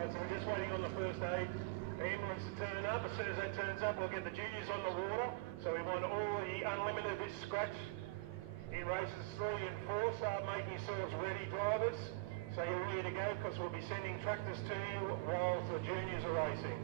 Right, so we're just waiting on the first aid ambulance to turn up. As soon as that turns up, we'll get the juniors on the water. So we want all the unlimited scratch in races 3 and 4. Start making yourselves ready, drivers, so you're ready to go, because we'll be sending tractors to you while the juniors are racing.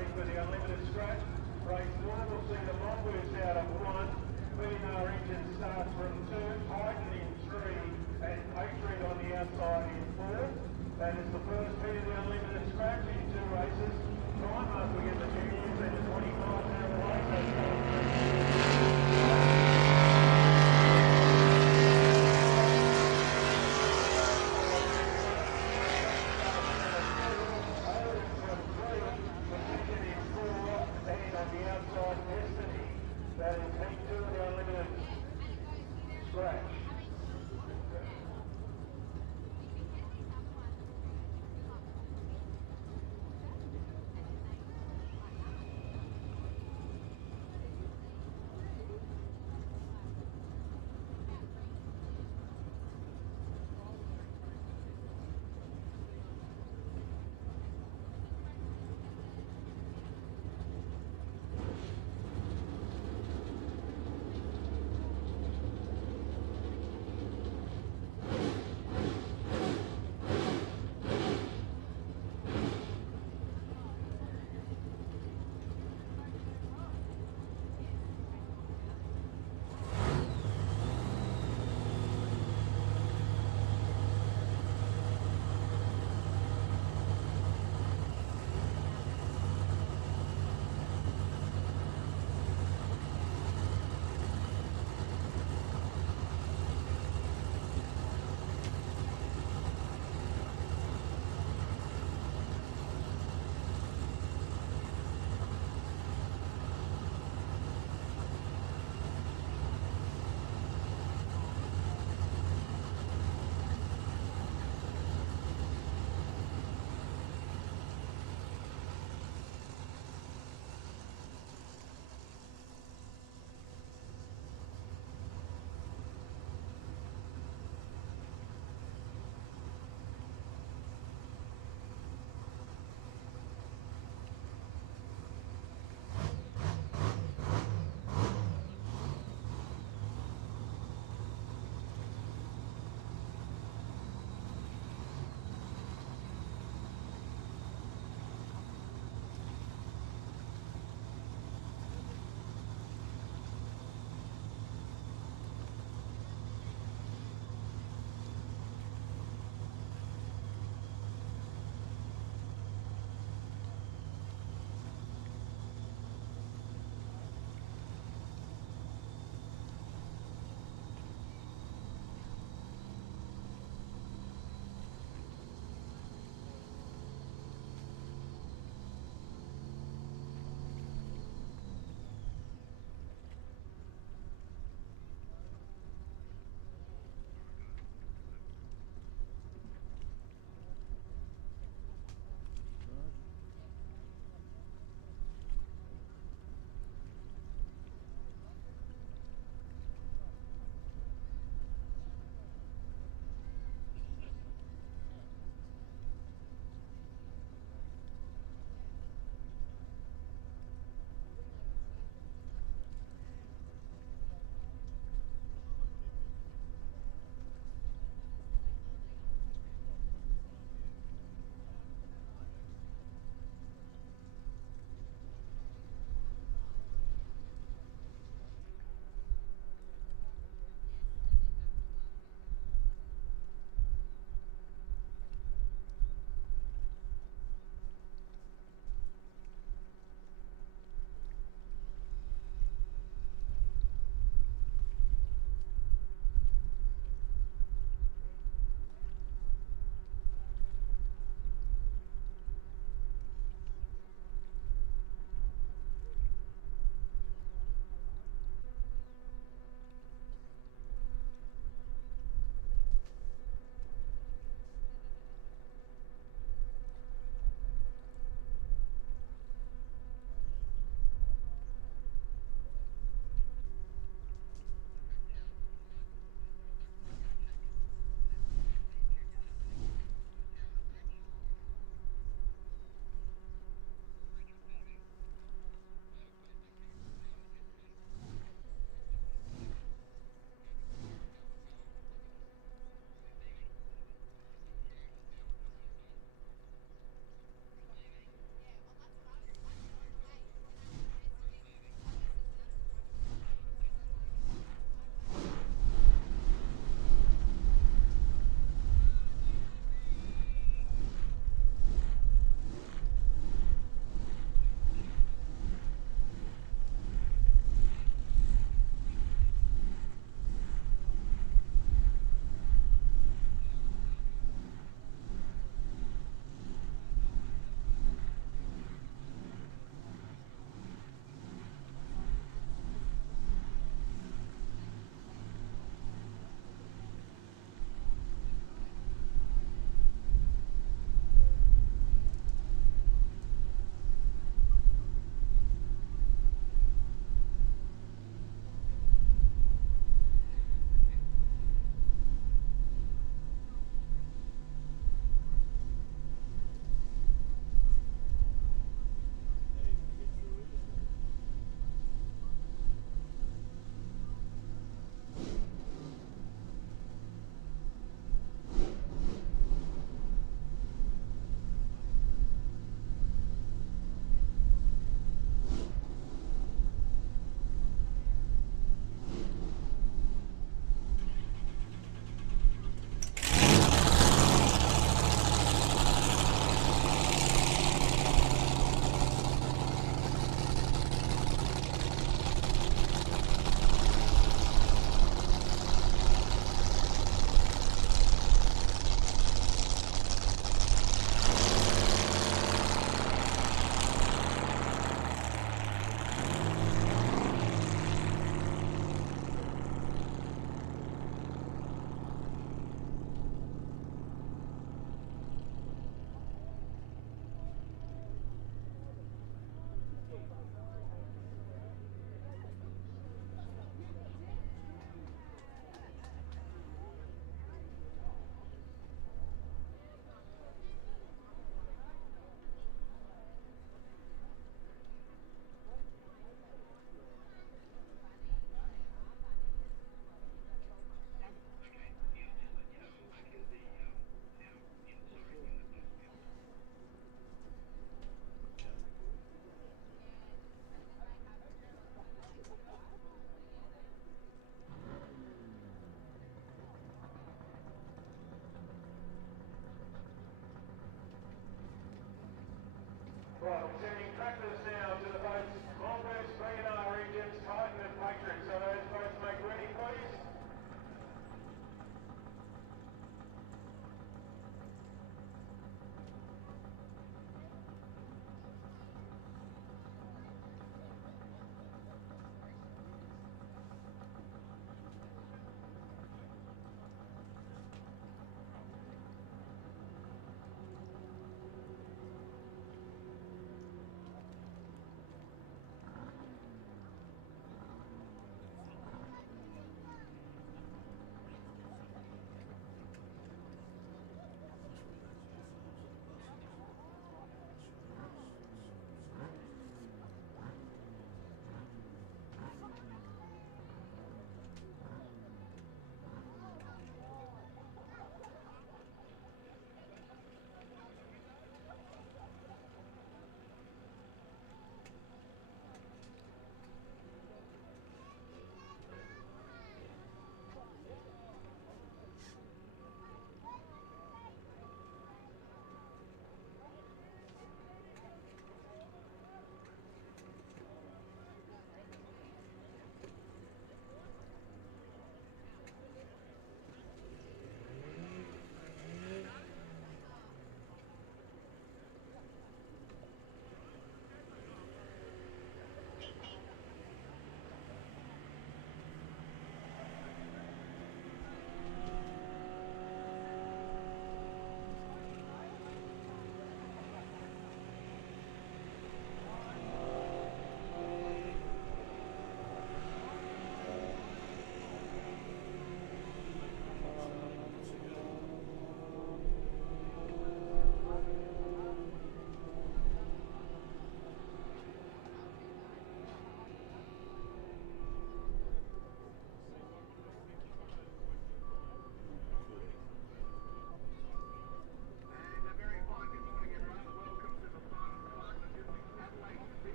For the unlimited scratch, race 1, we'll see the Mongoose out of 1, VNR engine starts from 2, Titan in 3, and Patriot on the outside in 4. That is the first heat of the unlimited scratch in 2 races. Time after we get the juniors and the 25 race.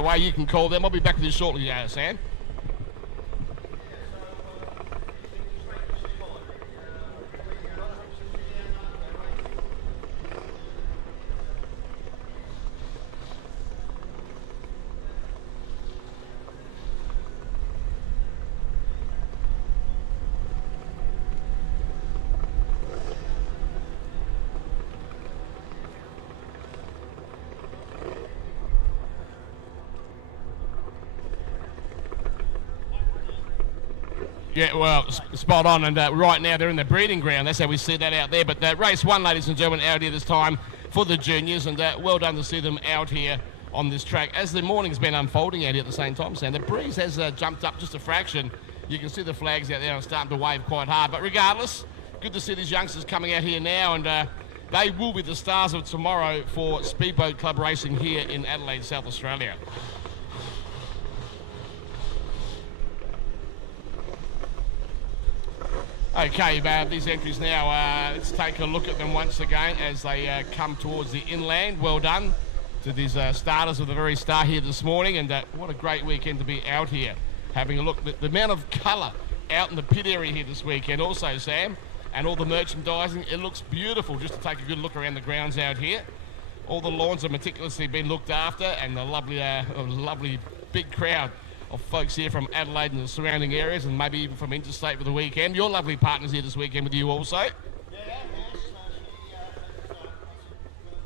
our way, you can call them. I'll be back with you shortly, Sam. Yeah, well, spot on, and right now they're in the breeding ground. That's how we see that out there. But race 1, ladies and gentlemen, out here this time for the juniors, and well done to see them out here on this track. As the morning's been unfolding out here at the same time, Sam, the breeze has jumped up just a fraction. You can see the flags out there are starting to wave quite hard. But regardless, good to see these youngsters coming out here now, and they will be the stars of tomorrow for Speedboat Club racing here in Adelaide, South Australia. Okay, these entries now, let's take a look at them once again as they come towards the inland. Well done to these starters of the very start here this morning, and what a great weekend to be out here having a look. The amount of colour out in the pit area here this weekend also, Sam, and all the merchandising, it looks beautiful just to take a good look around the grounds out here. All the lawns have meticulously been looked after, and the lovely big crowd of folks here from Adelaide and the surrounding areas, and maybe even from interstate for the weekend. Your lovely partners here this weekend with you also. Yeah, yes.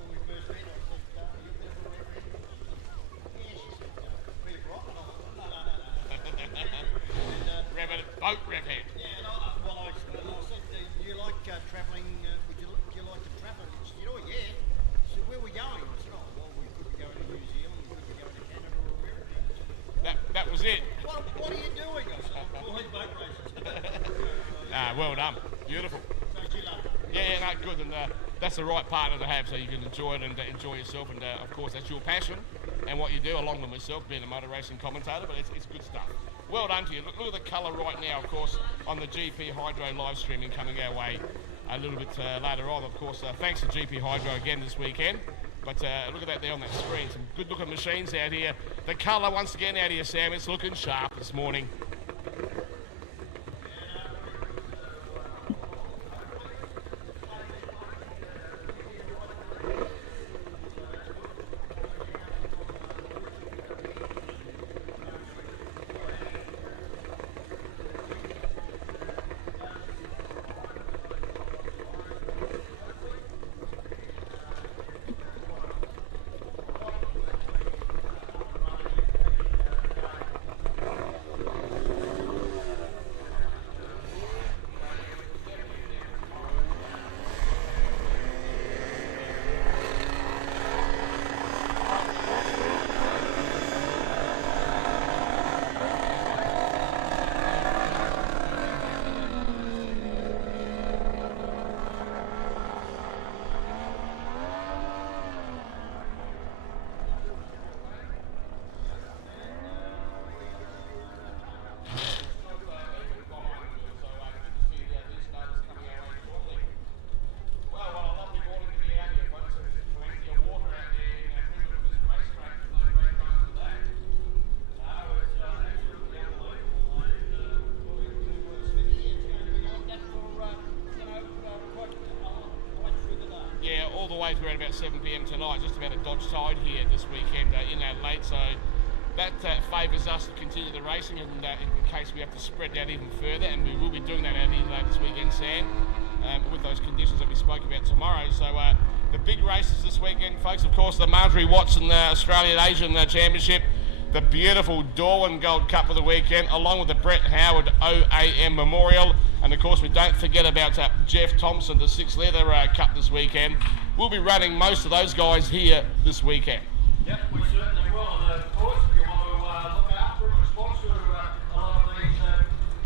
When we first met, I said, you been for a referee? Yeah, she said, be a rock. No. Boat rev head. Yeah, and I said, do you like travelling? Do you like to travel? She said, oh yeah. She said, where are we going? I said, oh, well, we could be going to New Zealand, we could be going to Canada or wherever it is. That was it. What are you doing? I said, I'm calling boat races. Well done. Beautiful. So she loved it. Yeah, no, good. And that's the right partner to have so you can enjoy it and enjoy yourself. And, of course, that's your passion and what you do, along with myself, being a motor racing commentator. But it's good stuff. Well done to you. Look at the colour right now, of course, on the GP Hydro live streaming coming our way a little bit later on. Of course, thanks to GP Hydro again this weekend. But look at that there on that screen. Some good-looking machines out here. The colour, once again, out here, Sam, it's looking sharp this morning. Through around about 7 p.m. tonight, just about a Dodge side here this weekend in Adelaide, so that favours us to continue the racing, and in case we have to spread out even further, and we will be doing that out here this weekend, Sam, with those conditions that we spoke about tomorrow. So the big races this weekend, folks, of course, the Marjorie Watson Australian Asian Championship, the beautiful Darwin Gold Cup for the weekend, along with the Brett Howard OAM Memorial, and of course we don't forget about Jeff Thompson, the 6 Leather Cup this weekend. We'll be running most of those guys here this weekend. Yep, we certainly will. And of course, if you want to look after and respond to a lot of these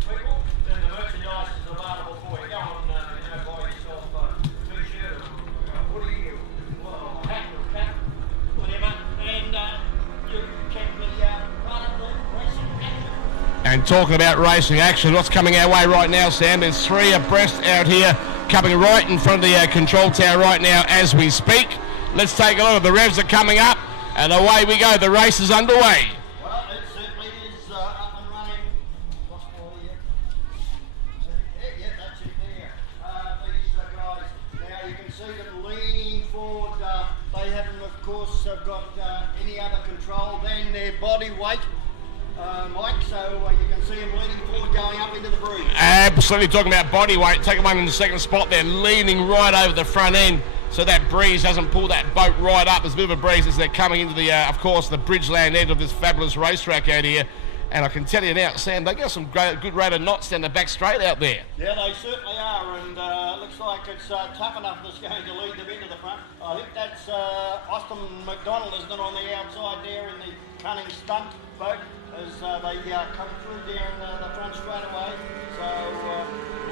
people, then the merchandise is available for you. Go and buy yourself a t-shirt or hoodie or a hat or a cap, whatever, and you can be part of the racing action. And talking about racing action, what's coming our way right now, Sam? There's 3 abreast out here, coming right in front of the control tower right now as we speak. Let's take a look. The revs are coming up, And away we go, the race is underway. Well, it certainly is up and running. Lost ball here. Yeah, that's it there. These guys, now you can see them leaning forward. They haven't, of course, got any other control than their body weight, Mike, so you can see them leaning forward going up into the breeze. Absolutely, talking about body weight, taking one in the second spot there, leaning right over the front end, so that breeze doesn't pull that boat right up. There's a bit of a breeze as they're coming into the, of course, the Bridgeland end of this fabulous racetrack out here. And I can tell you now, Sam, they got some good rate of knots down the back straight out there. Yeah, they certainly are, and it looks like it's tough enough that's going to lead them into the front. I think that's Austin McDonald, isn't it, on the outside there in the cunning stunt boat as they come through down the front straight away. So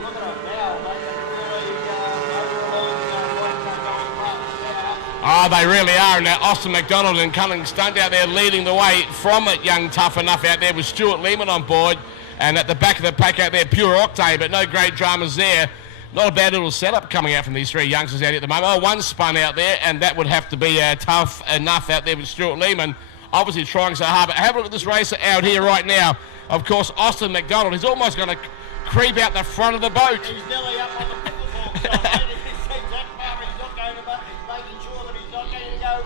look at them now, they can really overload what they're going past now. Oh, they really are. Now, Austin McDonald and Cunning Stunt out there leading the way from it. Young Tough Enough out there with Stuart Lehman on board. And at the back of the pack out there, Pure Octane, but no great dramas there. Not a bad little setup coming out from these three youngsters out here at the moment. Oh, one spun out there, and that would have to be Tough Enough out there with Stuart Lehman. Obviously trying so hard, but have a look at this racer out here right now. Of course, Austin McDonald is almost going to creep out the front of the boat. He's nearly up on the pickleball side. He's not going about. He's making sure that he's not going to go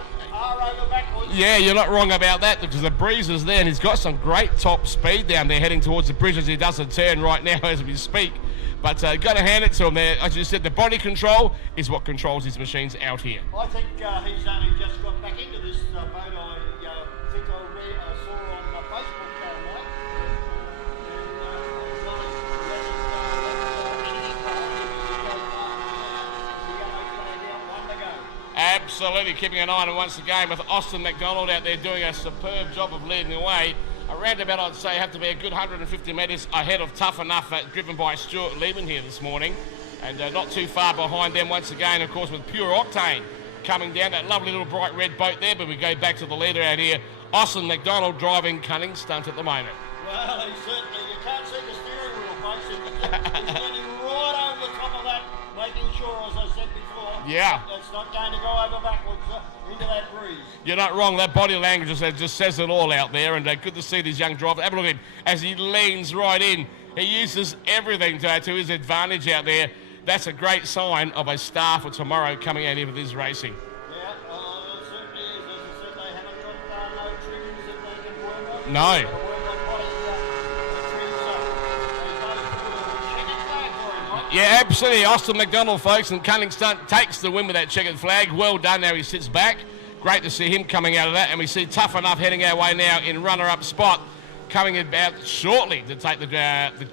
over backwards. Yeah, you're not wrong about that because the breeze is there and he's got some great top speed down there heading towards the bridge as he does a turn right now as we speak. But got to hand it to him there. As you said, the body control is what controls his machines out here. I think he's only just got back into this boat. I think I saw on Facebook Mike. Absolutely keeping an eye on him once again with Austin McDonald out there doing a superb job of leading the way. Around about, I'd say, have to be a good 150 metres ahead of Tough Enough, driven by Stuart Lehman here this morning. And not too far behind them once again, of course, with Pure Octane coming down. That lovely little bright red boat there, but we go back to the leader out here. Austin McDonald driving Cunning Stunt at the moment. Well, he certainly, you can't see the steering wheel, folks. He's leaning right over the top of that, making sure, as I said before, yeah, it's not going to go over backwards into that breeze. You're not wrong. That body language just says it all out there, and good to see these young drivers. Have a look at him as he leans right in. He uses everything to his advantage out there. That's a great sign of a star for tomorrow coming out here with this racing. Yeah, it certainly is. As I said, they haven't got no trims that they can work on. No. They've got to work on body trims, yeah, absolutely. Austin McDonald, folks, and Cunning Stunt takes the win with that checkered flag. Well done. Now he sits back. Great to see him coming out of that. And we see Tough Enough heading our way now in runner-up spot, coming about shortly to take the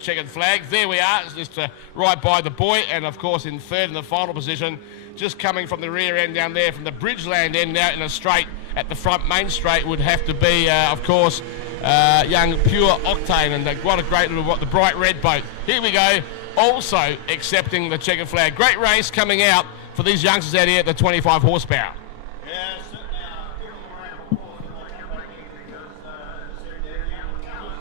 checkered flag. There we are, just right by the boy. And, of course, in third in the final position, just coming from the rear end down there, from the Bridgeland end now in a straight at the front main straight would have to be, of course, young Pure Octane. And what a great little, the bright red boat. Here we go. Also accepting the checkered flag. Great race coming out for these youngsters out here at the 25 horsepower. Yeah, certainly. Give them a round of applause when they come back in because they're young colours.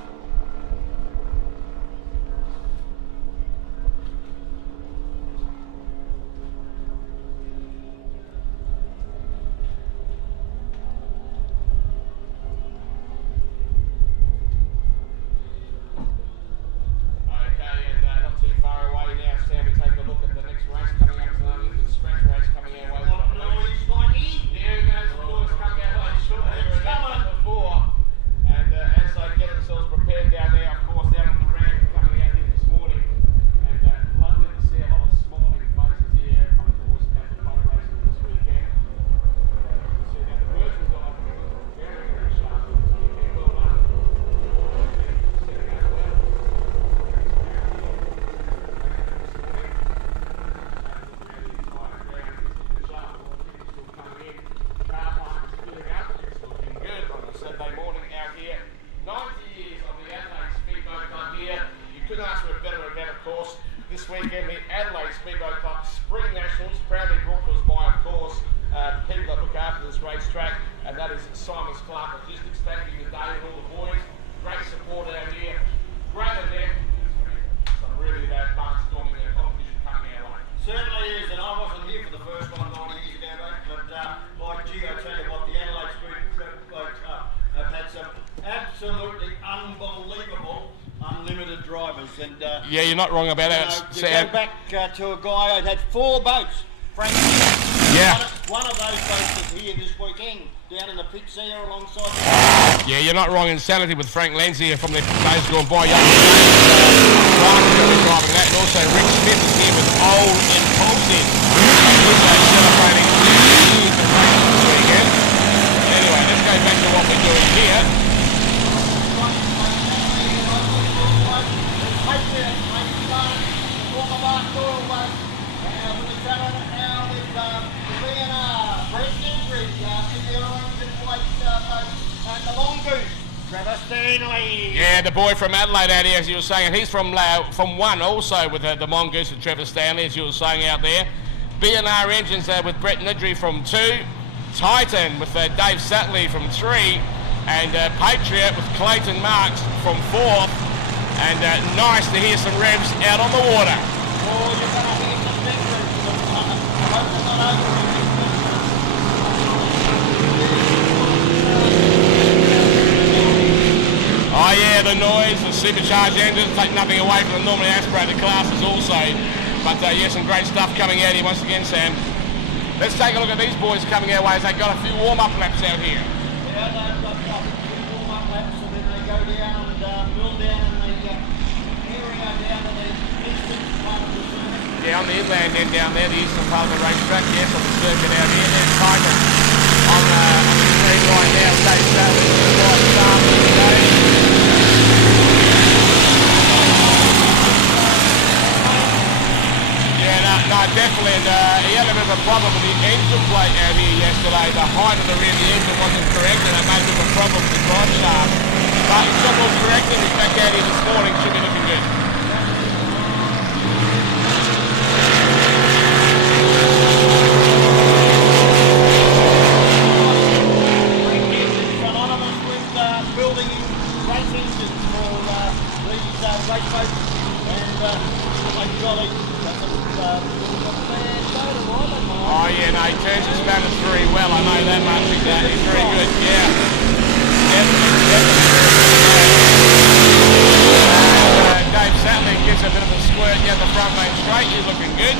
This weekend, the Adelaide Speedboat Club Spring Nationals, proudly brought to us by, of course, people that look after this racetrack, and that is Simon's Clark Logistics. Thank you to Dave and all the boys. Great support out here. Great event. Some really barnstorming competition coming our way. Certainly is, and I wasn't here for the first one 90 years ago, mate, but like, gee, I tell you what, the Adelaide Speedboat honours. And yeah, you're not wrong about that. you go back to a guy I'd had 4 boats. Frank. Yeah. One of those boats is here this weekend, down in the pits there alongside. Yeah, you're not wrong. Insanity with Frank Lenzie from the days gone by. Young driving that, and also Rick Smith is here with Old Impulsive. Celebrating 6 years of racing this weekend. Anyway, let's go back to what we're doing here. Trevor Stanley. Yeah, the boy from Adelaide out here, as you were saying, and he's from 1 also with the Mongoose and Trevor Stanley, as you were saying out there. B&R Engines with Brett Nidry from 2, Titan with Dave Satley from 3, and Patriot with Clayton Marks from 4th, and nice to hear some revs out on the water. Oh, you're going to hear some big revs. Oh yeah, the noise, the supercharged engines take nothing away from the normally aspirated classes also. But yeah, some great stuff coming out here once again, Sam. Let's take a look at these boys coming our way as they've got a few warm-up laps out here. Yeah, they've got a few warm-up laps and then they go down and mill down in the area down to the eastern part of the circuit. Yeah, on the inland end down there, the eastern part of the racetrack, yes, on the circuit out here. There's Titan on the screen right now. Dave Satley, right start of the day. No, definitely, and he had a bit of a problem with the engine plate out here yesterday. The height of the rear of the engine wasn't correct, and it made a bit of a problem with the drive shaft. But it's got all corrected. He's back out here this morning, should be looking good. Anonymous with building race engines for these race boats, and like Jolly. Oh yeah, no, he turns his spanners very well, I know that much. He's very good, yeah. Dave Satley gives a bit of a squirt down the front main straight. He's looking good.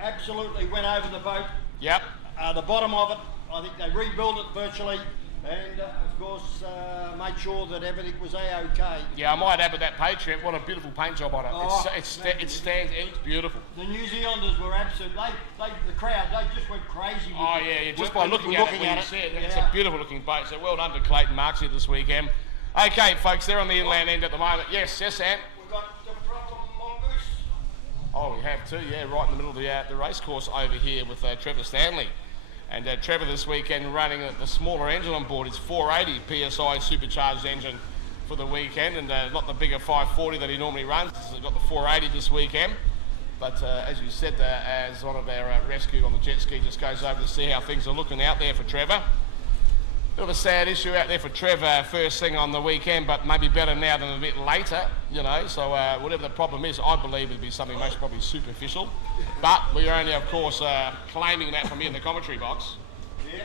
Absolutely went over the boat. Yep. The bottom of it, I think they rebuilt it virtually, and of course made sure that everything was A-OK. Yeah, I might add with that Patriot, what a beautiful paint job on it. Oh, it stands, it looks beautiful. The New Zealanders were absolute. The crowd, they just went crazy. Oh yeah, just by looking at it, it's a beautiful looking boat. So well done to Clayton Marks here this weekend. Okay, folks, they're on the inland end at the moment. Yes, Sam. We've got the problem Mongoose. Oh, we have too, yeah, right in the middle of the race course over here with Trevor Stanley. And Trevor this weekend running the smaller engine on board. It's 480 PSI supercharged engine for the weekend, and not the bigger 540 that he normally runs. He's got the 480 this weekend. But as you said, as one of our rescue on the jet ski just goes over to see how things are looking out there for Trevor. Bit of a sad issue out there for Trevor first thing on the weekend, but maybe better now than a bit later, you know. So whatever the problem is, I believe it'd be something most probably superficial. But we're only, of course, claiming that from here in the commentary box. Yeah.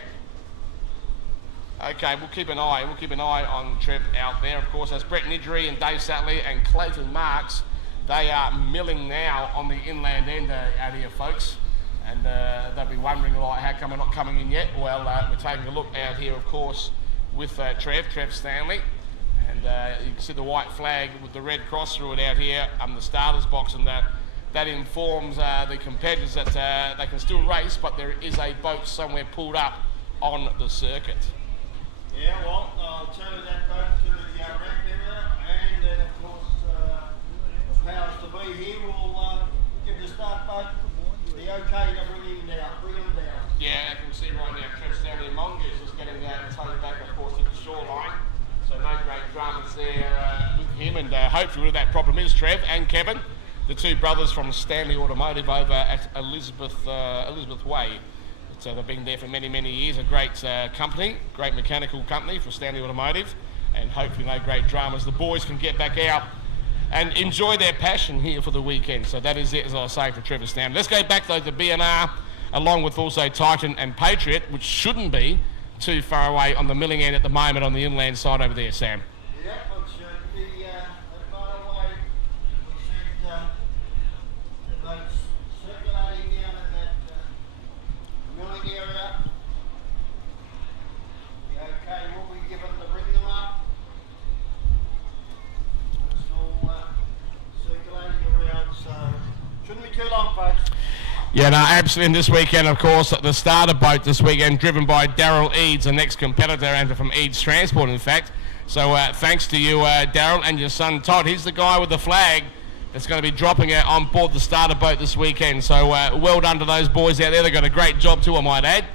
Okay, we'll keep an eye on Trev out there. Of course, that's Brett Nidry and Dave Satley and Clayton Marks. They are milling now on the inland end out here, folks. And they'll be wondering, like, how come we're not coming in yet? Well, we're taking a look out here, of course, with Trev Stanley. And you can see the white flag with the red cross through it out here. The starters box, and that informs the competitors that they can still race, but there is a boat somewhere pulled up on the circuit. Yeah, well, I'll turn that boat to the ramp area, and then of course the powers to be here will give the start boat the okay to bring him down. Yeah, I can see right now Trev Stanley Mongoose is getting towed back, of course, to the shoreline. So no great dramas there with him, and hopefully where that problem is, Trev and Kevin, the two brothers from Stanley Automotive over at Elizabeth Way. So they've been there for many, many years. A great company, great mechanical company for Stanley Automotive, and hopefully no great dramas. The boys can get back out and enjoy their passion here for the weekend. So that is it, as I was saying, for Trevor Stanley. Let's go back though to BNR, along with also Titan and Patriot, which shouldn't be too far away on the milling end at the moment on the inland side over there, Sam. Yeah, it should be far away. We said the boats circulating down in that milling area. The okay will be given to bring them up. It's all circulating around, so shouldn't be too long, folks. Yeah, no, absolutely. And this weekend, of course, the starter boat this weekend, driven by Daryl Eads, the next competitor, and from Eads Transport, in fact. So thanks to you, Daryl, and your son, Todd. He's the guy with the flag that's going to be dropping it on board the starter boat this weekend. So well done to those boys out there. They've got a great job too, I might add,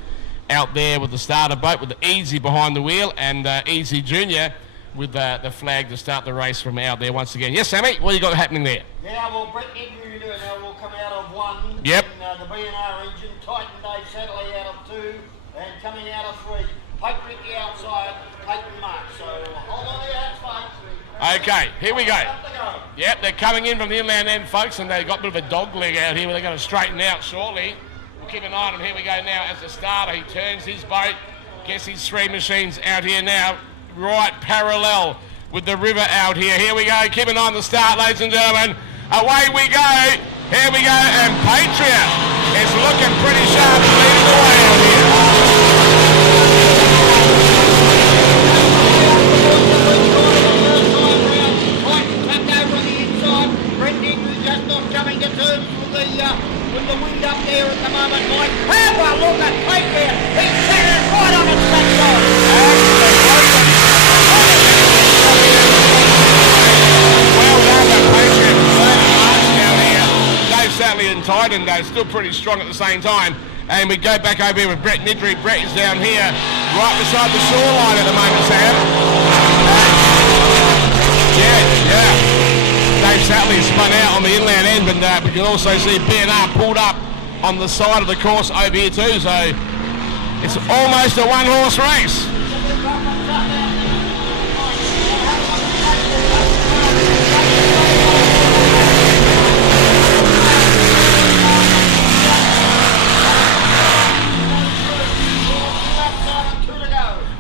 out there with the starter boat, with the Easy behind the wheel, and Easy Junior with the flag to start the race from out there once again. Yes, Sammy, what you got happening there? Yeah, well, Brett Edmund will come out of 1. Yep. In the BNR engine, Titan Dave Satterley out of 2, and coming out of 3, Patriot the outside, Peyton Marj. So hold on to your hats, folks. Okay, here we go. Yep, they're coming in from the inland end, folks, and they've got a bit of a dog leg out here where they're going to straighten out shortly. We'll keep an eye on him. Here we go now as the starter. He turns his boat, gets his 3 machines out here now, right parallel with the river out here. Here we go. Keep an eye on the start, ladies and gentlemen. Away we go. Here we go. And Patriot is looking pretty sharp, leading the way out here. Right, tucked over on the inside. Brendan, who's just not coming to terms with the wind up there at the moment. Mike, have a look at Patriot. He's sitting right on its backside. Sadly and Titan, they're still pretty strong at the same time. And we go back over here with Brett Nidry. Brett is down here, right beside the shoreline at the moment, Sam. Dave Sadly spun out on the inland end, but we can also see BNR pulled up on the side of the course over here too. So it's almost a one-horse race.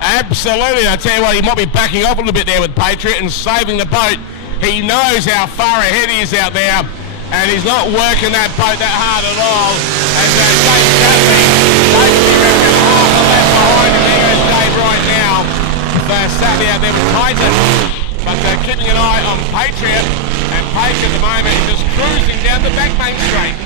Absolutely. I tell you what, he might be backing off a little bit there with Patriot and saving the boat. He knows how far ahead he is out there, and he's not working that boat that hard at all. As Dave Sadly, half a lap behind him. There goes Dave right now. Sadly out there with Titan, but keeping an eye on Patriot, and Patriot at the moment is just cruising down the back main straight.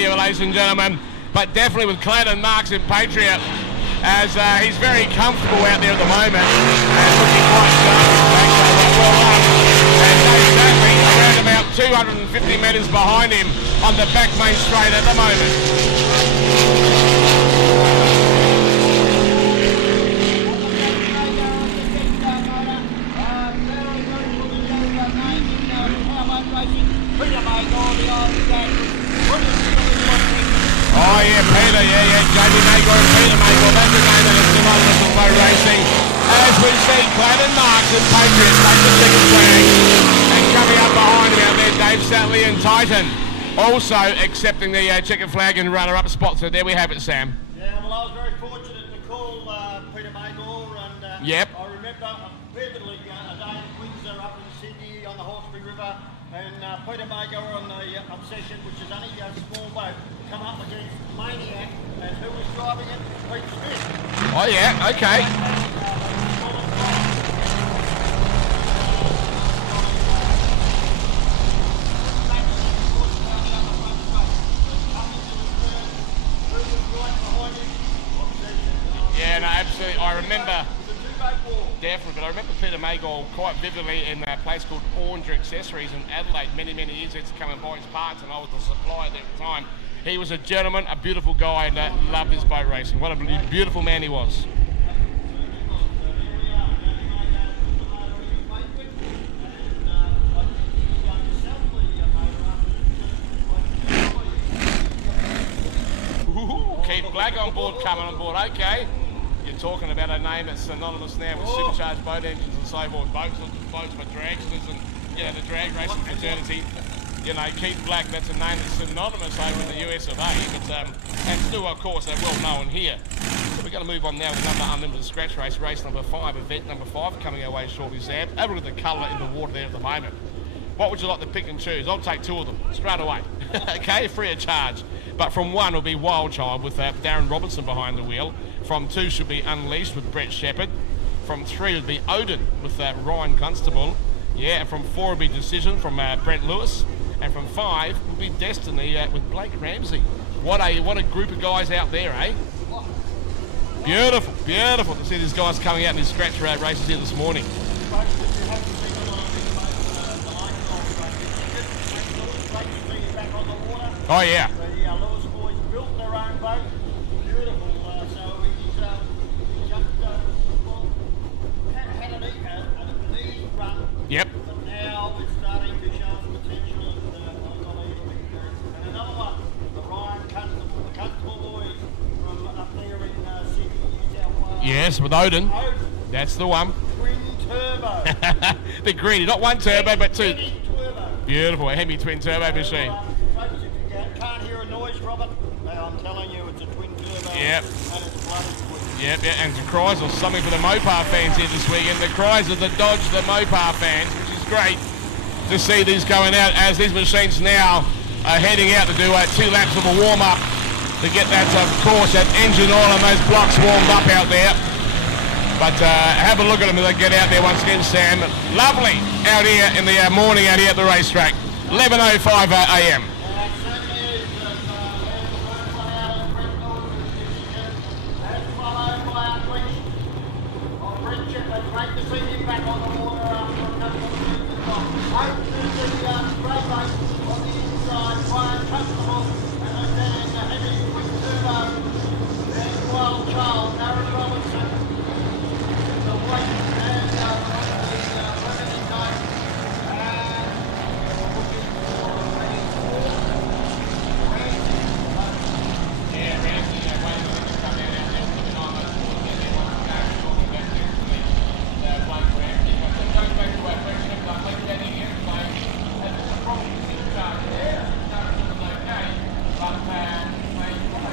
Ladies and gentlemen, but definitely with Clayton Marks and Patriot, as he's very comfortable out there at the moment and looking quite sharp. Well up, and Dave Sadly around about 250 metres behind him on the back main straight at the moment. Oh yeah, Peter, Jamie Magor and Peter Magor, that's the name of the synonymous of low racing. As we see Clayton Marks and Patriot take the second flag. Sally and Titan also accepting the checkered flag and runner-up spot. So there we have it, Sam. Yeah, well, I was very fortunate to call Peter Magor, and Yep. I remember vividly a day in Windsor up in Sydney on the Hawkesbury River, and Peter Magor on the Obsession, which is only a small boat, come up against Maniac, and who was driving it? Pete Smith. Oh yeah, okay. Yeah, no, absolutely. I remember, definitely, but I remember Peter Magor quite vividly in a place called Orange Accessories in Adelaide many years ago to come and buy his parts, and I was the supplier there at the time. He was a gentleman, a beautiful guy, and loved his boat racing. What a beautiful man he was. Keith Black on board, coming on board, okay. You're talking about a name that's synonymous now with supercharged boat engines and so forth. Boats for dragsters and, you know, the drag racing fraternity. You know, Keith Black, that's a name that's synonymous over in the US of A, but, and still, of course, they're well known here. So we're going to move on now with another unlimited scratch race, race number 5, event number 5, coming our way shortly, Sam. Have a look at the colour in the water there at the moment. What would you like to pick and choose? I'll take 2 of them, straight away. Okay, free of charge. But from 1 will be Wild Child with Darren Robinson behind the wheel. From 2 should be Unleashed with Brett Shepherd. From 3 would be Odin with Ryan Constable. Yeah, and from 4 would be Decision from Brent Lewis. And from 5 would be Destiny with Blake Ramsey. What a group of guys out there, eh? Beautiful, beautiful to see these guys coming out in these scratch races here this morning. Oh yeah. The Lewis boys built their own boat. Beautiful. So he's just had an easy run. Yep. But now it's starting to show its potential unbelievably. And another one, the Ryan Constable, the Constable boys from up there in Sydney, New South Wales. Yes, with Odin. Odin. That's the one. Twin turbo. They're greedy. Not 1 turbo, but 2. Turbo. Beautiful. A Hemi twin turbo machine. Folks, if you can't hear a noise from it, now I'm telling you, it's a twin turbo. Yep. And it's bloody quick. Yep, yeah, and the cries or something for the Mopar fans here this weekend. The cries of the Dodge, the Mopar fans, which is great to see these going out as these machines now are heading out to do 2 laps of a warm-up to get that, of course, that engine oil and those blocks warmed up out there. But have a look at them as they get out there once again, Sam. Lovely out here in the morning out here at the racetrack. 11:05 a.m. Great to see him back on the water after a couple of weeks. Hope to see great race on the inside, Ryan Constable, and then the Heavy Twin Turbo, then Wild Child, Darren Robinson, the White and the Remedy Knight, and we're looking for Ramsey, waiting to come in and looking on those boards, and then once again, talking about this week. Blake Ramsey. But going back to our question, I think that in here, Blake, has probably been charged there. It's not okay, but they probably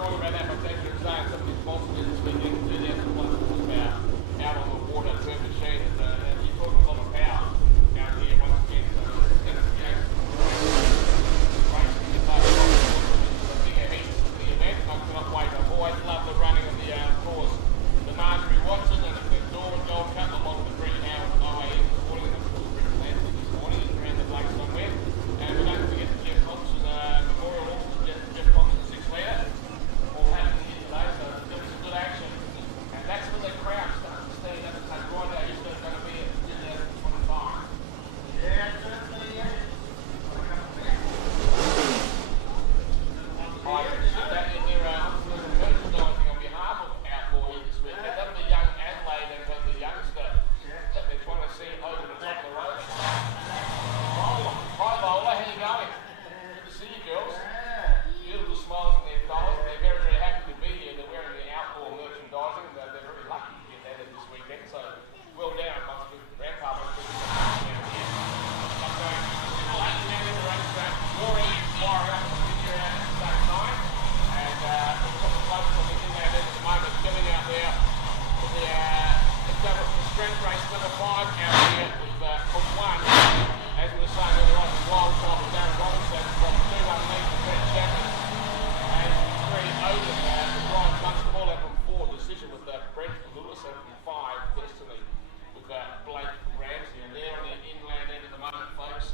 wrong about that, but thank you for saying some of these monsters this weekend, 2,000 plus horsepower out on the water per machine. And you're talking a lot of power down here once again. So it's going to be racing the bigger heat of the event. I cannot wait. I've always loved the running of the course. The Marj Watson and the Dawn Gold Cup along with the Green Hour and OAM this morning. I'm sure Rick Lansing this morning around the lake somewhere. And we don't forget the Jeff Thompson Memorial Auction, Jeff Thompson 6 litre. All happening here today, so there's going to be some good action. And that's when the crowd starts to stand up and take right out. You're still going to be at 2025. Yeah, certainly, yeah. I appreciate that in their merchandising on behalf of Outlaw here this week. They've done the young Adelaide and the youngster that they're trying to see over the top of the road. Hi Lola, how you going? Good to see you girls. Beautiful smiles on their faces. They're very, very happy to be here. They're wearing the Outlaw merchandising. They're very lucky to get that in this weekend. So well done, must be grandpa must be down here. People hanging out in the racetrack, more inquiry up to figure out at the same time. And we've got the folks on the inland end at the moment getting out there for the strength race number 5 out here with from 1. As we were saying earlier on, the wild side of Darren Robinson from 2 underneath the Brett Chapman and 3 over the Brian Dunstable and from 4 decision with Brett Lewis and from 5 Destiny with Blake Ramsey. And they're on the inland end at the moment, folks,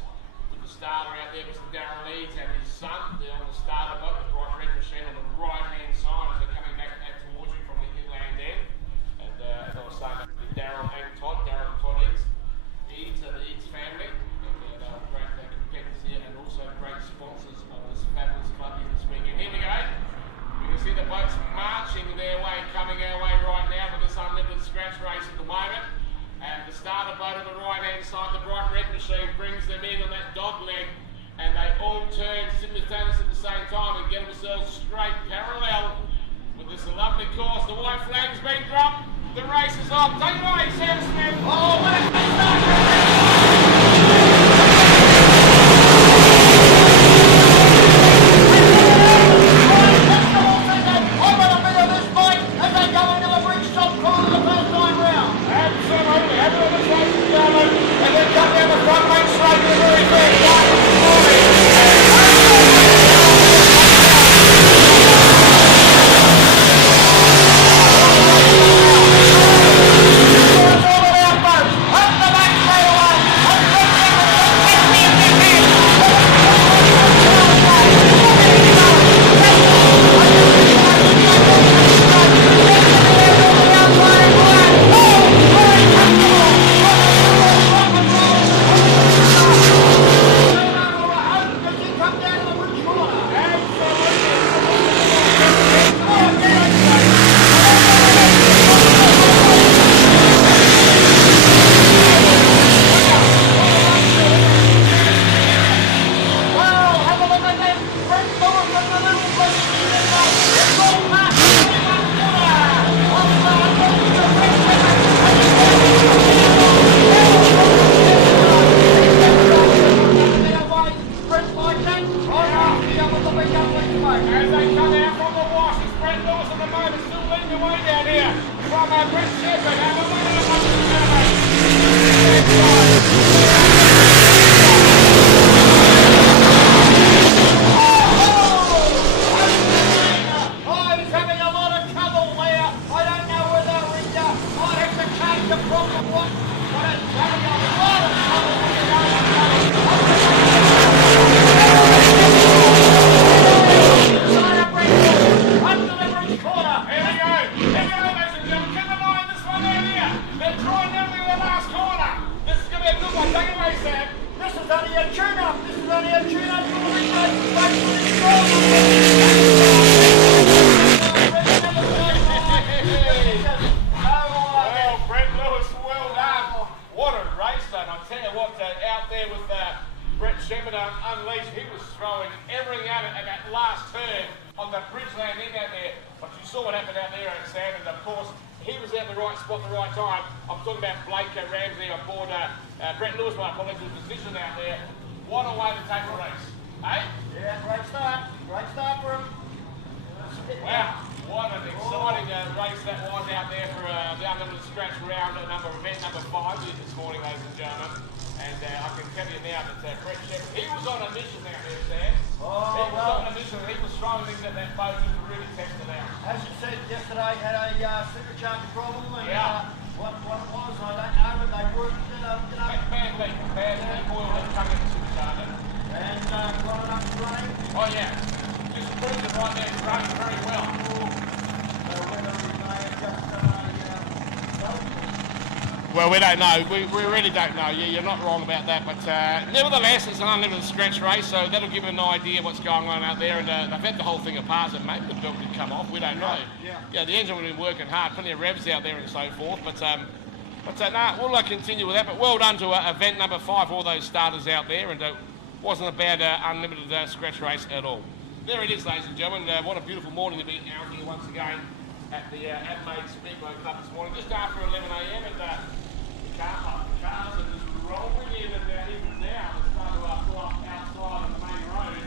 with the starter out there, Mr. Darren Leeds and his son. They're on the starter boat, the bright red machine on the right hand side as they're coming back towards you from the inland end. And as I was saying, Darren and Todd Eads and the Eads family. Great competitors here and also great sponsors of this fabulous club here this weekend. Here we go. You can see the boats marching their way, coming our way right now for this unlimited scratch race at the moment. And the starter boat on the right hand side, the bright red machine, brings them in on that dog leg. And they all turn simultaneously at the same time and get themselves straight parallel with this lovely course. The white flag's been dropped. The race is off. Take it away, Sam Smith. Oh, what a Unleashed, he was throwing everything at it at that last turn on the Bridgeland end out there. But you saw what happened out there at Sam, and of course, he was at the right spot at the right time. I'm talking about Blake Ramsey on board Brett Lewis, my apologies, position out there. What a way to take a race, eh? Yeah, great start for him. Wow, what an exciting race that was out there for the unlimited scratch round at event number 5 here this morning, ladies and gentlemen. And I can tell you now that Brett Shepherd, he was on a mission out there, Sam. He was on a mission. He was throwing things at that boat just to really test it out. As you said yesterday, had a supercharger problem, and what it was, I don't know, but they worked, Bad leak, oil that come in the supercharger. And got it up and running. Oh yeah, just proved it right there, it's running very well. So whether we may have just Well, we don't know. We really don't know. Yeah, you're not wrong about that. But nevertheless, it's an unlimited scratch race, so that'll give you an idea what's going on out there. And they've had the whole thing apart, and maybe the belt did come off. We don't know. Yeah, the engine would have been working hard, plenty of revs out there and so forth. But we'll continue with that. But well done to event number 5, all those starters out there, and wasn't a bad unlimited scratch race at all. There it is, ladies and gentlemen. What a beautiful morning to be out here once again at the Adelaide Speedway Club this morning, just after 11 a.m. and the cars are just rolling in, and even now it's starting to pull up outside of the main road.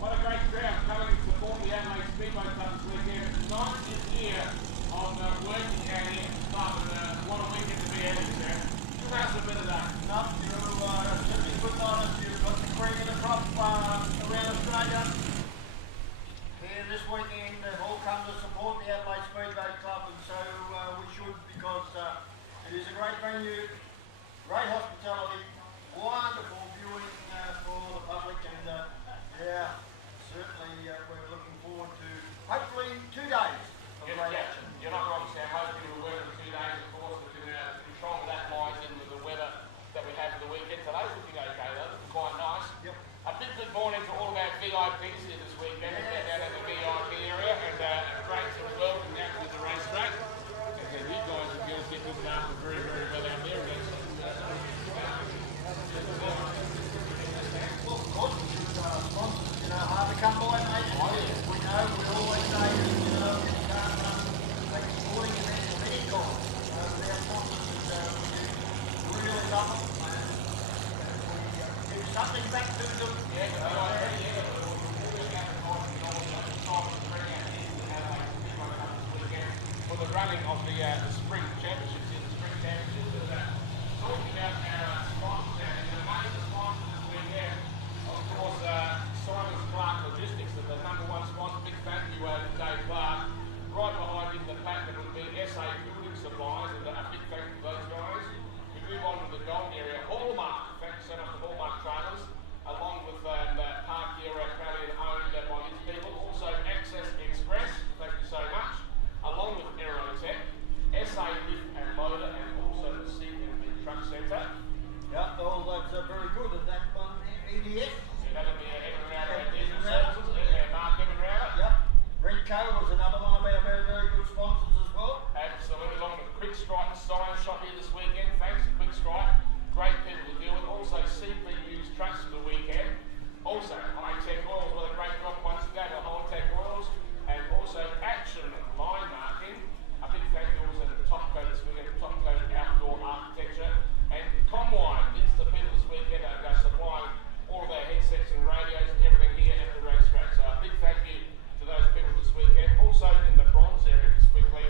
What a great crowd coming to support the Adelaide Speedway Club this weekend. It's the 9th year of working out here at the club, and what a weekend to be at here, Sam. Give us a bit of that. No, you're simply putting on it. You've got the cream of the crop around Australia. Here this weekend, they've all come to support the Adelaide Speedway Club, and so we should, because it is a great venue, great hospitality, wonderful viewing for the public, and certainly we're looking forward to hopefully 2 days of great action. You're not wrong, Sam. Hopefully we'll work for 2 days, of course. We can control that lies in with the weather that we have for the weekend. Today's looking okay though, looking quite nice. Yep. A big good morning to all of our VIPs here this weekend. We're down at the VIP area, and great to welcome out to the racetrack. And you guys and girls get looked after very, very well out there. Well, of course, we should sponsors, hard to come by, mate. We know, we always say, you can't make a sporting event of any kind. Our sponsors, we really love them, and we give something back to them. For the running of the spring championships, the spring championships, talking about our sponsors, and the major sponsor this weekend, of course, Simon's Clark Logistics, the #1 sponsor. Big thank you to Dave Clark. Right behind him, the pack that would be SA Building Supplies, and a big thank you to those guys. We move on to the Gold area. Hallmark, thank you so much to Hallmark Trailers, along with Park here, Australian owned by his people. Also, Access Express, thank you so much. Along with Aerotech, SA Lift and Motor, and also the CMB Truck Centre. Yeah, all that's very good at that one, EDS. So that'll be Evan Router Diesel Services, Mark Evan Router. Yep. Renco was another one of our very, very good sponsors as well. Absolutely, along with Quick Strike Sign Shop here this weekend. Thanks to Quick Strike. Great people to deal with. Also, CP Used Trucks for the weekend. Also, High Tech Oils with a great job once again at High Tech Oils. And also, Action Line Marking. A big thank you also to Top Coat this weekend, Top Coat Outdoor Architecture. And Comwine, it's the people this weekend that are supplying all of our headsets and radios and everything here at the racetrack. So a big thank you to those people this weekend. Also in the bronze area just quickly,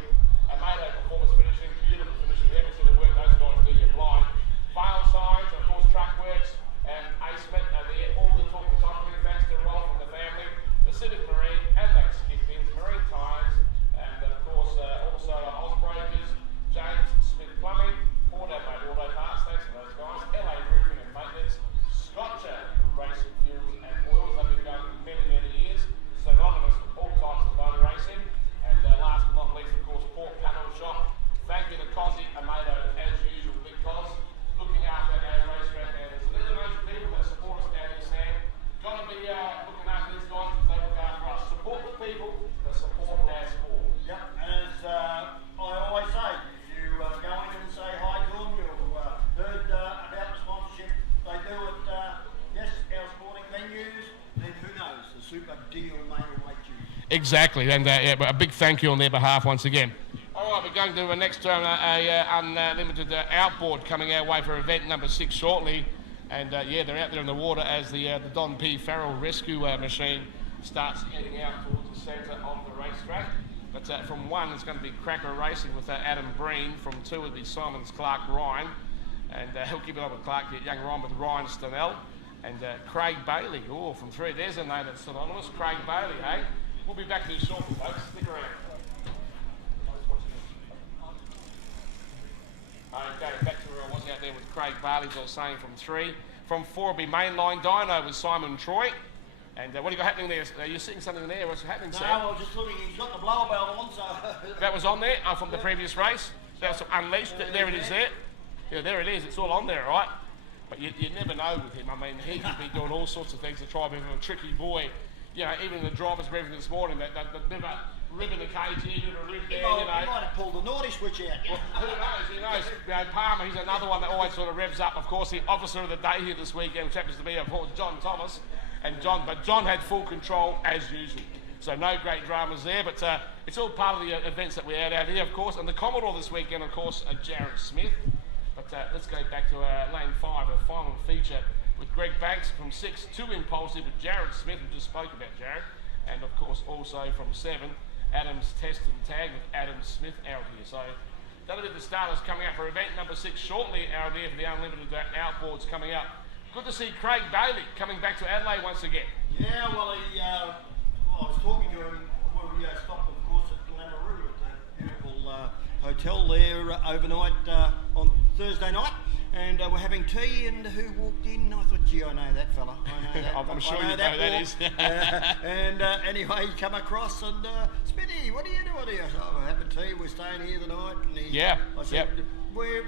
Amado Performance Finishing, beautiful finishing. You haven't seen the work those guys do, you're blind. Fail Signs, of course, Truckworks, and AceMet are there. All the talk and time, thanks to Rolf and the family. Pacific Marine, Adelaide Skippings, Marine Tyres, and of course also Osbrokers, James Smith Plumbing, Port Adelaide Auto Parts, thanks to those guys. LA Roofing and Maintenance, Scotcher Racing Fuels and Oils, they've been going for many, many years, synonymous with all types of motor racing. And last but not least, of course, Port Panel Shop. Thank you to Cozzy, Amado, as usual, Big Cos, looking after our racetrack. And there's a major people that support us down here, Sam. Got to be looking after these guys because they look after us. Support the people that support our sport. Yep, as I always say, if you go in and say hi to them, you've heard about the sponsorship they do at, yes, our sporting venues, then who knows, the super deal may await you. Exactly, and a big thank you on their behalf once again. All right, we're going to next unlimited outboard coming our way for event number 6 shortly. And they're out there in the water as the Don P. Farrell rescue machine starts heading out towards centre of the racetrack. But from 1, it's going to be Cracker Racing with Adam Breen. From 2, it'll be Simon's Clark Ryan. And he'll keep it up with Clark, young Ryan with Ryan Stanell. And Craig Bailey. Oh, from 3, there's a name that's synonymous. Craig Bailey, hey? We'll be back to you shortly, folks. Stick around. Okay, back to where I was out there with Craig Bailey, as I was saying, from 3. From 4 will be Mainline Dyno with Simon Troy. And what do you got happening there? Are you seeing something there? What's happening, Sam? No, I was just looking, he's got the blower belt on, so... That was on there from the previous race. That was Unleashed. There it is there. Yeah, there it is. It's all on there, right? But you never know with him. I mean, he could be doing all sorts of things to try to be a tricky boy. You know, even the driver's briefing this morning, that never ribbon the cage here, never ribbed there, you know. He might have pulled the naughty switch out. Well, who knows? You know, Palmer, he's another one that always sort of revs up. Of course, the officer of the day here this weekend, which happens to be, of course, John Thomas. But John had full control as usual. So no great dramas there, but it's all part of the events that we had out here, of course. And the Commodore this weekend, of course, Jared Smith. But let's go back to lane 5, a final feature with Greg Banks from 6, 2 Impulsive with Jared Smith, we just spoke about Jared. And of course, also from 7, Adams Test and Tag with Adam Smith out here. So that'll be the starters coming up for event number 6 shortly out here for the Unlimited Outboards coming up. Good to see Craig Bailey coming back to Adelaide once again. Yeah, well, I was talking to him when we stopped, of course, at Lamaroo at the beautiful hotel there overnight on Thursday night. And we're having tea, and who walked in? I thought, gee, I know that fella. I know that. I'm sure you know that is. Anyway, he come across and, Smitty, what are you doing here? So we're having tea, we're staying here the night. And he, Yeah, I said, where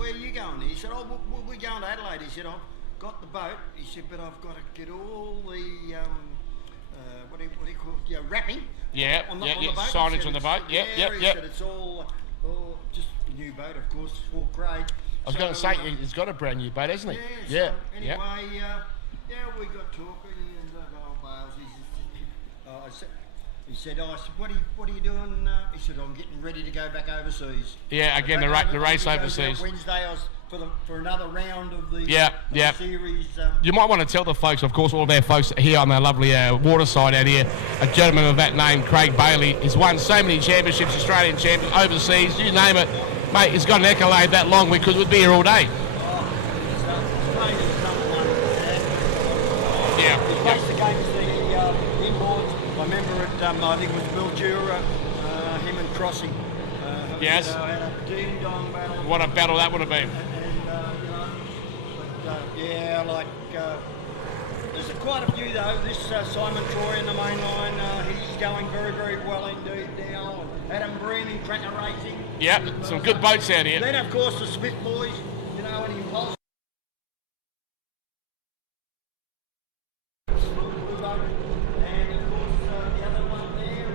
are you going? He said, we're going to Adelaide. He said, I've got the boat. He said, but I've got to get all the, what do you call it? Yeah, wrapping. Yeah, on the yeah, boat. signage on the boat. Yep. He said it's all just a new boat, of course, for Craig. I was going to say, he's got a brand new boat, hasn't he? Yeah. So anyway, we got talking, and Bales, he said, I said, what are you doing? He said, I'm getting ready to go back overseas. Yeah, again, the race overseas. Wednesday, I was for another round of the series. You might want to tell the folks, of course, all of our folks here on the lovely waterside out here, a gentleman of that name, Craig Bailey, has won so many championships, Australian champions, overseas, you name it. Mate, he's got an accolade that long, we'd be here all day. Yeah. He raced against the inboards. I remember it, I think it was Mildura, him and Crossing. Yes. Had a ding-dong battle. What a battle that would have been. There's quite a few though. This Simon Troy in the main line, he's going very, very well indeed now. Adam Breen in Cracker Racing. Yep, some good boats out here. Then of course the Smith boys, and Impulse. And of course the other one there,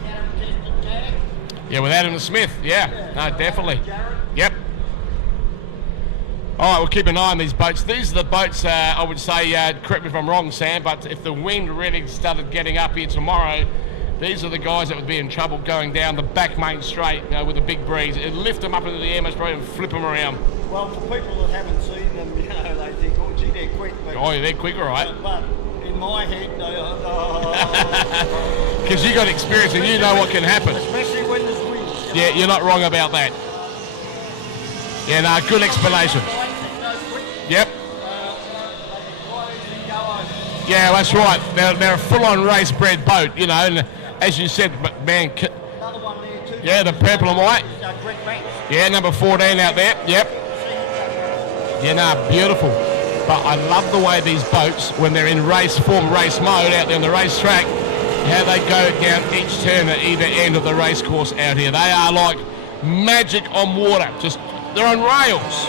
the Adam Test and Tag. Yeah, with Adam Smith, no, definitely. Jared. Yep. All right, we'll keep an eye on these boats. These are the boats, I would say, correct me if I'm wrong, Sam, but if the wind really started getting up here tomorrow, these are the guys that would be in trouble going down the back main straight with a big breeze. It'd lift them up into the air most probably and flip them around. Well, for people that haven't seen them, they think, oh, gee, they're quick. Oh, yeah, they're quick, all right. But in my head, because you got experience and you know what can happen. Especially when there's wind. Yeah, you're not wrong about that. Yeah, no, good explanation. Yep. Yeah, that's right. They're a full-on race-bred boat, and as you said, but man, Another one there too. Yeah, the purple and white. Greg Banks. Yeah, number 14 out there. Yep. Yeah, no, beautiful. But I love the way these boats, when they're in race form, race mode out there on the racetrack, how they go down each turn at either end of the race course out here. They are like magic on water. They're on rails.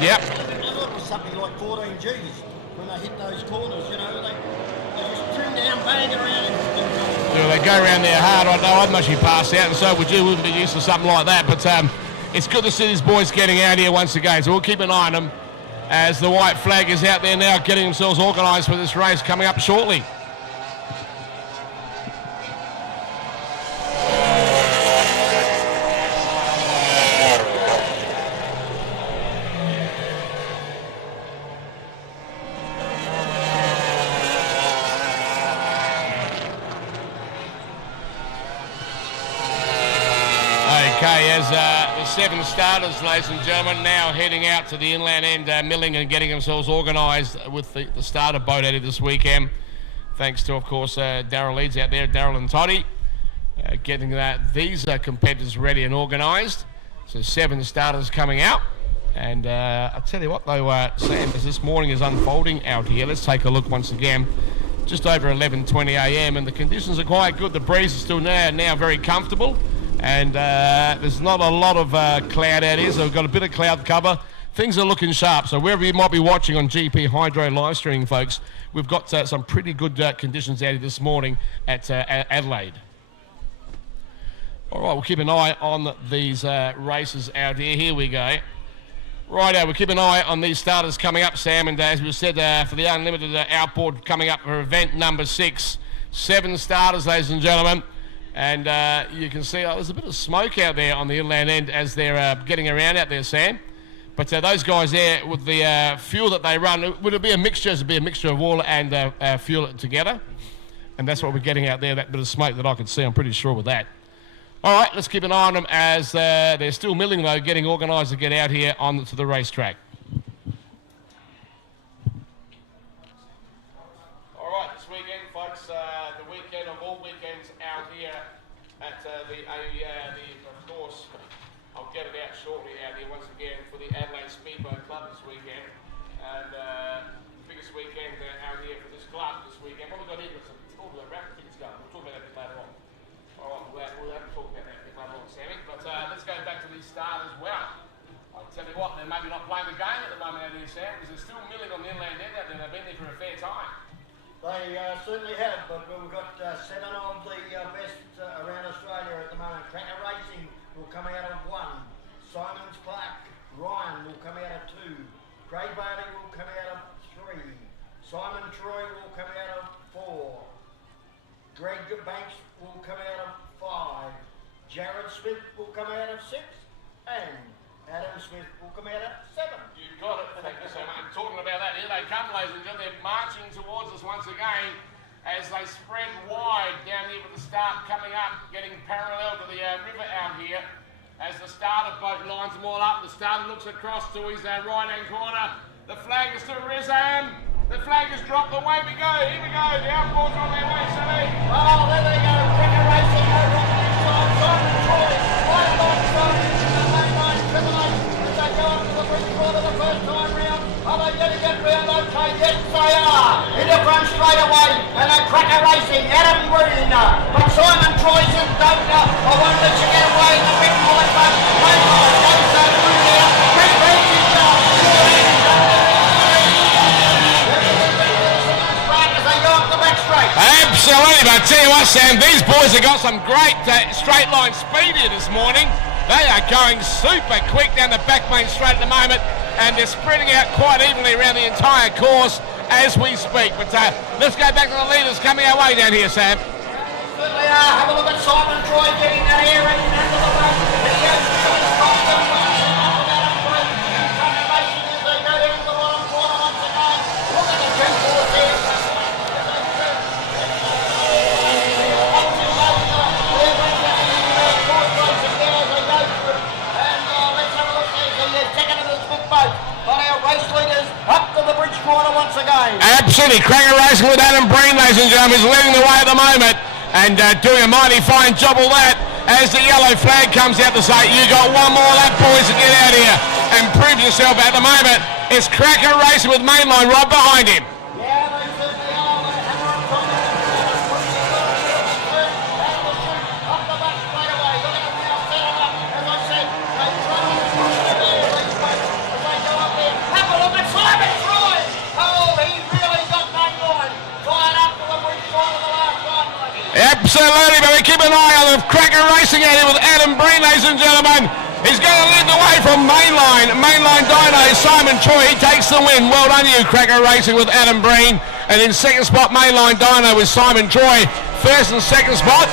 Yep. Something like 14 Gs when they hit those corners, they just trim down, bang around. Yeah, they go around there hard. I know I'd mostly pass out, and so would you. Wouldn't be used to something like that. But it's good to see these boys getting out here once again. So we'll keep an eye on them as the white flag is out there now, getting themselves organised for this race coming up shortly. Okay, as the 7 starters, ladies and gentlemen, now heading out to the inland end, milling and getting themselves organised with the starter boat out here this weekend. Thanks to, of course, Daryl Leeds out there, Daryl and Toddy, getting these competitors ready and organised. So 7 starters coming out. And I tell you what, though, Sam, as this morning is unfolding out here, let's take a look once again. Just over 11:20 a.m. and the conditions are quite good. The breeze is still now very comfortable. And there's not a lot of cloud out here, so we've got a bit of cloud cover. Things are looking sharp, so wherever you might be watching on GP Hydro live streaming, folks, we've got some pretty good conditions out here this morning at Adelaide. All right, we'll keep an eye on these races out here. Here we go. Righto, we'll keep an eye on these starters coming up, Sam, and as we said, for the Unlimited outboard coming up for event number 6. 7 starters, ladies and gentlemen. And you can see there's a bit of smoke out there on the inland end as they're getting around out there, Sam. But those guys there with the fuel that they run, would it be a mixture? It'd be a mixture of water and fuel together. And that's what we're getting out there, that bit of smoke that I can see, I'm pretty sure with that. All right, let's keep an eye on them as they're still milling, though, getting organised to get out here onto the racetrack. All right, this weekend, folks, the weekend of all weekends out here at of course, I'll get it out shortly out here once again for the Adelaide Speedboat Club this weekend. And biggest weekend out here for this club this weekend. What we've got here, got some rapid tickets going. We'll talk about that a bit later on. All right, we'll have to talk about that a bit later on, Sammy. But let's go back to these starters as well. I'll tell you what, they're maybe not playing the game at the moment out here, Sam, because they're still milling on the inland end out there. They've been there for a fair time. They certainly have, but we've got 7 of the best around Australia at the moment. Cracker Racing will come out of 1. Simons Clark Ryan will come out of 2. Craig Bailey will come out of 3. Simon Troy will come out of 4. Greg Banks will come out of 5. Jared Smith will come out of 6. And Adam Smith will come out of 7. You've got it. Thank you so much. Talking about that, here they come, ladies and gentlemen. They're marching towards us once again as they spread wide down here with the start coming up, getting parallel to the river out here. As the starter boat lines them all up, the starter looks across to his right-hand corner. The flag is still risen. The flag has dropped. Away we go. Here we go. The outboards on their way, Sammy. Oh, there they go. Cracker Racing over on the inside. Simon Troy. Right alongside the main line. Triple H. As they go up to the bridge quarter the first time round. Are they going to get round okay? Yes, they are. Into front straight away. And they're Cracker Racing. Adam Green. But Simon Troy says, don't I won't let you get away in the big white boat. Main line goes through there. Chris Banks is Absolutely, but I tell you what, Sam, these boys have got some great straight line speed here this morning. They are going super quick down the back main straight at the moment, and they're spreading out quite evenly around the entire course as we speak. But let's go back to the leaders coming our way down here, Sam. Certainly are. Have a look at Simon Troy getting that air in and under the boat. He goes to the top of the boat. Cracker Racing as they go down to the bottom corner once again. Look at the two force there. Once again. Absolutely, Cracker Racing with Adam Breen, ladies and gentlemen, is leading the way at the moment and doing a mighty fine job of that as the yellow flag comes out to say, you got one more lap, boys, to get out here and prove yourself at the moment. It's Cracker Racing with Mainline right behind him. Yeah, they certainly are. They hammer on top of the up the back straight away. Look at them now set it up. As I said, they try to as they go up there. Have a look at Simon Troy. Oh, he really got that line. Fired up to the bridge side of the last one. Absolutely, but we keep an eye on the Cracker Racing out here with Adam Breen, ladies and gentlemen. He's going to lead the way from Mainline Dino, Simon Troy, he takes the win. Well done you, Cracker Racing with Adam Breen. And in second spot, Mainline Dino with Simon Troy. First and second spot.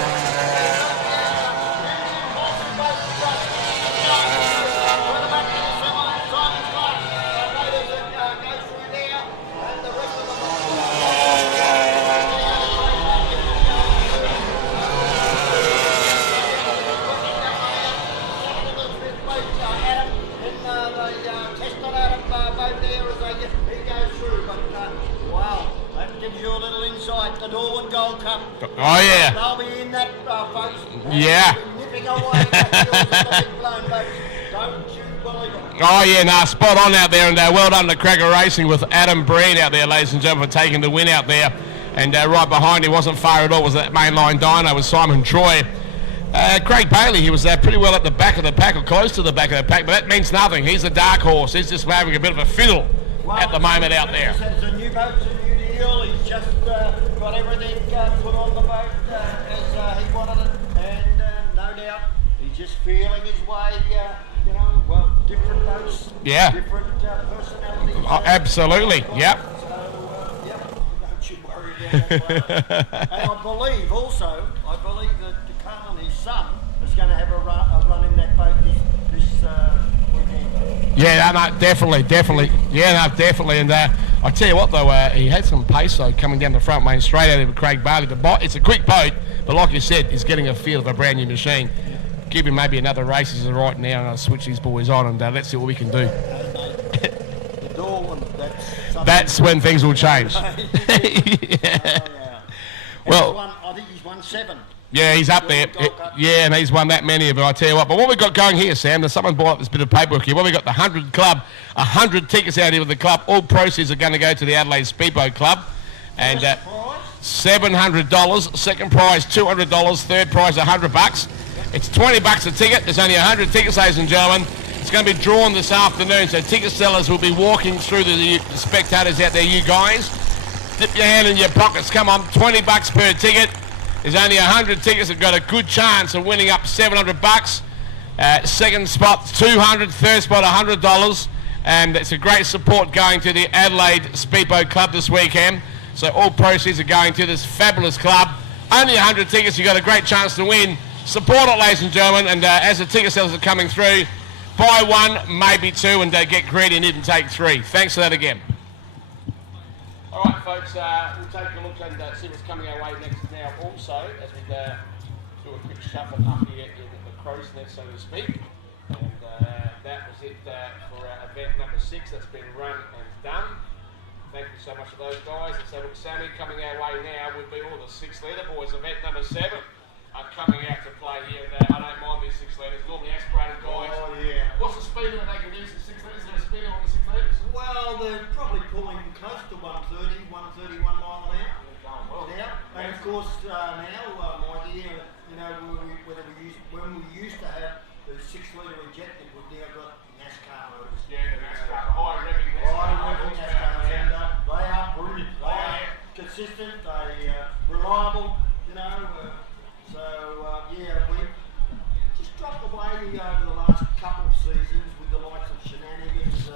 Northern Gold Cup. Oh yeah. They'll be in that, folks. Yeah. They'll be nipping away that field of the big blown boats. Don't you believe it? Oh yeah, nah, spot on out there, and well done to Cracker Racing with Adam Breen out there, ladies and gentlemen, for taking the win out there. And right behind him, wasn't far at all, was that mainline dyno with Simon Troy. Craig Bailey, he was pretty well at the back of the pack, or close to the back of the pack, but that means nothing. He's a dark horse. He's just having a bit of a fiddle at the moment out there. It's a new boat, it's a new deal. He's just got everything put on the boat as he wanted it, and no doubt he's just feeling his way. Different boats, Yeah. different personalities. Oh, absolutely, yep. So, don't you worry about that. And I believe that Carl and his son is going to have a run in that boat this weekend. Yeah, no, definitely. Yeah, no, definitely. And I tell you what, though, he had some pace, though, coming down the front main straight out of Craig Bailey. It's a quick boat, but like you said, he's getting a feel of a brand new machine. Give him maybe another race as right now, and I'll switch these boys on, and let's see what we can do. The Dawn, That's when things will change. Yeah. Well, I think he's won 7. Yeah, he's up there. Yeah, and he's won that many of them, I tell you what. But what we've got going here, Sam, there's someone brought up this bit of paperwork here. Well, we've got the 100 Club, 100 tickets out here with the club. All proceeds are going to go to the Adelaide Speedboat Club. And $700, second prize $200, third prize $100. It's $20 a ticket. There's only 100 tickets, ladies and gentlemen. It's going to be drawn this afternoon, so ticket sellers will be walking through the spectators out there. You guys, dip your hand in your pockets. Come on, $20 per ticket. There's only 100 tickets that got a good chance of winning up $700. Second spot $200, third spot $100, and it's a great support going to the Adelaide Speedboat Club this weekend. So all proceeds are going to this fabulous club. Only 100 tickets. You got a great chance to win. Support it, ladies and gentlemen, and as the ticket sales are coming through, buy one, maybe two, and get greedy and even take 3. Thanks for that again. All right, folks, we'll take a look and see what's coming our way next now also, as we do a quick shuffle up here in the crow's nest, so to speak. And that was it for event number 6 that's been run and done. Thank you so much to those guys. And so, look, Sammy, coming our way now would be all the 6-litre boys. Event number 7 are coming out to play here. And I don't mind these 6 litres. Normally aspirated guys. Oh, yeah. What's the speed limit they can use in 6 litres? Is there a speed limit on the 6 litres? Well, they're probably pulling close to 130, 131 mile an hour. Now, and of course, now, my dear, when we used to have the 6-litre injected, we've now got NASCAR motors. Yeah, the NASCAR, high-revving NASCAR. And they are brilliant. They are consistent, they reliable, we just dropped away over the last couple of seasons with the likes of Shenanigans,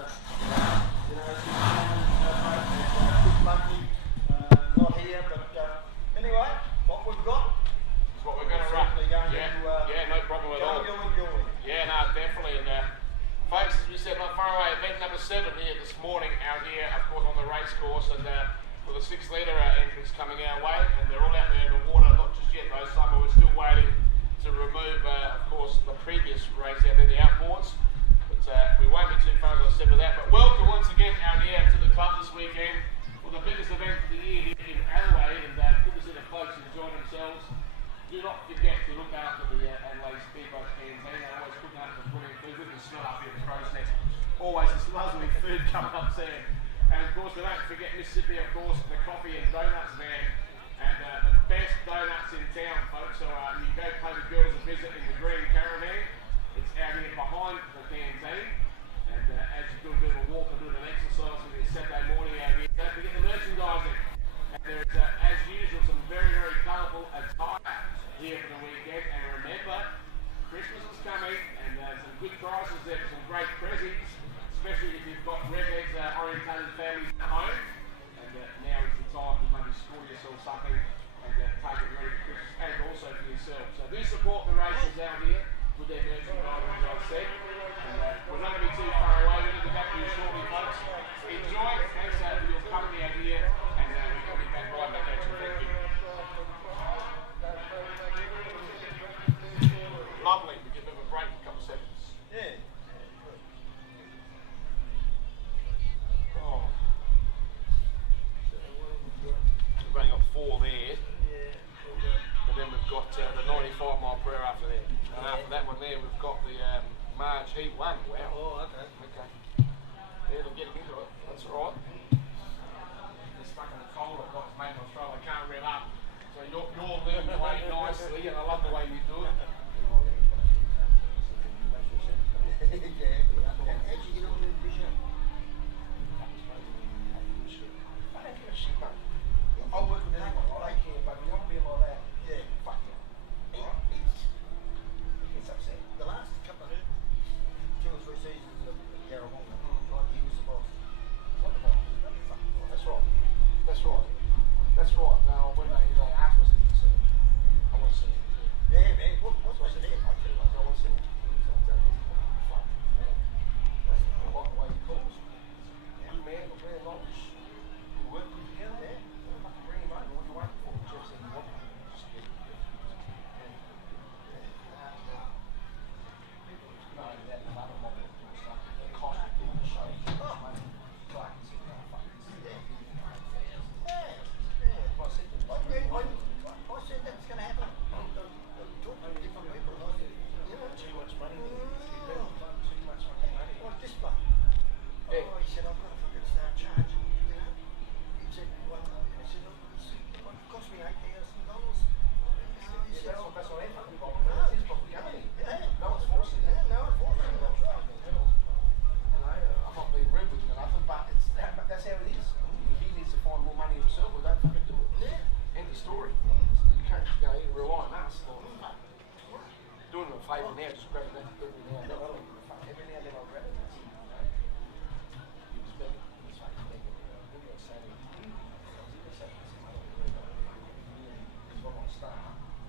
Big Monkey, not here, but anyway, what we've got is what we're going to run. No problem at all. Yeah, no, definitely. And folks, as we said, not far away, event number 7 here this morning out here, of course, on the race course, and with a 6-litre entrance coming our way, and they're all out there in the water, not just yet though, summer, we're still waiting to remove, of course, the previous race out there, the outboards, but we won't be too far, as I said, with that. But welcome once again out here to the club this weekend for the biggest event of the year here in Adelaide, and good to see the folks enjoying themselves. Do not forget to look after the Adelaide Speedboat canteen. They're always cooking up some brilliant food. We can smell up here at the crow's nest. Always this lovely food coming up there. And of course, we don't forget Mississippi, of course, the coffee and donuts van. And the best donuts in town, folks. So you go pay the girls a visit in the green caravan. It's out here behind the canteen. And as you do a bit of a walk and do an exercise with your Saturday morning out here, don't forget the merchandising. And there's, as usual, some very, very colourful attire here for the weekend. And remember, Christmas is coming, and some good prices there for some great presents, especially if you've got redheads orientated families at home. And now is the time to maybe score yourself something and take it ready for Christmas, and also for yourself. So do support the races out here with their merchandising, as I've said. And we're not going to be too far away. We're going to be back to you shortly, folks. Enjoy. Thanks for your company out here, and we're going to be back right back at you. Thank you. Lovely. We give them a break for a couple of seconds. Yeah. Oh. We've only got 4 there. And after that one there, we've got the Marj Heat 1. Wow. Oh, okay. Okay. Yeah, they're getting into it. That's all right. They're stuck in the cold. I've got his mate in Australia. I can't rev up. So you're leading away nicely, and I love the way you do it. How'd you get on with Bishop? I don't give a shit, mate. I'll work with anyone. I don't care, but you don't be like that. Yeah. Fuck you. Alright? He gets upset. The last couple of 2 or 3 seasons of Yarrawonga, like he was the boss. What the hell? That's right. That's right. That's right. Now, when they asked us if it's I want to see it. Yeah, man. What's it there? I tell you what, I want to see it. I'm telling you, fuck, man. That's I like the way he calls. Good man, but man, like this. We work good together, man. Fucking bring him over. What are you waiting for? Jeff said, you want me? Just get it. No, that other mob and stuff. The cost of doing the show. Money. Like, he said, no, fuck this. I said to him, I said that's going to happen. Talk to different people. I said, you know, too much money. Too much fucking money. like this one. Yeah. Oh, he said, I'm going to fucking start charging, you know. He said, I said, it cost me $8,000. He said, That's what I'm fucking about. It's his property, ain't it? yeah. No one's forcing it. Yeah, no, unfortunately, that's right. I'm not being rude with you or nothing, but that's how it is. He needs to find more money himself, or don't fucking do it. Yeah. End of story. You can't rely on us. Doing him a favour now, just grabbing that every now and then. I don't give a fuck. Every now and then I'll grab it. That's it. You just beg it. It's fucking beg it. What are you going to say to him? I was going to say to him, I don't know. He's one on star.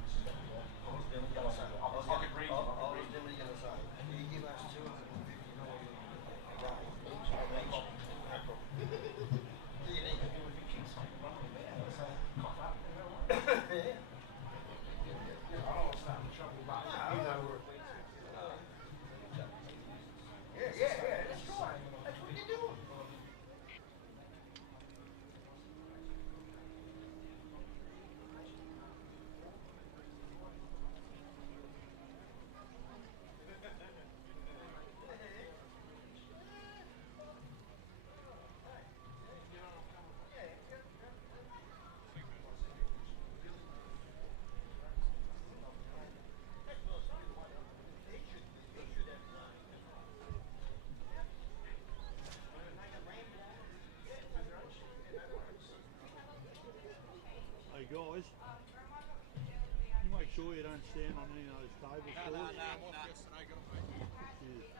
This is what we want. I was going to say. I could read you. I was definitely going to say, you give us $250 a day. Each. No problem. You need to do with your kids. Yeah. I don't want to start in trouble, but you know where it leads. Yeah, that's right. That's what you're doing. Hey guys, you make sure you don't stand on any of those tables. No, I'm off yesterday, got to pay. Cheers.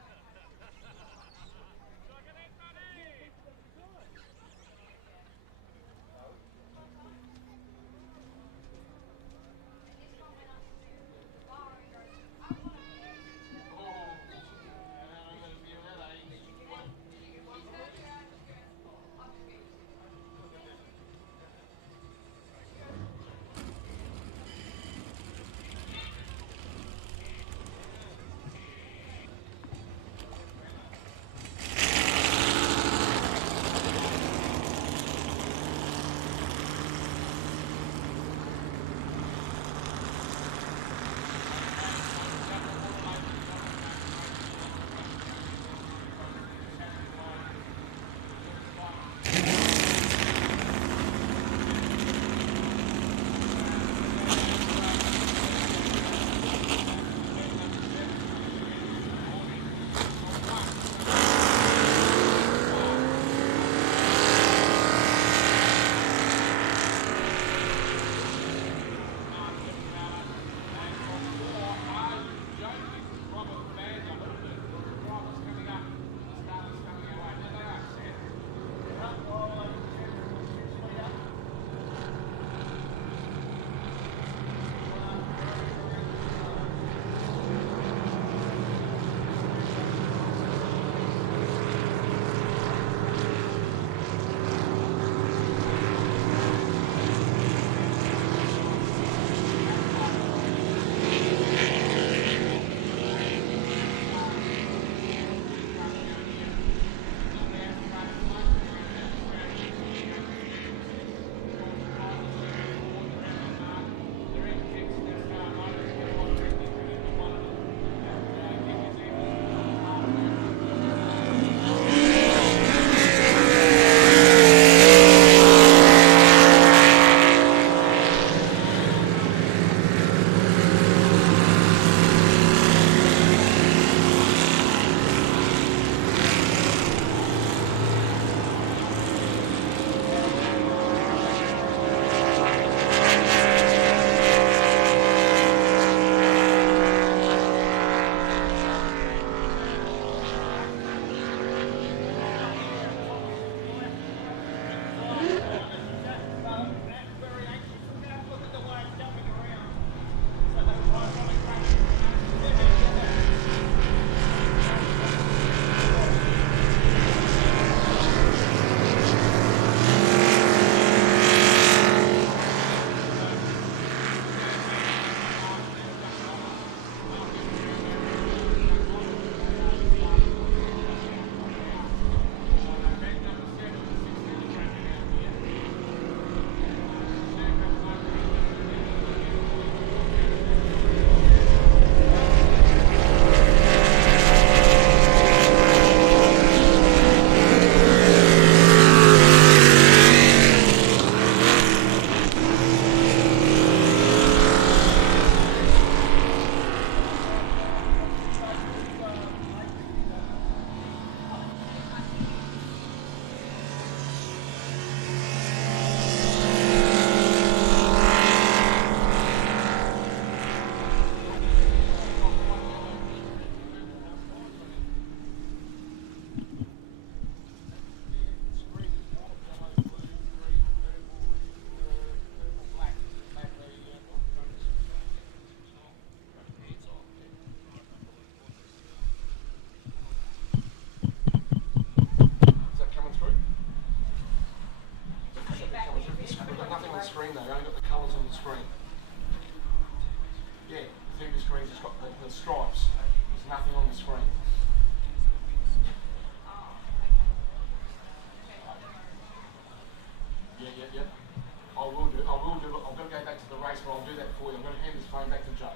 that for you. I'm going to hand this phone back to Joe.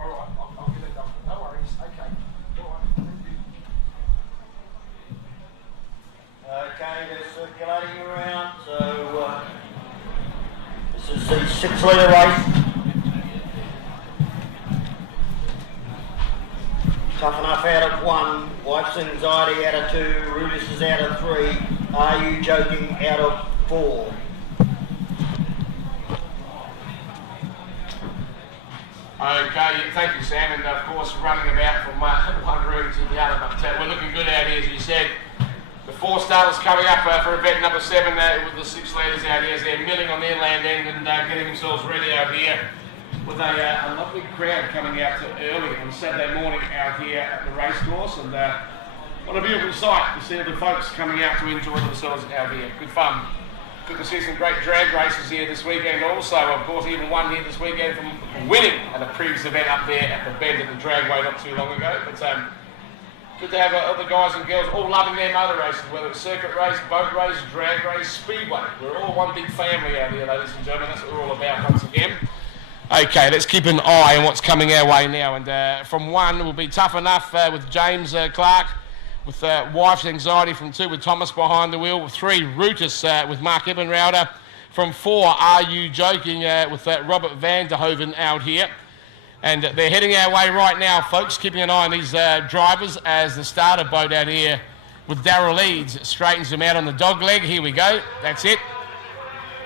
All right, I'll get it done. No worries. Okay. All right. Thank you. Okay, they're circulating around. So this is the 6 litre race. Tough Enough out of 1, Wife's Anxiety out of 2, Rudis is out of 3, Are You Joking out of 4. Okay, thank you, Sam, and of course running about from one room to the other, but we're looking good out here, as you said. The 4 starters coming up for event number 7 with the 6 leaders out here as they're milling on their land end and getting themselves ready out here with a lovely crowd coming out early on Saturday morning out here at the racecourse, and what a beautiful sight to see all the folks coming out to enjoy themselves out here. Good fun. Good to see some great drag races here this weekend also. Of course, even one here this weekend from winning at a previous event up there at the bend at the Dragway not too long ago. But good to have other guys and girls all loving their motor races, whether it's circuit race, boat race, drag race, speedway. We're all one big family out here, ladies and gentlemen. That's what we're all about once again. Okay, let's keep an eye on what's coming our way now. And from 1 will be Tough Enough with James Clark, with Wife's Anxiety from 2 with Thomas behind the wheel, with 3 Rootus with Mark Ebenrauder, from 4 Are You Joking with Robert van der Hoeven out here. And they're heading our way right now, folks, keeping an eye on these drivers as the starter boat out here with Darryl Leeds straightens them out on the dog leg. Here we go, that's it.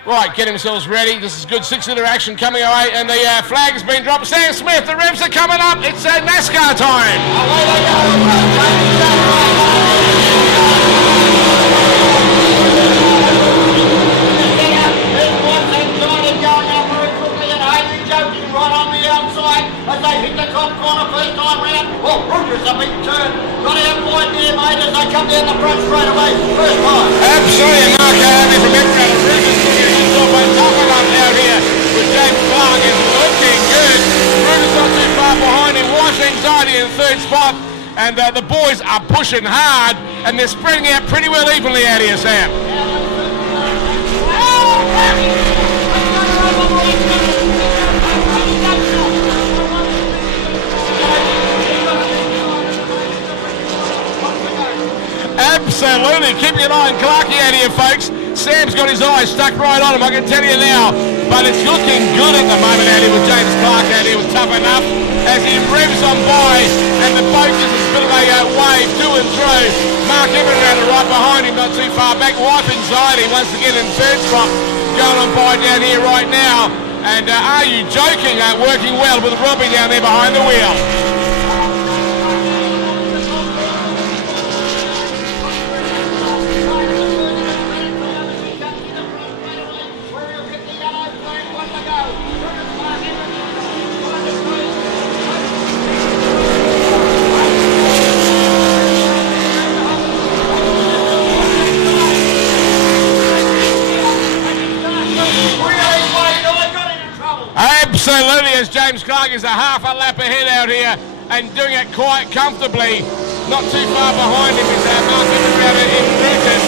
Right, getting themselves ready. This is good 6 litre action coming away, and the flag has been dropped. Sam Smith, the revs are coming up. It's NASCAR time. Away they go. Going out very quickly, and Are You Joking right on the outside as they hit the top corner first time round. Oh, Rogers a big turn. Got out wide there, mate, as they come down the front straight away. First time. Absolutely, Mark Harvey from Ebenrauder. Rogers looking himself on top of them out here with James Clark is looking good. Rogers not too far behind him. Wife's Anxiety in 3rd spot. And the boys are pushing hard, and they're spreading out pretty well evenly out here, Sam. Absolutely, keeping an eye on Clarkie out here, folks. Sam's got his eyes stuck right on him, I can tell you now. But it's looking good at the moment out here with James Clark out here with Tough Enough as he revs on by, and the boat gives a bit of a wave to and through. Mark Ebenrauder right behind him, not too far back. Wife Anxiety once again in 3rd spot, going on by down here right now. And Are You Joking? Working well with Robbie down there behind the wheel. Absolutely, as James Clark is a half a lap ahead out here and doing it quite comfortably. Not too far behind him is Mark Ebenrauder in Brutus,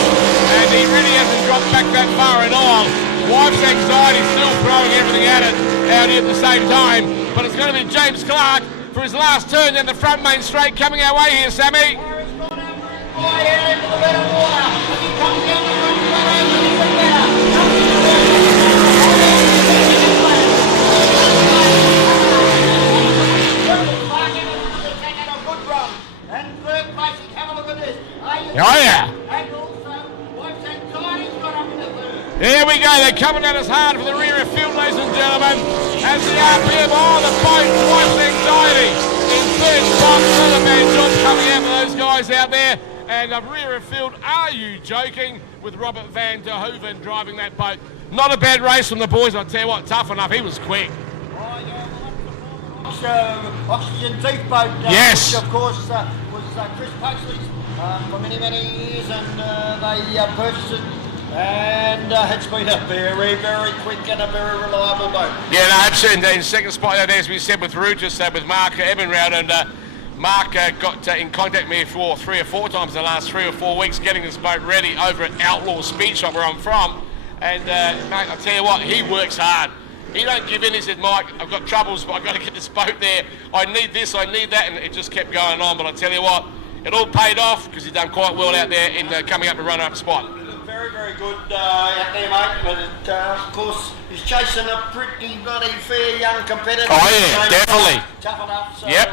and he really hasn't dropped back that far at all. Wife's Anxiety still throwing everything at it out here at the same time, but it's going to be James Clark for his last turn down the front main straight coming our way here, Sammy. Oh yeah. Here we go, they're coming at us hard for the rear of field, ladies and gentlemen. As the RPM on the boat, Wife's Anxiety in 3rd spot. Another man job coming out for those guys out there. And the rear of field, Are You Joking? With Robert van der Hoeven driving that boat. Not a bad race from the boys, I'll tell you what, Tough Enough, he was quick. Oxygen Deep Boat, yes. Which of course was Chris Paisley's for many, many years, and they purchased it, and it's been a very, very quick and a very reliable boat. Yeah, no, absolutely. In 2nd spot there, as we said, with Rugis, with Mark Ebenrauder, and Mark got in contact with me for 3 or 4 times in the last 3 or 4 weeks getting this boat ready over at Outlaw Speed Shop where I'm from, and mate, I tell you what, he works hard. He don't give in. He said, Mike, I've got troubles, but I've got to get this boat there. I need this, I need that, and it just kept going on. But I tell you what, it all paid off because he's done quite well out there in coming up the runner-up spot. Very, very good out there, mate. But of course, he's chasing a pretty bloody fair young competitor. Oh yeah, definitely. Tough enough. So, yep.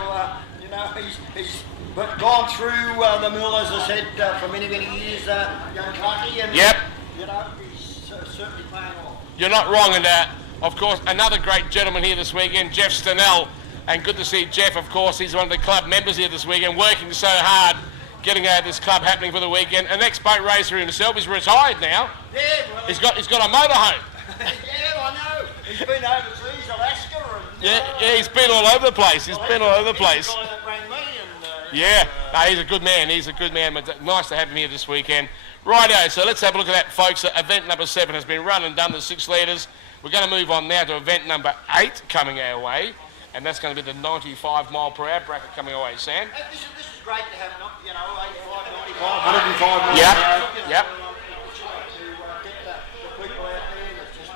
You know, he's gone through the mill, as I said, for many, many years, young Clarkie. And, yep. You know, he's certainly playing off. You're not wrong in that. Of course, another great gentleman here this weekend, Jeff Stenell. And good to see Jeff, of course. He's one of the club members here this weekend, working so hard, getting this club happening for the weekend. An ex-boat racer himself. He's retired now. Yeah, well, he's got a motorhome. Yeah, I know. He's been overseas, Alaska, and yeah, he's been all over the place. He's been all over the place. He's the guy that rang me and, yeah, no, he's a good man. He's a good man. But nice to have him here this weekend. Righto, so let's have a look at that, folks. Event number 7 has been run and done, the 6 litres. We're going to move on now to event number 8 coming our way, and that's going to be the 95 mile per hour bracket coming our way. Sam? This is great to have, 85, 95, 105 miles yep. per hour. Yep. To get the people out there, that's just,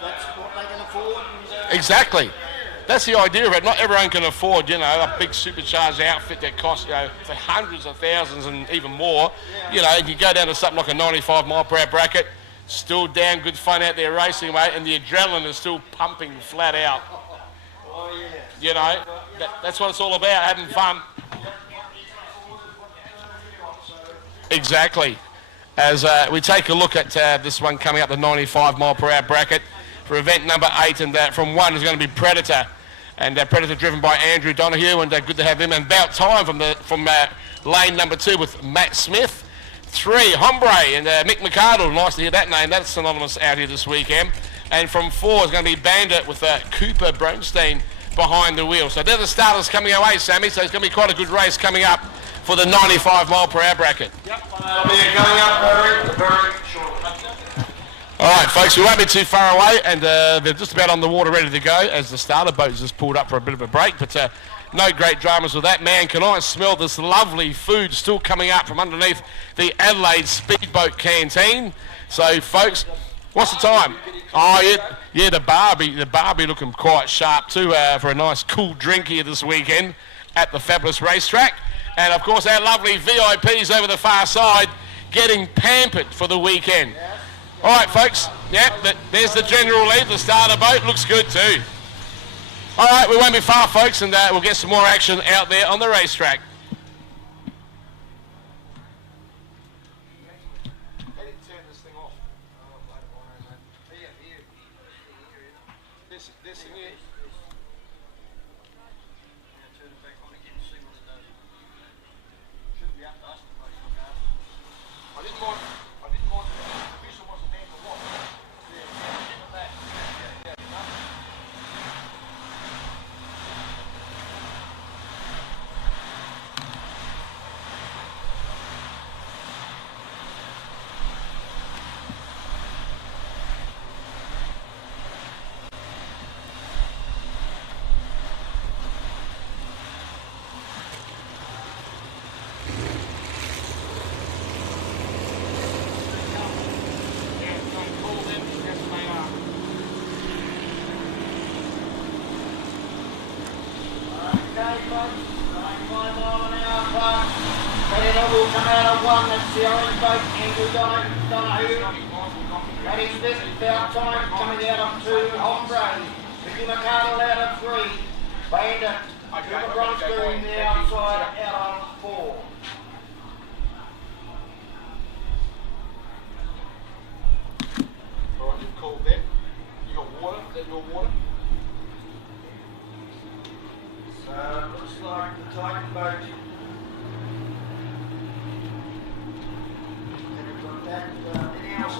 that's what they can afford. And, exactly. That's the idea of it. Not everyone can afford, a big supercharged outfit that costs, for hundreds of thousands and even more. Yeah. You go down to something like a 95 mile per hour bracket, still damn good fun out there racing, mate, and the adrenaline is still pumping flat out. Oh, yeah. That's what it's all about, having fun. Exactly. As we take a look at this one coming up, the 95 mile per hour bracket for event number 8, and from 1 is going to be Predator. And Predator driven by Andrew Donoghue, and good to have him. And about time from lane number 2 with Matt Smith. 3, Hombre and Mick McArdle. Nice to hear that name. That's synonymous out here this weekend. And from 4 is going to be Bandit with Cooper Bronstein behind the wheel. So they're the starters coming our way, Sammy. So it's going to be quite a good race coming up for the 95 mile per hour bracket. Yep, they'll be going up very shortly. All right, folks, we won't be too far away, and they're just about on the water ready to go as the starter boat's just pulled up for a bit of a break. But no great dramas with that. Man, can I smell this lovely food still coming up from underneath the Adelaide Speedboat Canteen. So, folks, what's the time? Oh, yeah, the Barbie looking quite sharp too for a nice cool drink here this weekend at the fabulous racetrack. And, of course, our lovely VIPs over the far side getting pampered for the weekend. All right, folks. Yep, there's the general lead. The starter boat looks good too. All right, we won't be far, folks, and we'll get some more action out there on the racetrack. They didn't turn this thing off. This thing here. Turn it back on again and see what it does. Should be up to us to play some cars. I didn't mind the visual wasn't there for what. Will come out of 1, that's the orange boat, Andrew Donoghue. That is this, about time, coming out of 2, Hombre. Mickey McArdle out of 3. Bandit, Cooper Bronstein the outside, out of 4. All right, you've called that. You got water? Is that your water? So it looks like the Titan boat. That in our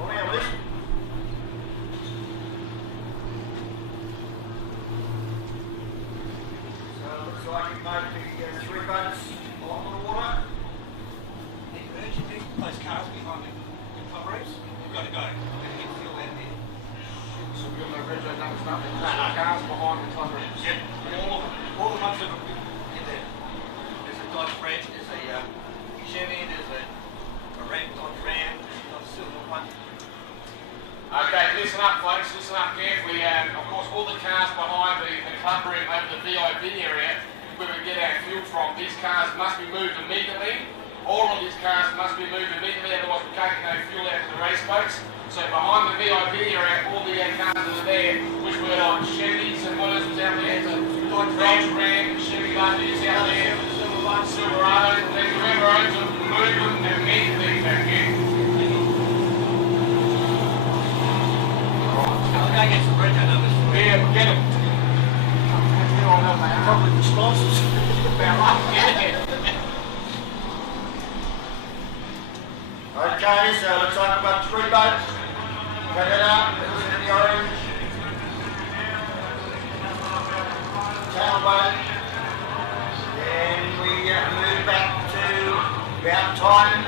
on our list. So it looks like it might be 3 boats on the water. Those cars behind the club race, we've got to go. We're going to get fuel out there. So we've got no red zone numbers, nothing. Cars behind the club room. Yep. All the ones that are in there. There's a Dodge French, there's a Chevy, there's a Ram, Dodge Ram, there's a silver one. listen up carefully. Of course, all the cars behind the club room over the VIP area, where we get our fuel from, these cars must be moved immediately. All of these cars must be moved immediately, otherwise we can't get no fuel out to the race boats. So behind the VIP area, all the cars that are there, which were like Chevys and what else was out there, so Dodge Ram, Chevy Bundies out there, Silverados, and whoever owns them, move them immediately, thank you. I'll go get some bread numbers. Yeah, get them. Probably the sponsors. Okay, so it looks like we've got 3 boats. Cut it up, listen to the orange. Tail boat. Then we move back to about time.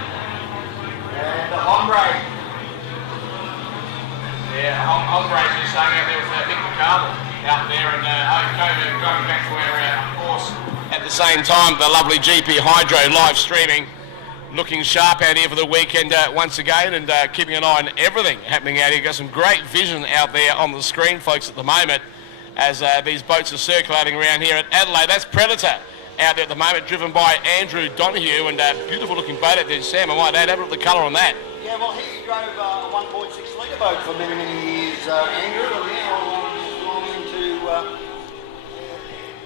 And the hombre. Yeah, Hombre's just staying out there with Mick McCardle out there, and going back to where, of course, at the same time, the lovely GP Hydro live streaming, looking sharp out here for the weekend once again, and keeping an eye on everything happening out here. Got some great vision out there on the screen, folks, at the moment, as these boats are circulating around here at Adelaide. That's Predator out there at the moment, driven by Andrew Donoghue, and beautiful looking boat out there. Sam, I might add, have a look at the colour on that. Yeah, well, he drove a 1.6 litre boat for many, many years, Andrew, and now long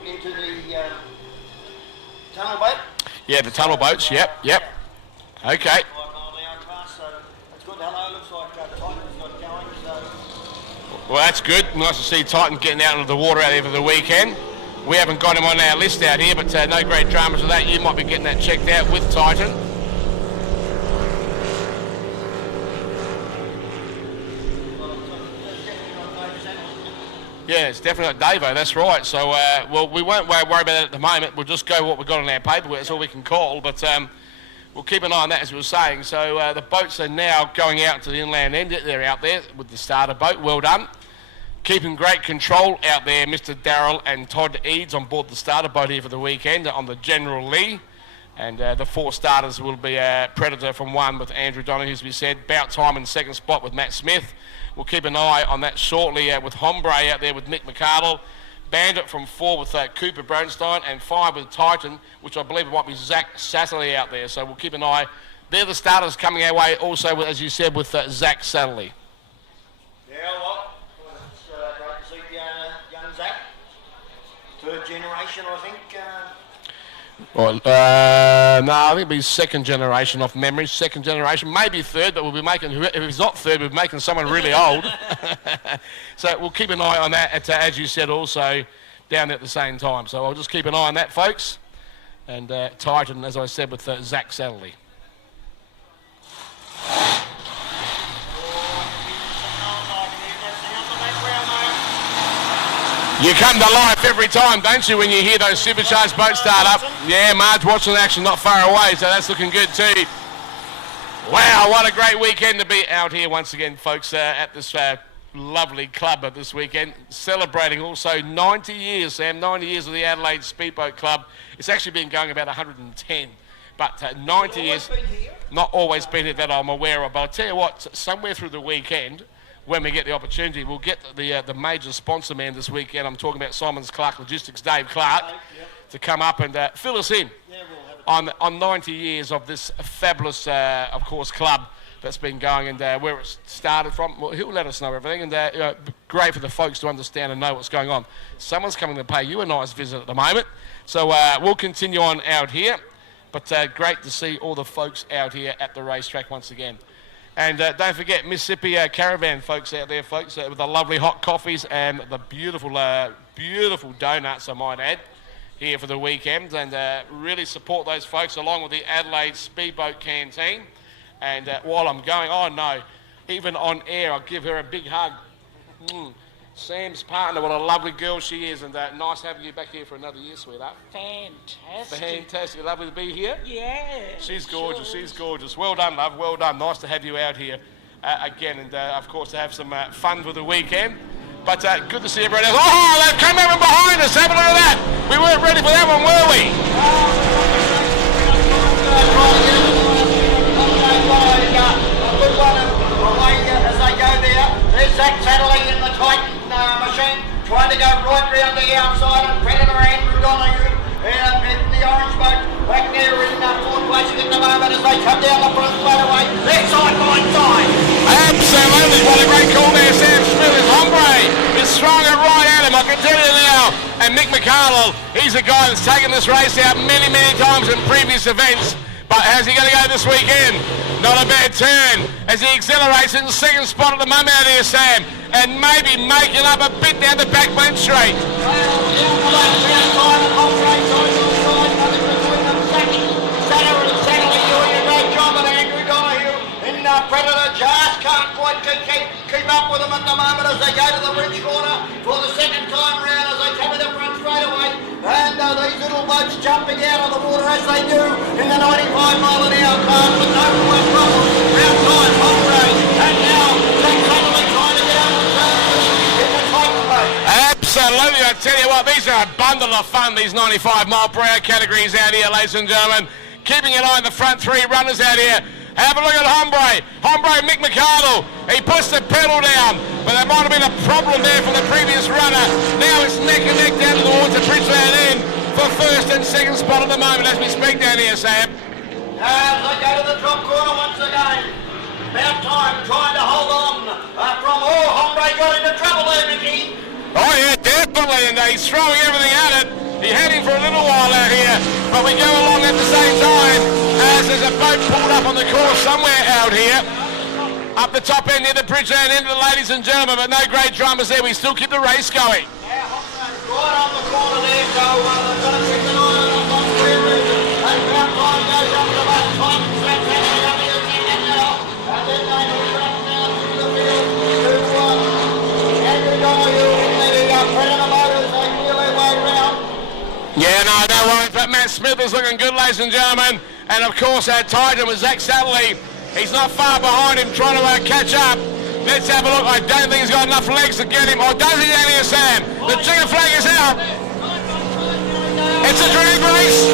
into the tunnel boat. Yeah, the tunnel boats, yep. Okay. Well, that's good. Nice to see Titan getting out into the water out there for the weekend. We haven't got him on our list out here, but no great dramas with that. You might be getting that checked out with Titan. Yeah, it's definitely not Davo, that's right. So, well, we won't worry about it at the moment. We'll just go what we've got on our paperwork. That's all we can call. But we'll keep an eye on that, as we were saying. So the boats are now going out to the inland end. They're out there with the starter boat. Well done. Keeping great control out there, Mr. Darrell and Todd Eads on board the starter boat here for the weekend on the General Lee. And the 4 starters will be Predator from 1 with Andrew Donoghue, as we said. Bout Time in 2nd spot with Matt Smith. We'll keep an eye on that shortly with Hombre out there with Mick McCardle. Bandit from 4 with Cooper Bronstein, and 5 with Titan, which I believe might be Zach Satterley out there. So we'll keep an eye. They're the starters coming our way also, with, as you said, with Zach Satterley. Yeah, well, it's great to see young Zach. 3rd generation, I think. Well, no, I think it'll be 2nd generation off memory. 2nd generation, maybe 3rd, but we'll be making, if it's not 3rd, we'll be making someone really old. So we'll keep an eye on that, as you said, also down there at the same time. So I'll just keep an eye on that, folks. And Titan, as I said, with Zach Satterley. You come to life every time, don't you, when you hear those supercharged boats start up? Yeah, Marj watching action not far away, so that's looking good too. Wow, what a great weekend to be out here once again, folks, at this lovely club of this weekend. Celebrating also 90 years, Sam, 90 years of the Adelaide Speedboat Club. It's actually been going about 110, but 90 years. Not always been here that I'm aware of, but I'll tell you what, somewhere through the weekend, when we get the opportunity, we'll get the major sponsor man this weekend. I'm talking about Simons Clark Logistics, Dave Clark, to come up and fill us in on 90 years of this fabulous, of course, club that's been going, and where it started from. Well, he'll let us know everything, and great for the folks to understand and know what's going on. Someone's coming to pay you a nice visit at the moment, so we'll continue on out here, but great to see all the folks out here at the racetrack once again. And don't forget Mississippi Caravan folks out there, folks, with the lovely hot coffees and the beautiful, beautiful donuts, I might add, here for the weekend. And really support those folks along with the Adelaide Speedboat Canteen. And while I'm going, oh no, even on air, I'll give her a big hug. Sam's partner, what a lovely girl she is, and nice having you back here for another year, sweetheart. Fantastic. Fantastic. Lovely to be here. Yeah. She's gorgeous, she's gorgeous. Well done, love, well done. Nice to have you out here again, and of course to have some fun for the weekend. But good to see everyone else. Oh, they've come over behind us, have a look at that. We weren't ready for that one, were we? As they go there, there's Zach Satterley in the Titan machine, trying to go right round the outside, and Predator Andrew Donahue in the orange boat, back there in fourth place at the moment as they come down the front straight away. They're side by side. Absolutely, what a great call there, Sam Smith. His hombre is throwing it right at him, I can tell you now. And Mick McCardle, he's a guy that's taken this race out many, many times in previous events. But how's he going to go this weekend? Not a bad turn as he accelerates in the second spot at the moment out here, Sam. And maybe making up a bit down the backbone straight. Predator just can't quite keep up with them at the moment as they go to the bridge corner for the second time round as they come to the front straight away. And these little boats jumping out of the water as they do in the 95 mile an hour class with no real problem. Round time, Hombre, and now Zach Satterley trying to get out of the in the Titan boat. Absolutely, I tell you what, these are a bundle of fun, these 95 mile per hour categories out here, ladies and gentlemen. Keeping an eye on the front three runners out here. Have a look at Hombre. Hombre, Mick McCardle. He puts the pedal down, but there might have been a problem there for the previous runner. Now it's neck and neck down towards the Bridgeland end for first and second spot at the moment as we speak down here, Sam. As they go to the top corner once again. About time trying to hold on from Hombre got into trouble there, Mickey. Oh yeah, definitely, and he's throwing everything at it. He had him for a little while out here, but we go along at the same time as there's a boat pulled up on the course somewhere out here. Up the top end near the Bridgeland end, ladies and gentlemen, but no great dramas there. We still keep the race going. Right on the corner there, so they've got to keep an eye on it on where it is. And about time goes up to that time, and then they will run down through the field to Andrew Donahue in the Predator motors. They wheel their way round. Yeah, no worries, but Matt Smith is looking good, ladies and gentlemen. And of course, our Titan with Zach Satterley. He's not far behind him, trying to catch up. Let's have a look. I don't think he's got enough legs to get him. Or does he, down here, Sam? The chicken flag is out. It's a drag race.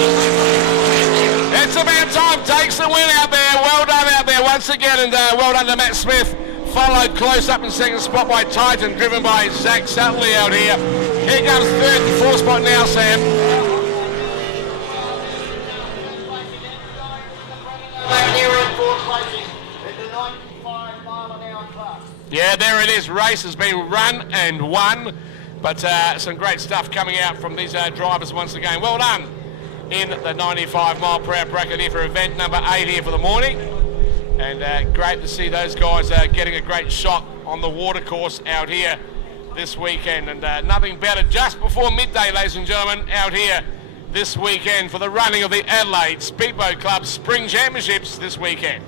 It's about time. Takes the win out there. Well done out there once again. And well done to Matt Smith. Followed close up in second spot by Titan, driven by Zach Satterley out here. Here comes third and fourth spot now, Sam. Yeah, there it is. Race has been run and won. But some great stuff coming out from these drivers once again. Well done in the 95 mile per hour bracket here for event number 8 here for the morning. And great to see those guys getting a great shot on the water course out here this weekend. And nothing better just before midday, ladies and gentlemen, out here this weekend for the running of the Adelaide Speedboat Club Spring Championships this weekend.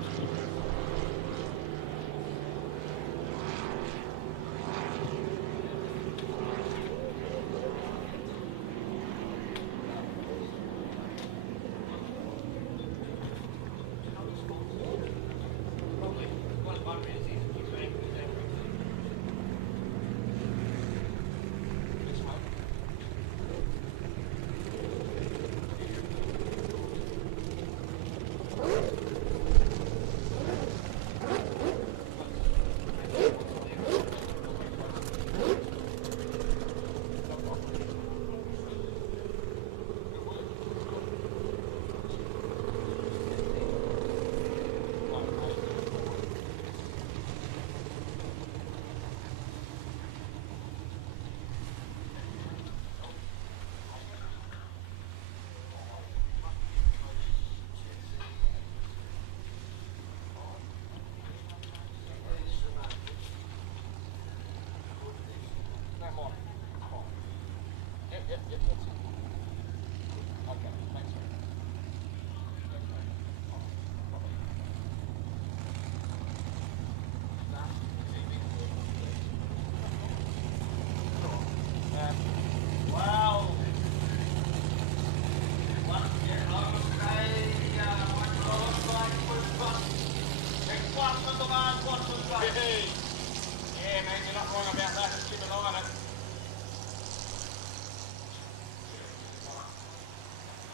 Yeah, man, you're not wrong about that. Just keep an eye on it.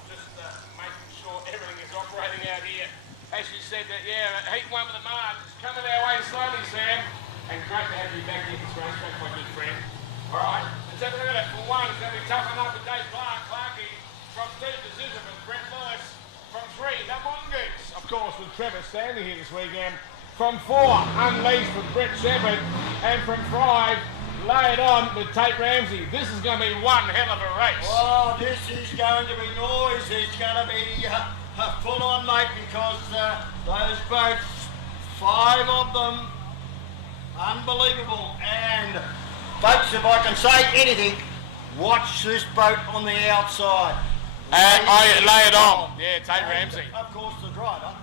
Just making sure everything is operating out here. As you said, that yeah, heat one with the Marj is coming our way slowly, Sam. and great to have you back in this racetrack, my good friend. Alright, let's have a look at it. For one, it's going to be tough enough with Dave Clarkey. From 2, Decision with Brett Lewis. From 3, the Mongoose, of course, with Trevor Stanley here this weekend. From 4, Unleashed with Brett Shepherd. And from 5, Lay It On with Tate Ramsey. This is going to be one hell of a race. Oh, this is going to be noisy. It's going to be full on, mate, because those boats, 5 of them, unbelievable. And, folks, if I can say anything, watch this boat on the outside. Lay It On. Yeah, Tate Ramsey. Of course, the driver.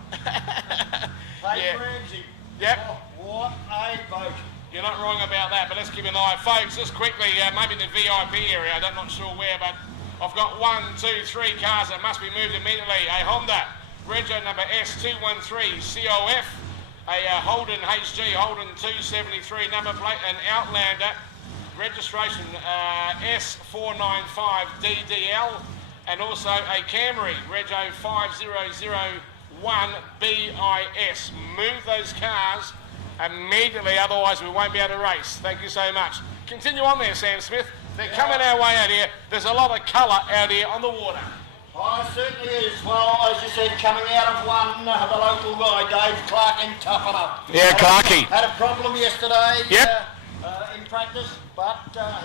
Tate Ramsey. Yep. Oh, what a boat. You're not wrong about that, but let's keep an eye. Folks, just quickly, maybe the VIP area, I'm not sure where, but I've got 1, 2, 3 cars that must be moved immediately. A Honda, Rego number S213COF, a Holden HG, Holden 273 number plate, an Outlander, registration S495DDL, and also a Camry, Rego 5001BIS. Move those cars immediately, otherwise we won't be able to race. Thank you so much. Continue on there, Sam Smith. They're coming our way out here. There's a lot of colour out here on the water. Oh, it certainly is. Well, as you said, coming out of one, the local guy, Dave Clarkey, toughen up. Yeah, Clarkey. Had a problem yesterday Yep. In practice, but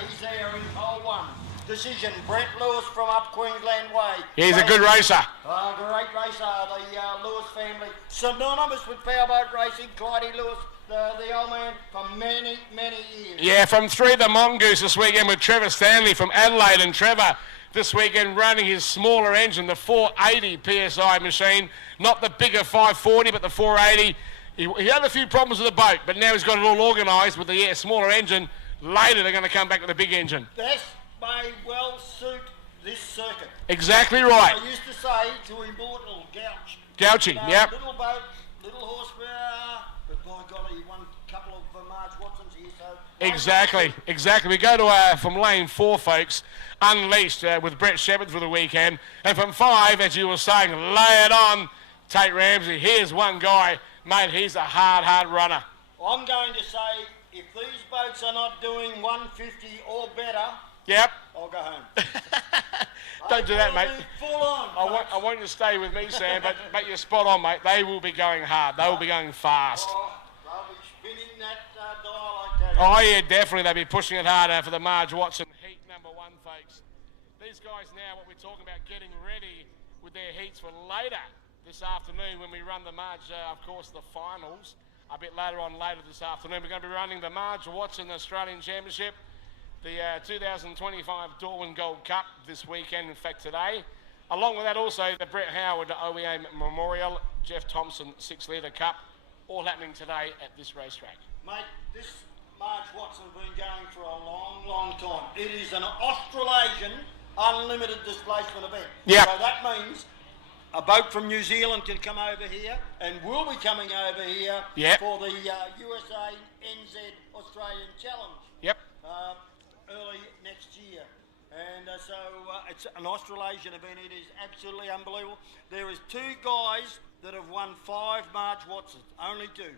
he's there in hole 1. Decision, Brett Lewis from up Queensland Way. He's a good racer. Great racer, the Lewis family. Synonymous with powerboat racing, Clydie Lewis, the old man, for many, many years. Yeah, from 3, the Mongoose this weekend with Trevor Stanley from Adelaide. And Trevor this weekend running his smaller engine, the 480 PSI machine. Not the bigger 540, but the 480. He had a few problems with the boat, but now he's got it all organised with the smaller engine. Later they're going to come back with the big engine. This may well suit this circuit. Exactly right. I used to say to Immortal Gouchy, yep. Little boat, little horsepower, but by God, he won a couple of Marj Watsons here, so... Exactly. We go to from lane 4, folks, Unleashed with Brett Shepherd for the weekend. And from 5, as you were saying, Lay It On, Tate Ramsey. Here's one guy, mate, he's a hard runner. I'm going to say, if these boats are not doing 150 or better... Yep. I'll go home. Don't do that, mate. Full on, I want you to stay with me, Sam, but you're spot on, mate. They will be going hard. They will be going fast. Oh, they'll be spinning that dial, I tell you. Oh, yeah, definitely. They'll be pushing it harder for the Marj Watson heat number 1, folks. These guys now, what we're talking about, getting ready with their heats for later this afternoon when we run the Marj, of course, the finals. A bit later this afternoon. We're going to be running the Marj Watson Australian Championship, the 2025 Darwin Gold Cup this weekend, in fact today. Along with that also the Brett Howard OEA Memorial, Jeff Thompson 6 Litre Cup, all happening today at this racetrack. Mate, this Marj Watson has been going for a long time. It is an Australasian unlimited displacement event. Yep. So that means a boat from New Zealand can come over here and will be coming over here for the USA NZ Australian Challenge. Yep. Early next year. And so it's an Australasian event. It is absolutely unbelievable. There is 2 guys that have won 5 Marj Watsons. Only 2.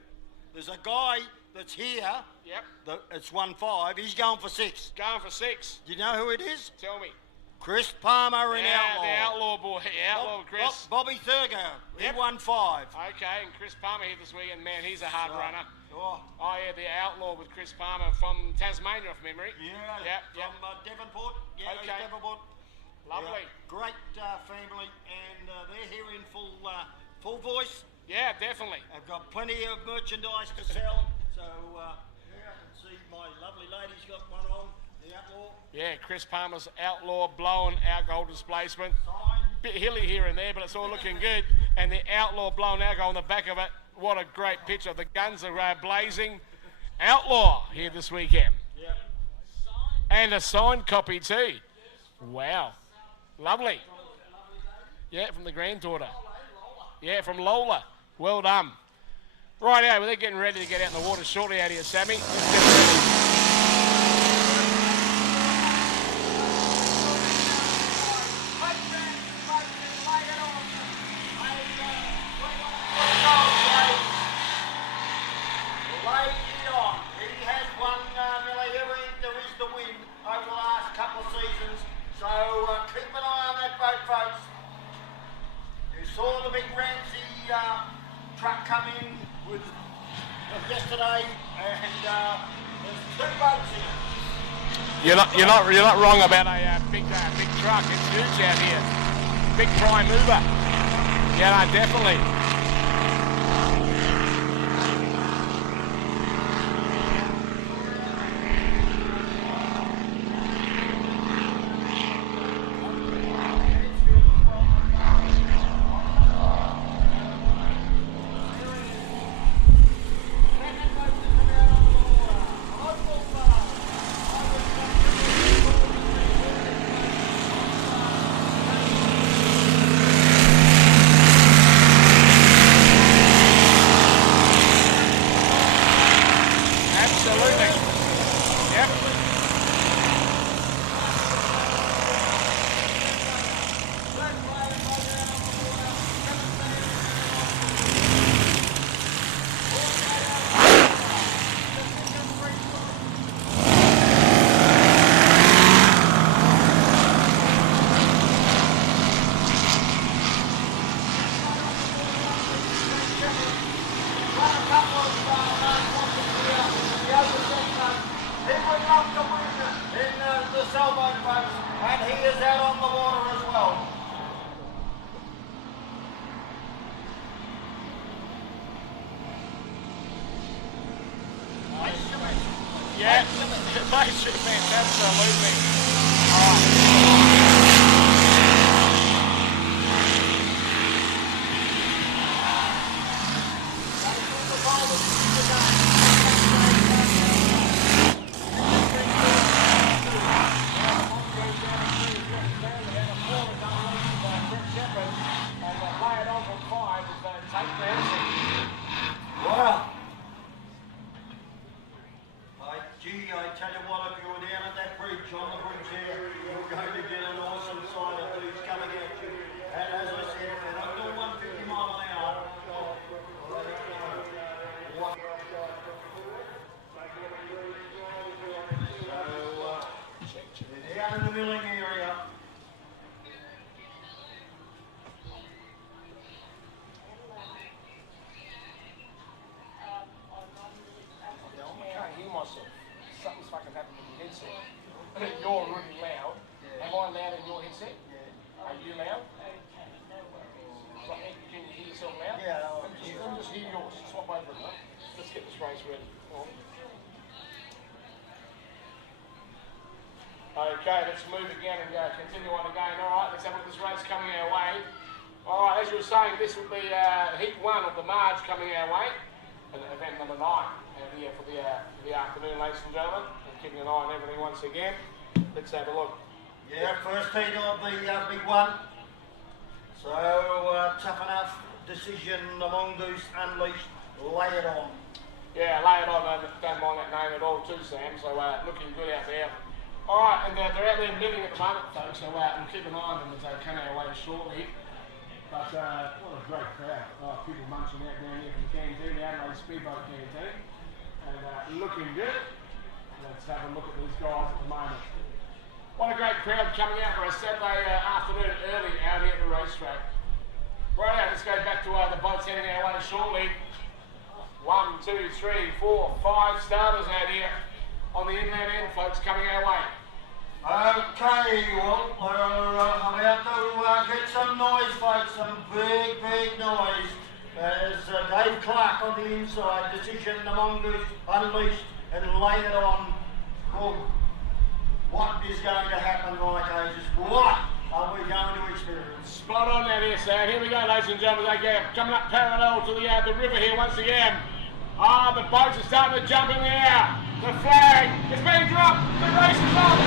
There's a guy that's here. Yep. It's won 5. He's going for 6. Going for 6. Do you know who it is? Tell me. Chris Palmer in Outlaw. The Outlaw boy. Outlaw Chris. Bobby Thurgood. Yep. He won 5. Okay, and Chris Palmer here this weekend. Man, he's a hard runner. Oh, yeah, the Outlaw with Chris Palmer from Tasmania, off memory. Yeah. From Devonport. Yeah, Okay. East Devonport. Lovely. Yeah, great family, and they're here in full voice. Yeah, definitely. I've got plenty of merchandise to sell, so I can see my lovely lady's got one on, the Outlaw. Yeah, Chris Palmer's Outlaw blowing alcohol displacement. Sign. Bit hilly here and there, but it's all looking good. And the Outlaw blowing alcohol on the back of it. What a great picture. The guns are blazing. Outlaw here this weekend. Yeah. And a signed copy too. Wow. Lovely. Yeah, from the granddaughter. Yeah, from Lola. Well done. Right, well, they're getting ready to get out in the water shortly out here, Sammy. Let's get ready. truck come in with yesterday, and there's 2 boats in it. You're not wrong about a big truck. It's huge out here. Big prime mover. Yeah, no, definitely. Okay, let's move again and continue on again. All right, let's have a look at this race coming our way. All right, as you were saying, this will be heat 1 of the Marj coming our way, and event number 9 here for the afternoon, ladies and gentlemen. And keeping an eye on everything once again. Let's have a look. Yeah, first heat of the big one. So tough enough decision, the Mongoose Unleashed. Lay it on. Yeah, lay it on. I don't mind that name at all too, Sam. So looking good out there. All right, and they're out there milling at the moment, folks, so we'll keep an eye on them as they come our way shortly. But what a great crowd. People munching out down here from the canteen, the Adelaide Speedboat canteen. And looking good. Let's have a look at these guys at the moment. What a great crowd coming out for a Saturday afternoon early out here at the racetrack. Right, let's go back to the boats heading our way shortly. 1, 2, 3, 4, 5 starters out here on the inland end, folks, coming our way. Okay, well, I'm about to get some noise, folks, some big noise. There's Dave Clark on the inside, decision, the Mongoose Unleashed, and lay it on. Well, what is going to happen, right, Ages? What are we going to experience? Spot on out here, sir. Here we go, ladies and gentlemen. They go coming up parallel to the river here once again. The boats are starting to jump in the air. The flag is being dropped. The race is on.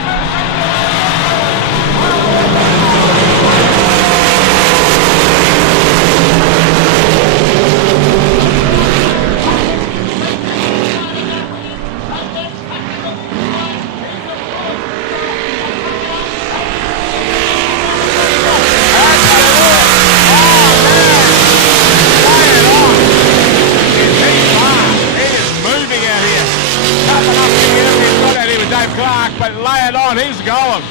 Clark, but lay it on, he's going.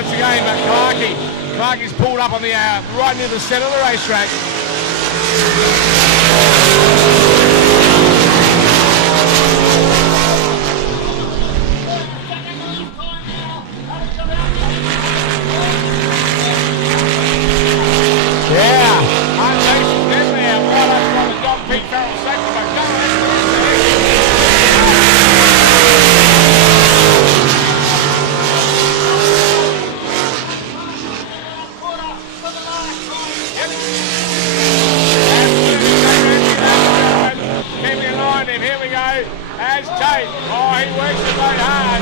once again, but Clarkie's pulled up on the right near the centre of the racetrack. Yeah, unleashing them there. Well, that's got the Don Pete Farrell second, but go ahead. Keeping an eye on him. Here we go. As Tate. Oh, he works the boat hard.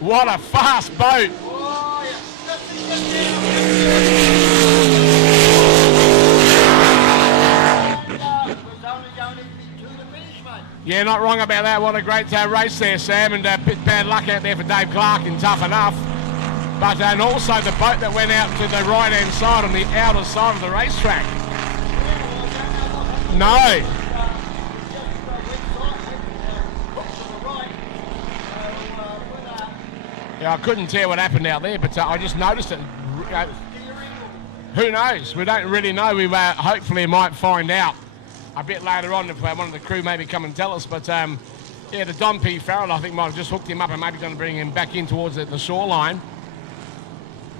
What a fast boat. Yeah, not wrong about that. What a great race there, Sam, and a bit bad luck out there for Dave Clark and Tough Enough. But and also the boat that went out to the right-hand side on the outer side of the racetrack. No. Yeah, I couldn't tell what happened out there, but I just noticed it. Who knows? We don't really know. We hopefully might find out a bit later on if one of the crew maybe come and tell us. But yeah, the Don P. Farrell, I think, might have just hooked him up and maybe going to bring him back in towards the shoreline.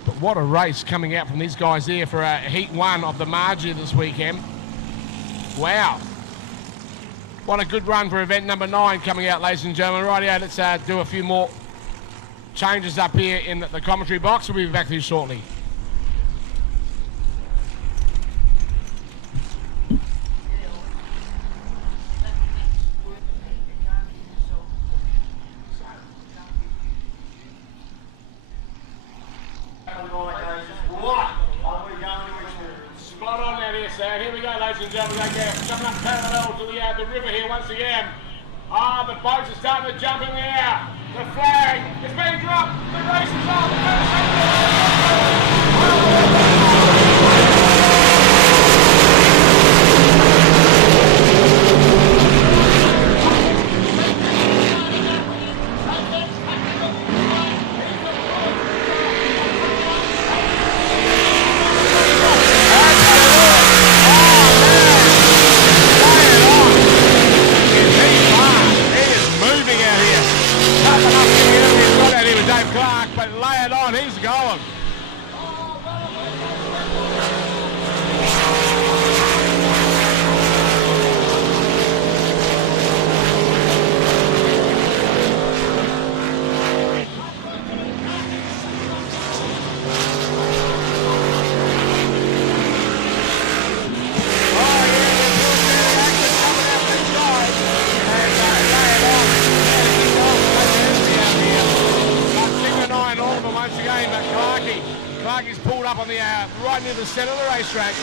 But what a race coming out from these guys here for Heat 1 of the Marj this weekend. Wow. What a good run for event number 9 coming out, ladies and gentlemen. Rightio, let's do a few more changes up here in the commentary box. We'll be back to you shortly. Spot on that here, Sam. Here we go, ladies and gentlemen. Coming up parallel to the river here once again. The boats are starting to jump in the air. The flag is being dropped. The race is on. Clark, but lay it on, he's going. Once again, but Clarkie's pulled up on the right near the centre of the racetrack.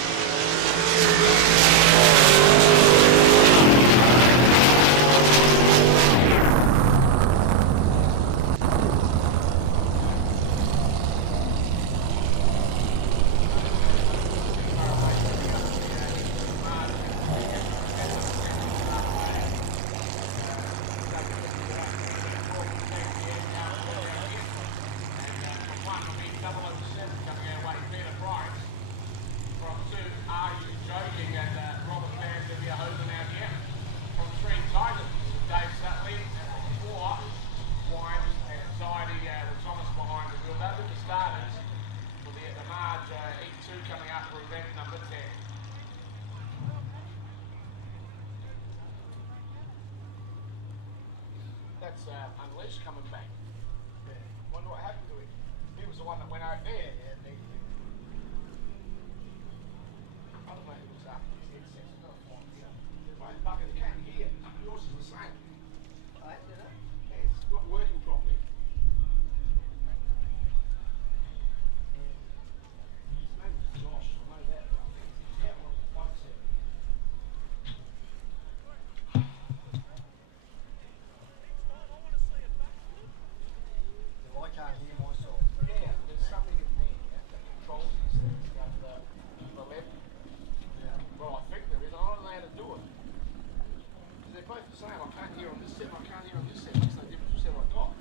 That's Unleashed coming back. Yeah. Wonder what happened to him. He was the one that went out there. Yeah, I don't know who was after his headset's not fine. My bucket can't hear. Yours is the same. Yeah, it's not working properly. His name was Josh, I know that. Yeah, well, like I said. saying. I can't hear on this set. I can't hear on this set. Makes no difference which set I got.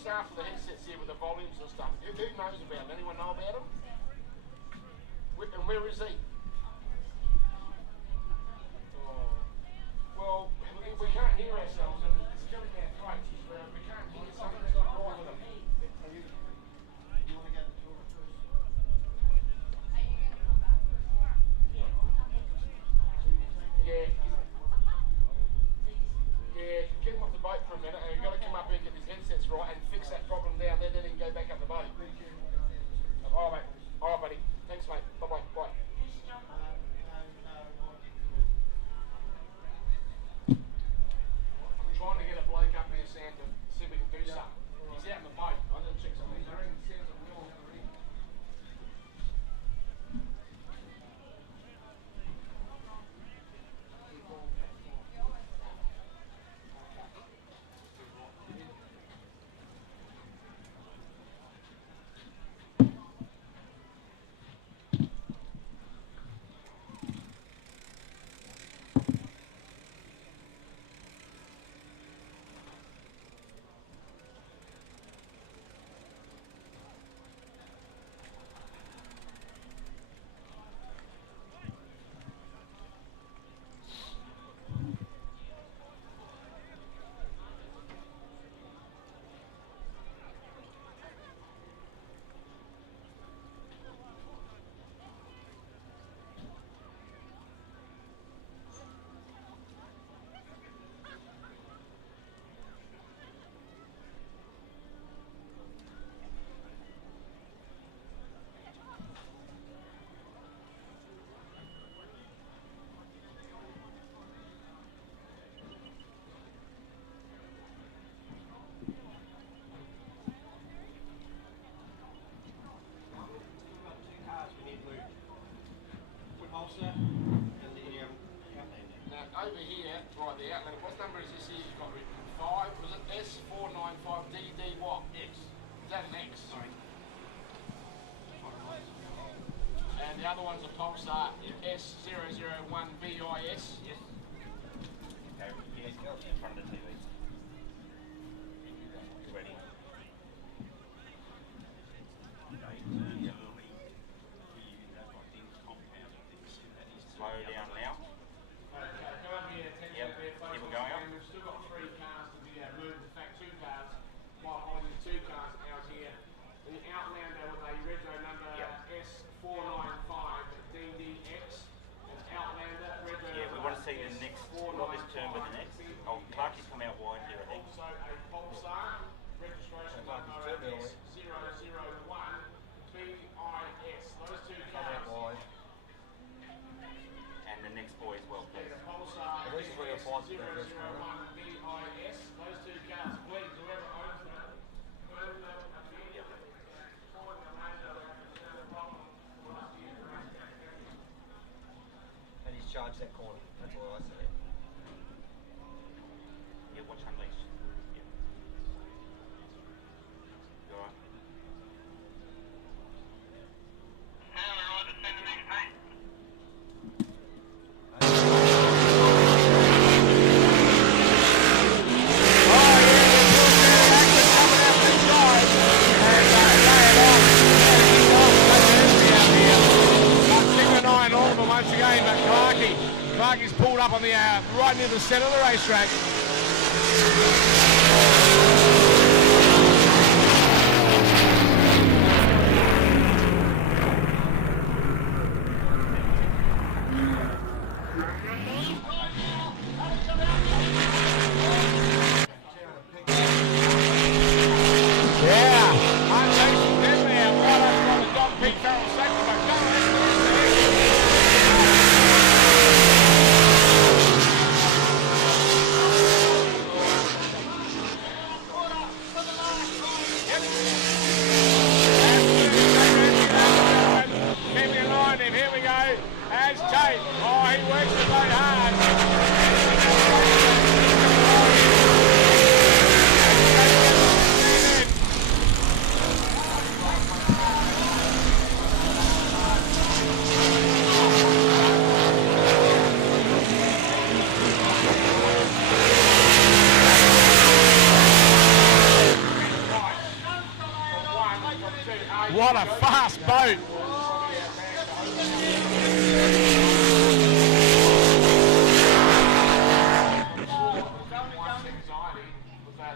After the headsets here with the volumes and stuff, who knows about it? Anyone know about them? And where is he? Oh. Well, we can't hear ourselves, and it's killing our throats. We can't hear something's not right with them. You want to get the tour first? Yeah. Yeah, get him off the boat for a minute, and you've got to come up here and get his headsets right and fix that problem down there, then he can go back up the boat. Alright, mate. Alright, buddy. Thanks, mate. Bye-bye. Bye. I'm trying to get a bloke up here, Sam, to see if we can do something. He's out in the boat. I didn't check something. I reckon Sam's a wheel already. Now, over here, right, the outlet, what number is this here you've got written? 5, was it S495DD what? X. Is that an X? Sorry. And the other one's a Pulsar S001BIS. Yes. Okay, yes, go in front of the TV. Ready. Slow down now. Okay, go over here, Yep, keep it going up. We've still got 3 cars to be moved. In fact, 2 cars. While holding 2 cars out here. The Outlander with a retro number S495DDX. And Outlander retro Yeah, we want to see the next, what this term with the next. Oh, Clarky's come out wide here, I think. Also a Pulsar registration number S001BIS. Those 2 cars. And the next boy as well, please. The Pulsar S001BIS. Those 2 cars, please, whoever owns them. And he's charged that corner. That's what I say. Yeah, watch Unleash. Yeah. You alright? Once again, but Clarky's pulled up on the right near the centre of the racetrack. What a fast boat!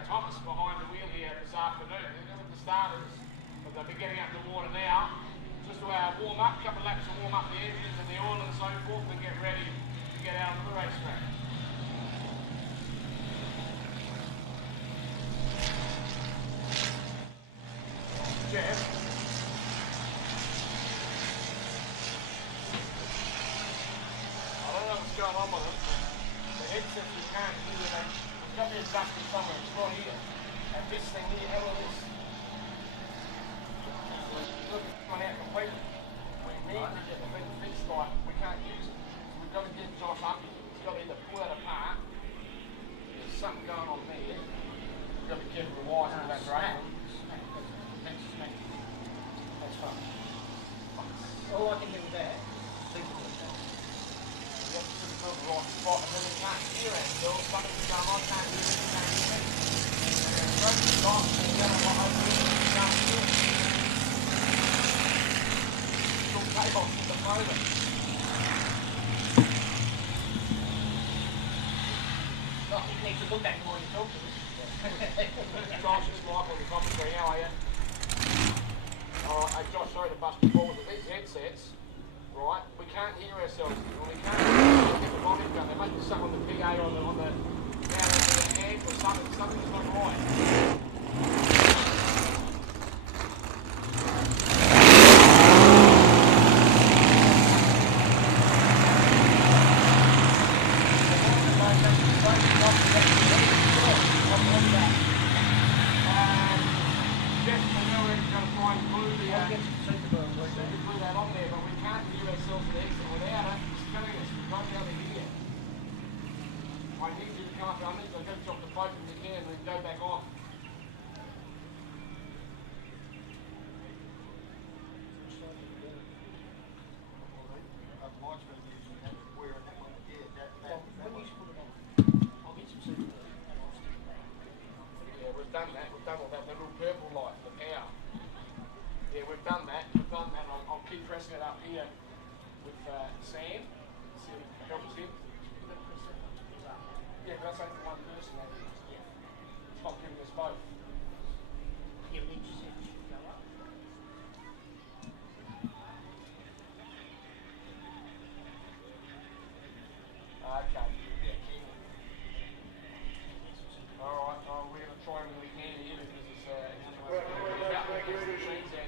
Thomas behind the wheel here this afternoon. Look at the starters, but they'll be getting up to the water now. Just to warm up, a couple of laps to warm up the engines and the oil and so forth, and get ready to get out on the racetrack. Jeff. I don't know what's going on with it. The headsets we can't hear them. There's got to be a dusty somewhere. It's not here. And this thing here, how all this? Look, it's gone out completely. We need to get the thing fixed right. We can't use it. So we've got to get Josh up here. He's got to either pull it apart. There's something going on there. We've got to be careful with wires in that drain. That's fun. All I can do with that, The right spot, and then we can't hear it. So something's going on, can't hear it, can't hear it. And it's broken the dock, and you don't know what over here, you can't hear it. It's all chaos at the moment. oh, you need to look back while you talk to us. Josh, it's Michael, the commentary, how are you? Alright, hey Josh, sorry to bust your balls, but these headsets, right, we can't hear ourselves. Well, we can't get the volume down. There must be something on the PA on the down over the hand or something. Something's not right. Pressing it up here with Sam. See if it helps him. Yeah, but that's only for one person. Yeah. It's not giving us both. You need to see it go up. Okay. Alright, we're going to try when we can here because it's about to get the machines out.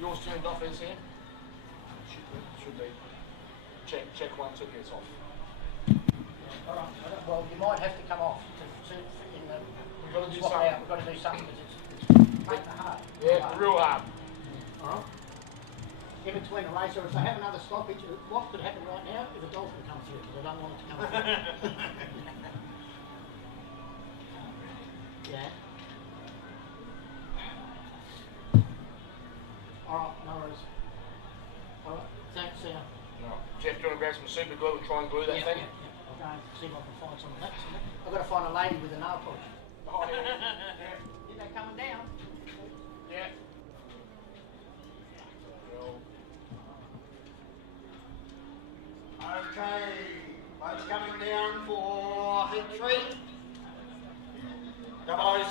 Yours turned off, is here? Should be. Check 1, 2 gets off. Alright, well, you might have to come off to in the. We've got to do swap something. out. We've got to do something because it's make it hard. Yeah, real hard. Alright. In between a race, or if they have another stoppage, what could happen right now if a dolphin comes through? Because I don't want it to come through. Yeah. Alright, no worries. Alright, thanks, No. Jeff, do you want to grab some super glue and try and glue that thing? I'll go and see if I can find some of that. I've got to find a lady with a nail polish. Oh, yeah. Is that coming down? Yeah.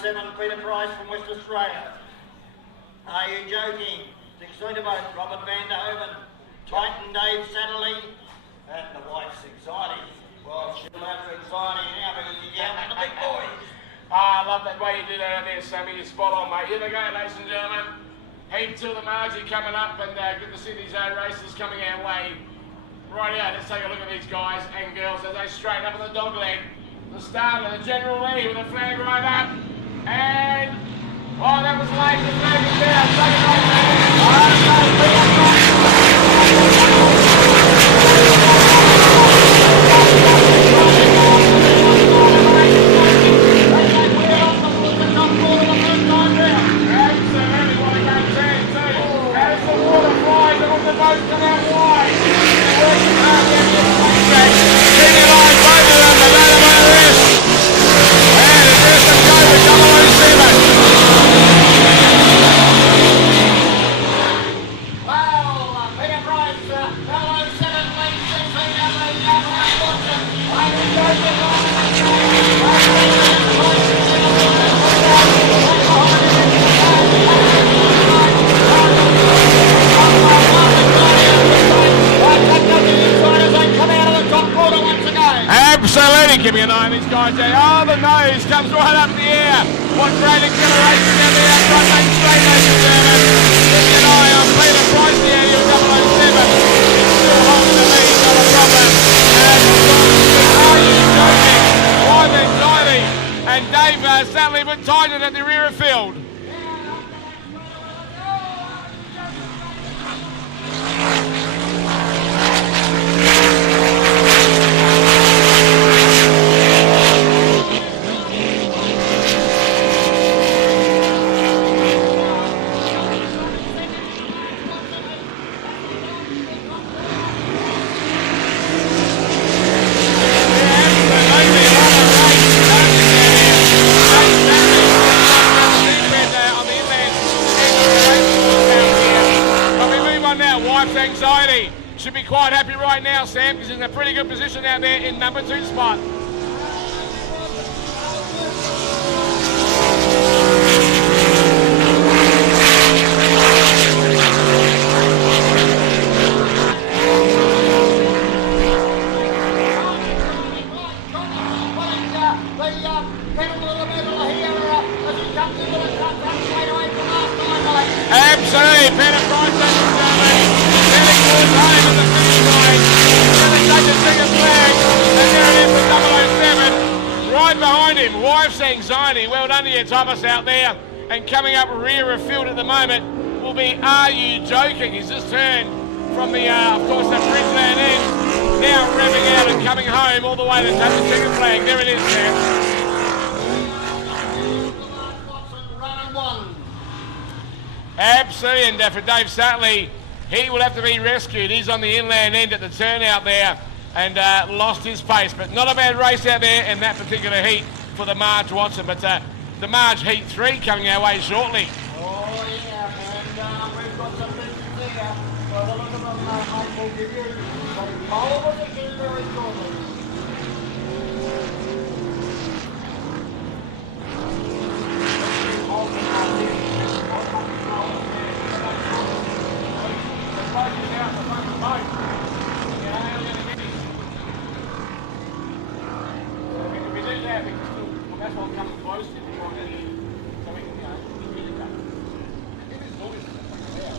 7, Peter Price from West Australia. Are you joking? 16 to vote, Robert Van der Hoven. Titan Dave Satterley. And the wife's anxiety. Well, she'll have anxiety now because you're yelling at the big boys. I love that way you do that out there, Sammy. You're spot on, mate. Here they go, ladies and gentlemen. Heat 2 of the Marj coming up, and good to see these races coming our way. Right out, let's take a look at these guys and girls as they straighten up on the dog leg. The start of the General Lee with the flag right up. And, oh, that was late. The flag is down. Take it right there. Absolutely, what a great turn too. As the water flies and all the boats come out wide. They're working hard down the track. Keeping on both of them, the battle by the rest. And there's the go with 007. Well, Peter Price, 007 leads 16 out of the Watson. I'm Absolutely, give me an eye on these guys there. Oh, the nose comes right up in the air. What great acceleration down the outside lane straight, ladies and gentlemen. Give me an eye on Peter Price there, your 007. Still holding the lead, not a problem. And are you joking? Wild anxiety. And Dave Sadly but tightened at the rear of field. Anxiety should be quite happy right now, Sam, because he's in a pretty good position out there in number 2 spot. Absolutely, Peter Price doesn't heading towards home at the finish line. He's going to take a second flag, and there it is for 007. Right behind him, Wife's Anxiety. Well done to you, Thomas, out there. And coming up rear of field at the moment will be Are You Joking? He's just turned from the, of course, the Bridgeland end. Now revving out and coming home all the way to take the second flag. There it is, Sam. Absolutely, and for Dave Satley, he will have to be rescued. He's on the inland end at the turnout there and lost his pace. But not a bad race out there in that particular heat for the Marj Watson. But the Marj Heat 3 coming our way shortly. Oh, yeah, and we've got some business there. So the look of them, I will give you some pole position very shortly. That's what comes close to the so we can really go. It is always there,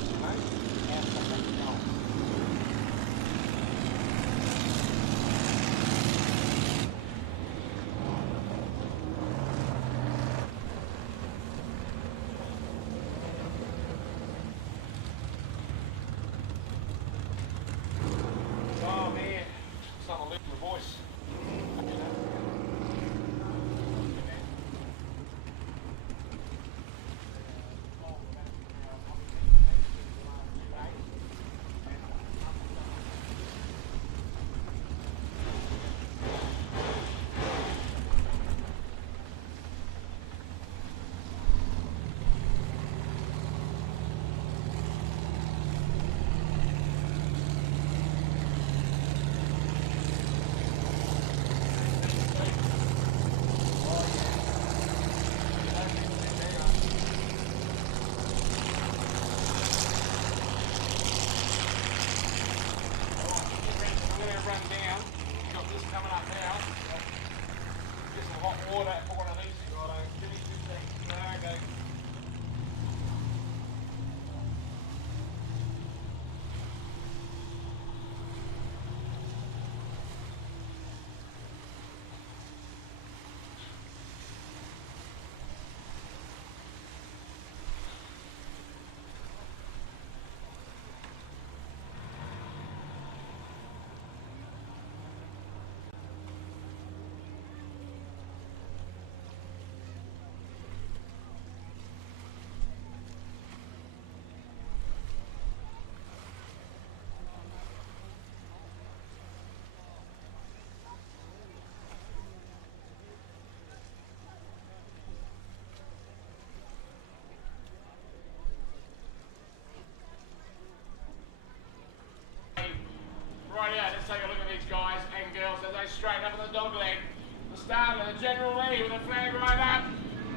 start of the general lead with the flag right up.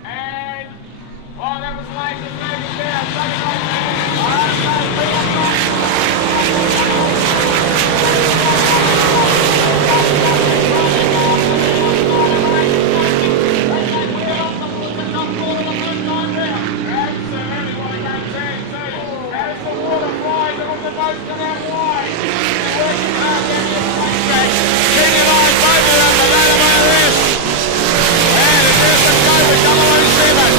And, oh, that was late. The flag is down. Take it right there. Absolutely, what a great turn too. As the water flies, and on the boats come out wide. They're working hard down this straight track. Keep your eyes open on the ladder by the rest. And there's the go with 007.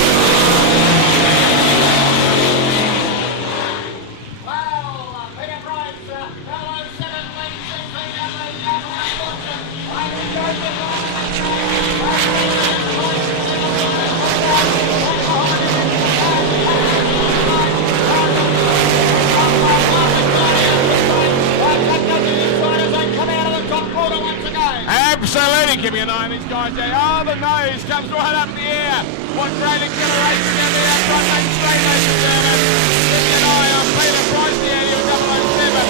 Absolutely, keeping an eye on these guys there. Oh, the nose comes right up in the air. What great acceleration down the outside, main straight, ladies and gentlemen. Keeping an eye on Peter Price there, here with 007.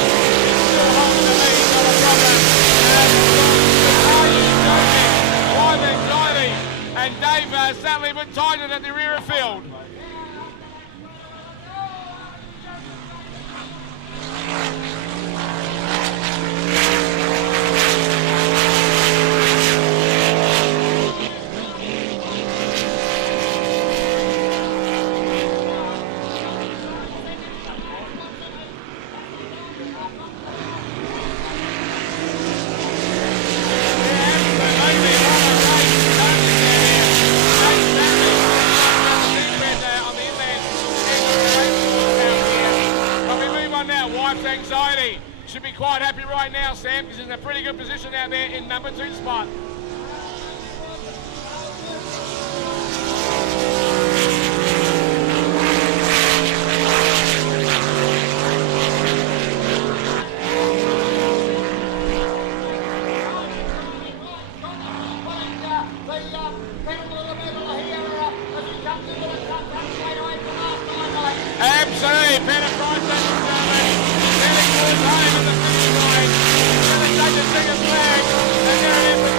Still holding the lead, not a problem. Are you joking? Live anxiety. And Dave sadly a bit tightened at the rear of field. Anxiety should be quite happy right now, Sam, because he's in a pretty good position out there in number 2 spot. Absolutely, Peter Price, heading towards home at the finish line. Going to take the second flag, and there it is for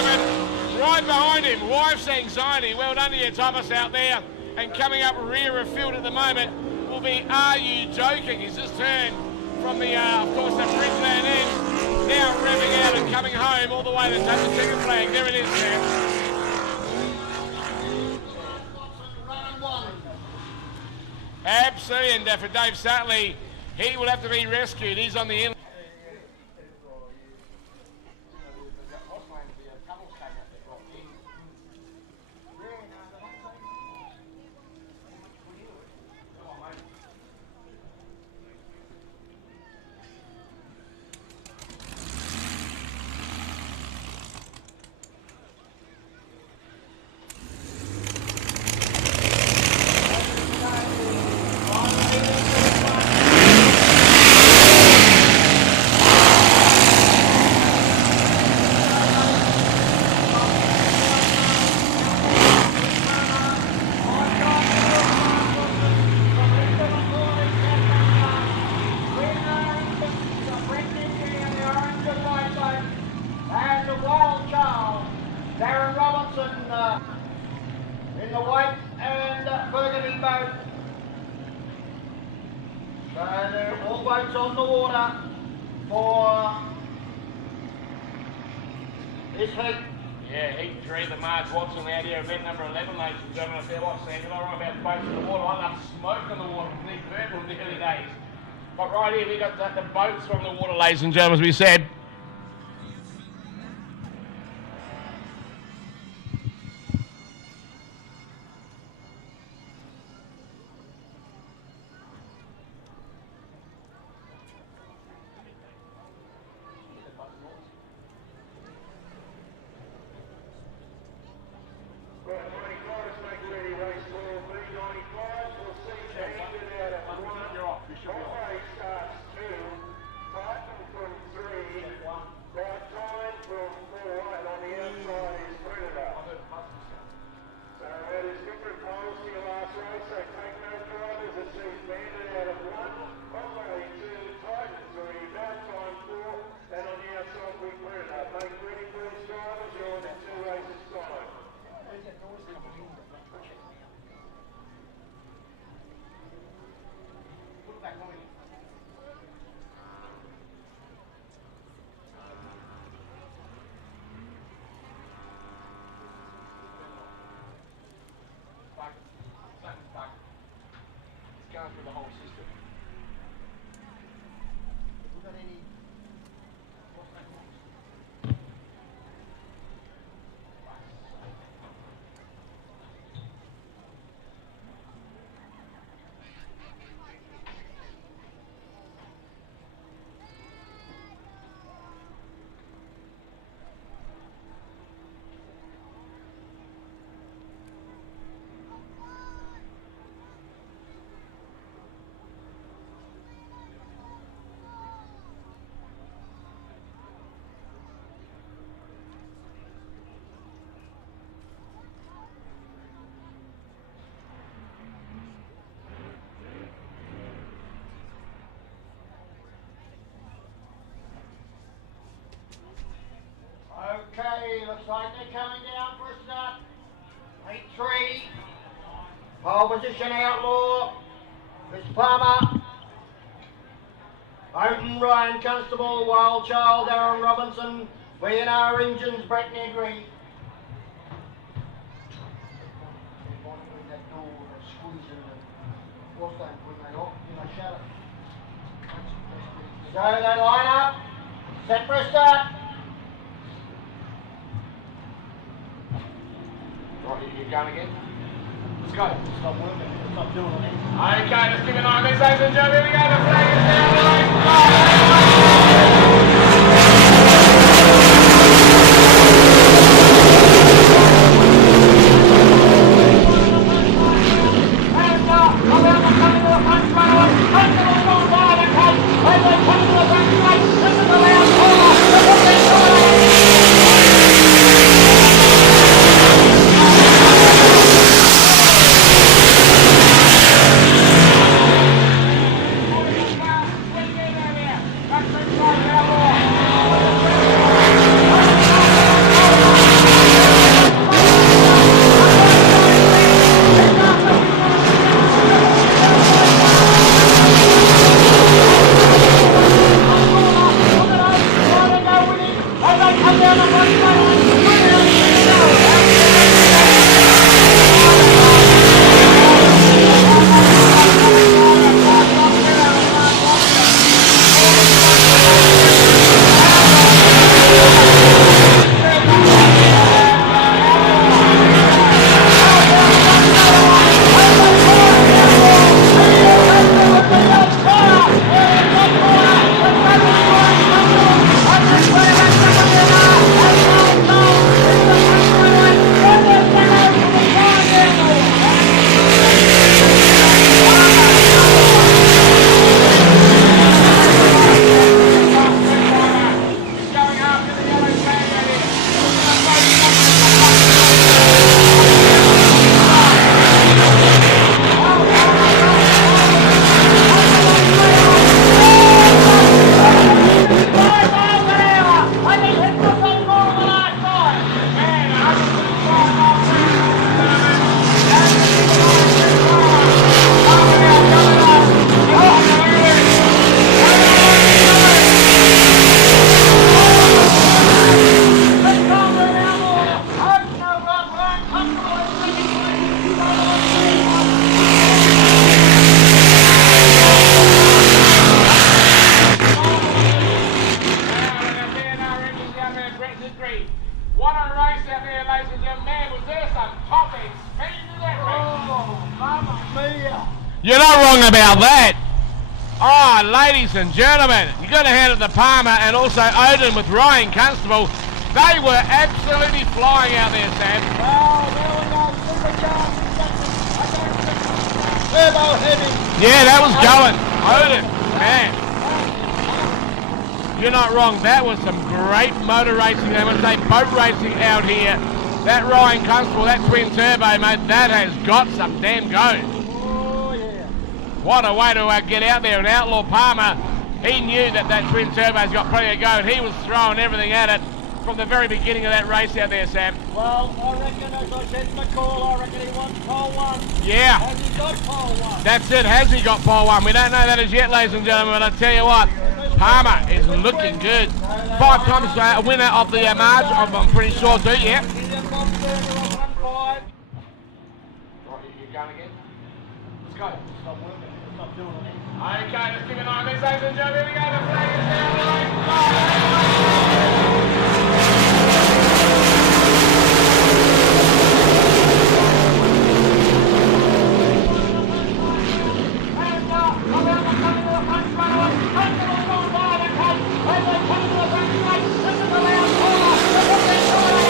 007. Right behind him, Wife's Anxiety. Well done to you, Thomas, out there. And coming up rear of field at the moment will be Are You Joking? He's just turned from the, of course, the Bridgeland end. Now revving out and coming home all the way to take the second flag. There it is, Sam. Absolutely, and for Dave Sutley, he will have to be rescued. He's on the inlet. In the white and burgundy boat. So they're all boats on the water for this heat. Yeah, heat 3, the Marj Watson out here, event number 11, ladies and gentlemen. I tell you what, Sam, you're not right about the boats in the water. I love smoke on the water from these purple in the early days. But right here, we got the boats from the water, ladies and gentlemen, as we said. Always starts 2, Titan from 3, through the whole system. Have we got any? Okay, looks like they're coming down for a start. 8-3. Pole position Outlaw. Miss Palmer. Houghton, Ryan Constable, Wild Child, Aaron Robinson, VNR Engines, Brett Negri. So they line up. Set for a start. Right, you going again? Let's go. Stop working. Stop doing it. Okay, let's give it on this, ladies and gentlemen. Here we go. The flag is down. What a race out there, ladies and gentlemen. Man, was there some topping speed in that race? Oh, mamma mia. You're not wrong about that. Oh, ladies and gentlemen, you've got to hand it to Palmer and also Odin with Ryan Constable. They were absolutely flying out there, Sam. Well, there we go. Supercharged. Turbo heavy. Yeah, that was going. Odin, man. You're not wrong. That was some great motor racing. I would say boat racing out here. That Ryan Constable, that twin turbo, mate, that has got some damn go. Oh, yeah. What a way to get out there. And Outlaw Palmer, he knew that that twin turbo's got plenty of go, and he was throwing everything at it from the very beginning of that race out there, Sam. Well, I reckon, as I said in the call, I reckon he wants pole one. Yeah. Has he got pole one? That's it. Has he got pole one? We don't know that as yet, ladies and gentlemen, but I tell you what, Palmer is looking good. 5 times a winner of the Marj, I'm pretty sure too, yeah. Right, Right, you going again? Let's go. Stop working, stop doing it. Okay, let's keep an eye on this, ladies and gentlemen. Here we go. The flag is down. The race is on.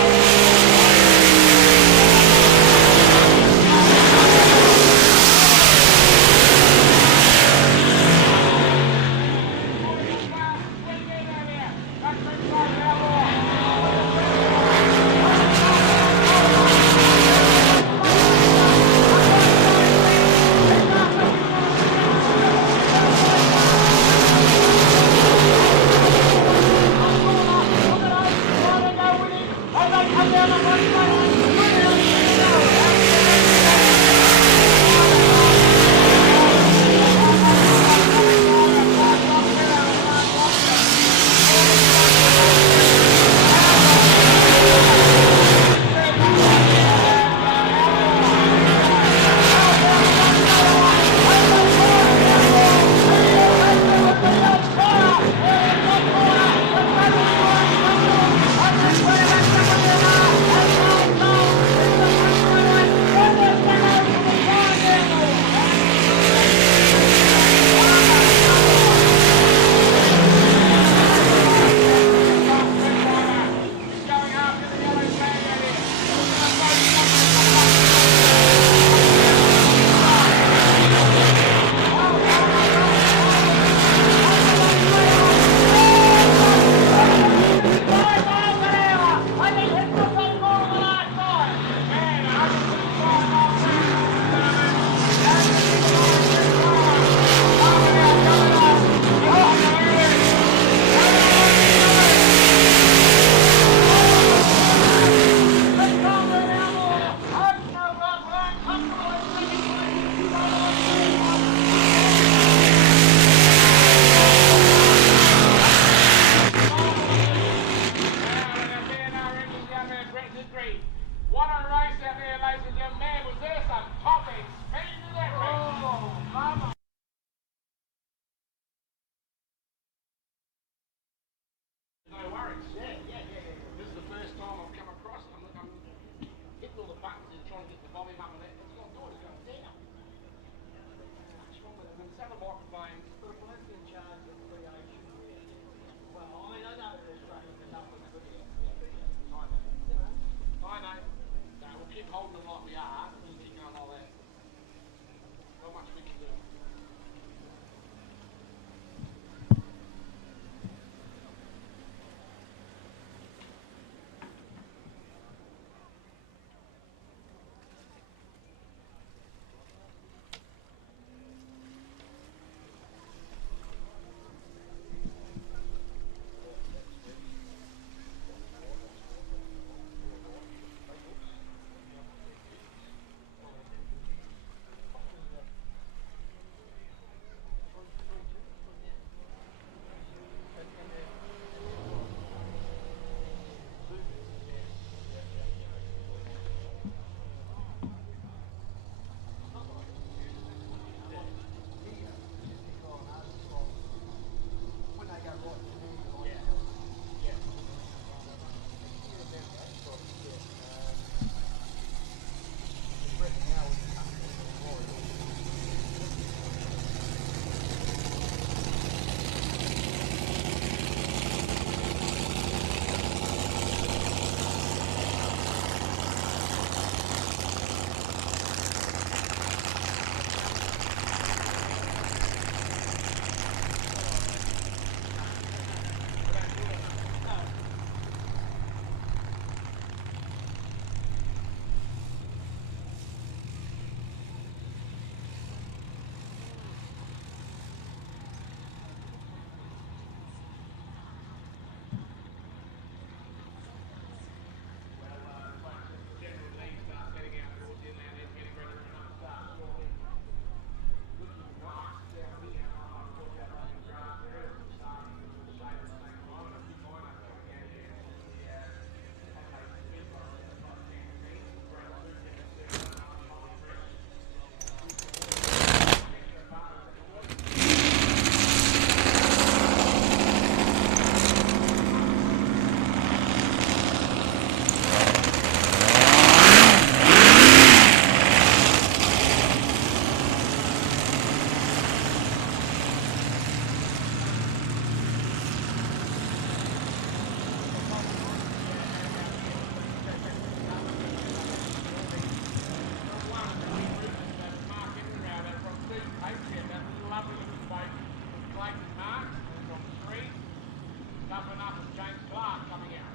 What a race out there, ladies and gentlemen. Man, was there some popping speed in that race. Oh, mama. No worries. Yeah. This is the first time I've come across it. I'm hitting all the buttons and trying to get the volume up and that. It's not doing it. It's going down. What's wrong with it? It's on the microphone. But bloke's in charge of creation. Well, I mean, I know there's Australia, but nothing's good here. I know. No, we'll keep holding them like we are. We'll keep going like that. Not much we can do. lovely little boat with Blake and Marj on 3. Doubling up with James Clark coming out.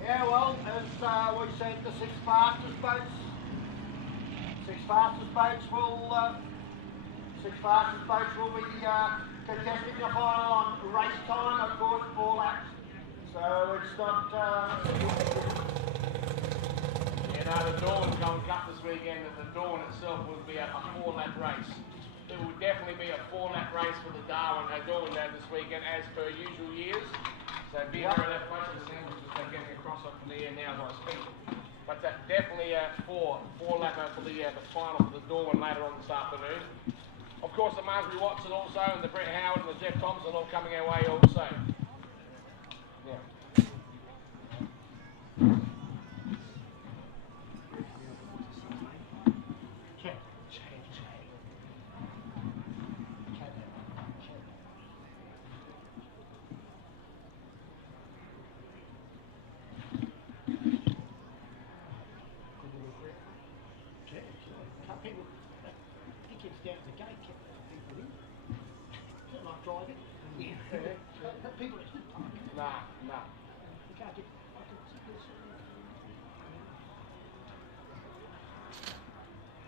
Yeah, well, as we said, the 6 fastest boats. 6 fastest boats will be contesting the final on race time, of course, 4 laps. So it's not. The Dawn Gold Cup this weekend, and the Dawn itself will be a 4-lap race. It will definitely be a 4-lap race for the Dawn this weekend, as per usual years. So be aware of that, folks. The sandwich is getting across up from the air now as I speak. But definitely a 4-lapper for the final for the Dawn later on this afternoon. Of course, the Marjorie Watson also, and the Brett Howard and the Jeff Thompson all coming our way also. Yeah.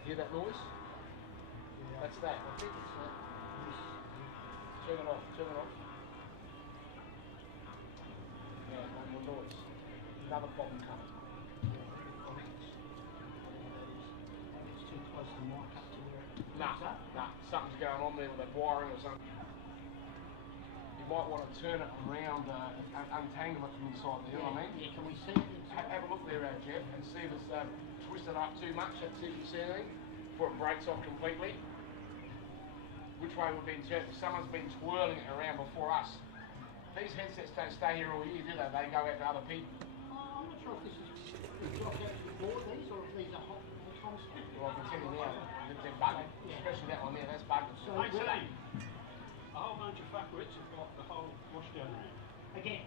Hear that noise? Yeah. That's that. I think it's that. Turn it off. Turn it off. Yeah, one more noise. Another problem coming. It's too close to the mic up to where it Nah. Something's going on there with the wiring or something. You might want to turn it around, untangle it from inside there, you know what I mean? Yeah, can we see it? Have a look there, Jeff, and see if it's twisted up too much. Let's see if you see anything before it breaks off completely. Which way we've been turning? Someone's been twirling it around before us. These headsets don't stay here all year, do they? They go out to other people. I'm not sure if this is before these or if these are hot constant. Well, I can tell you now, they're bugging. Especially that one there, that's bugging. So I see a whole bunch of fuckwits have got the whole washdown around. Again.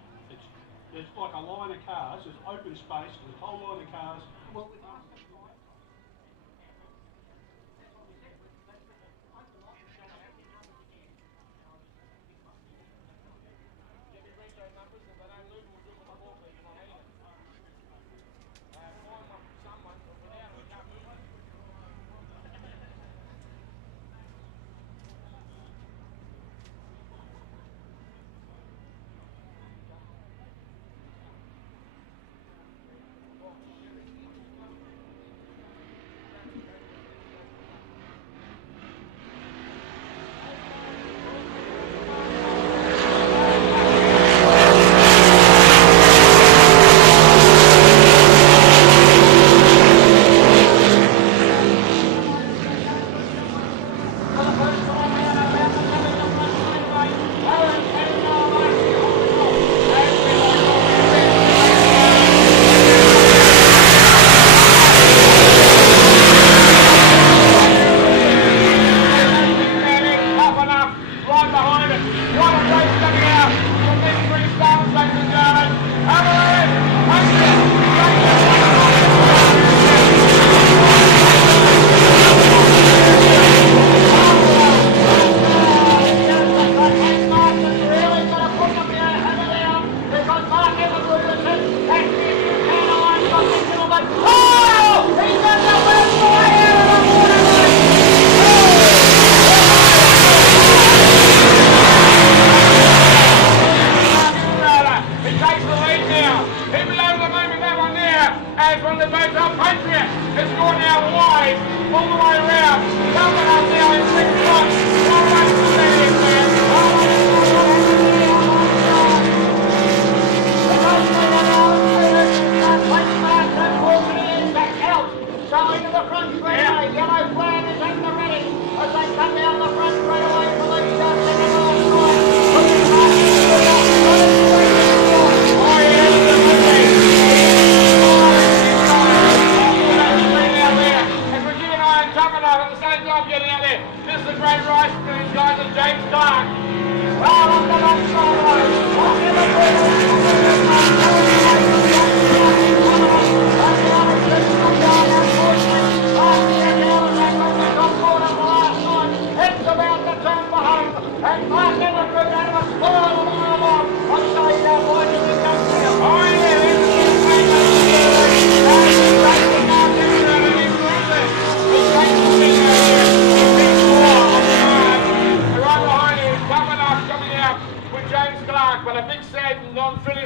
There's like a line of cars, there's open space, there's a whole line of cars. Well,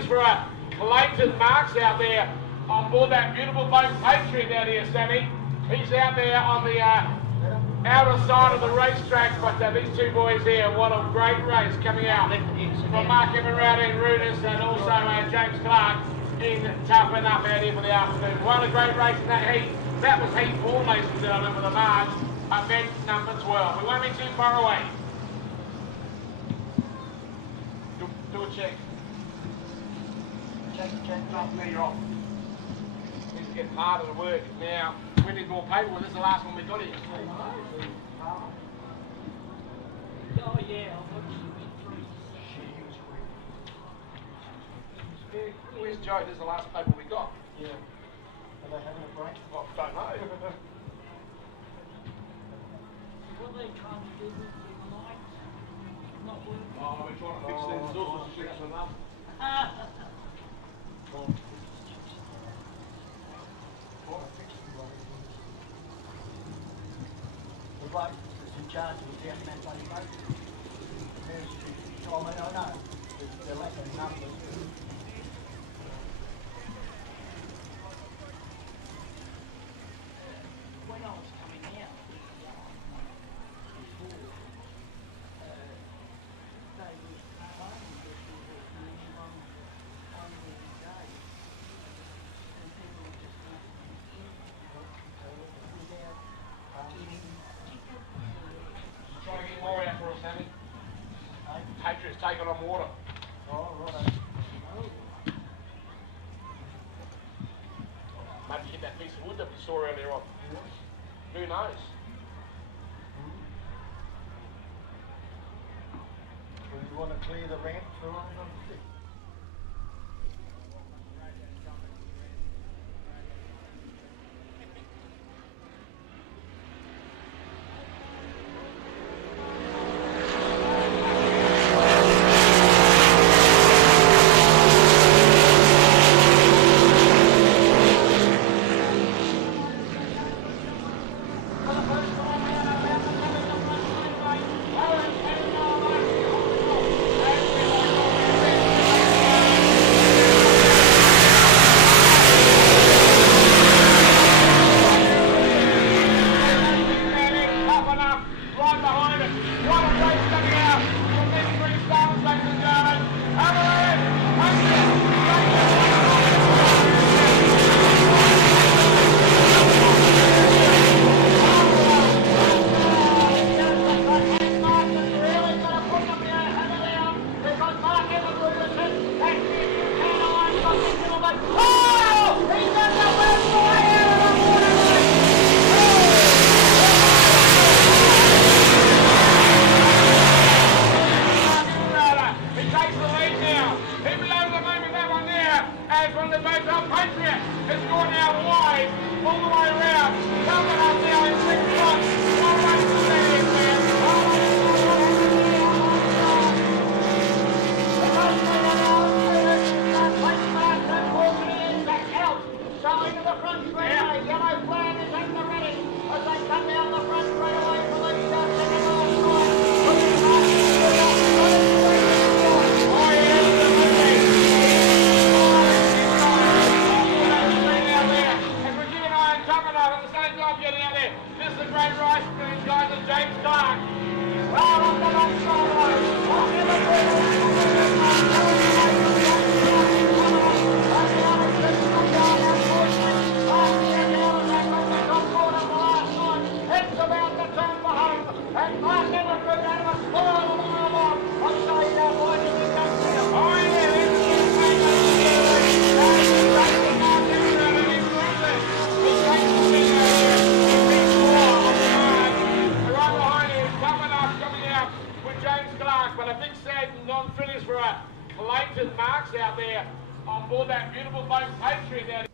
finish for Clayton Marks out there on board that beautiful boat Patriot out here, Sammy. He's out there on the outer side of the racetrack, but these two boys here, what a great race coming out from Mark Everard in Rudis and also James Clark in Toughen Up out here for the afternoon. What a great race in that heat. That was heat 4, ladies and gentlemen, for the Marj, event number 12. We won't be too far away. Do a check. Check. Now you're off. This is getting harder to work now. We need more paperwork. This is the last one we got here. Oh yeah, Where's Joe? This is the last paper we got. yeah. Are they having a break? Well, don't know. What are they trying to do with the lights? Not working. Oh, we're trying to fix these doors. Fix them up. The bloke that's in charge was down in that bloody boat. I know. They're lacking numbers. When I was coming out, before, they were complaining that there was minimum on the day, and people were just without getting tickets. Try to get more out for us, Sammy. Patriots taking on water. Oh, right. Maybe hit that piece of wood that we saw earlier on. Who knows? Do you want to clear the ramp through on them? Clayton Marks out there on board that beautiful boat Patriot out here.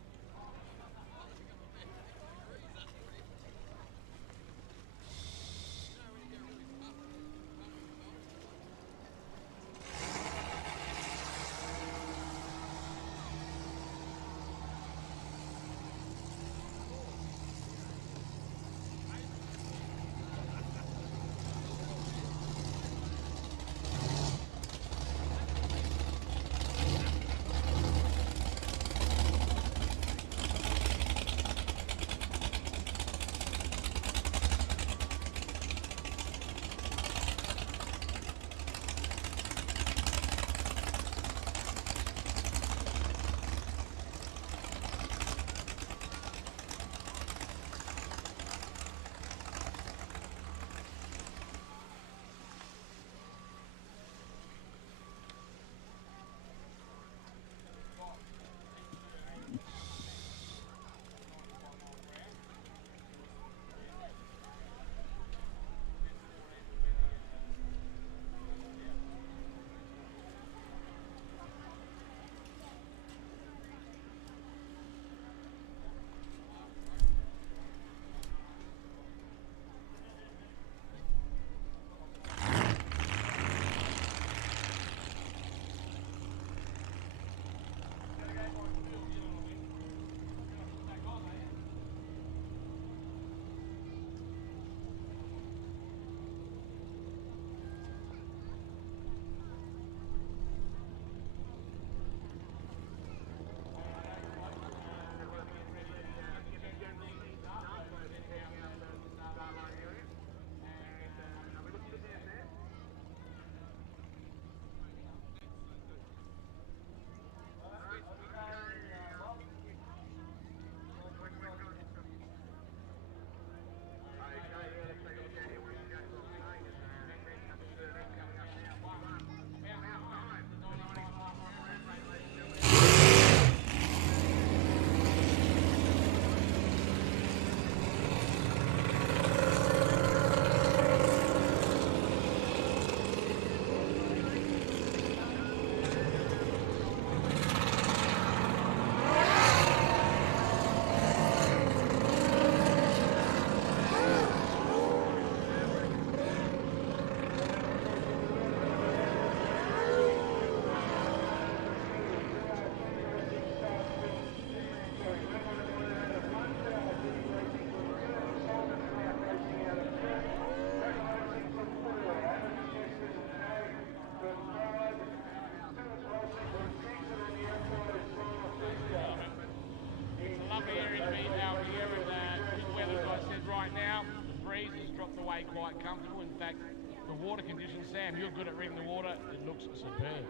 water conditions. Sam, you're good at reading the water. It looks superb.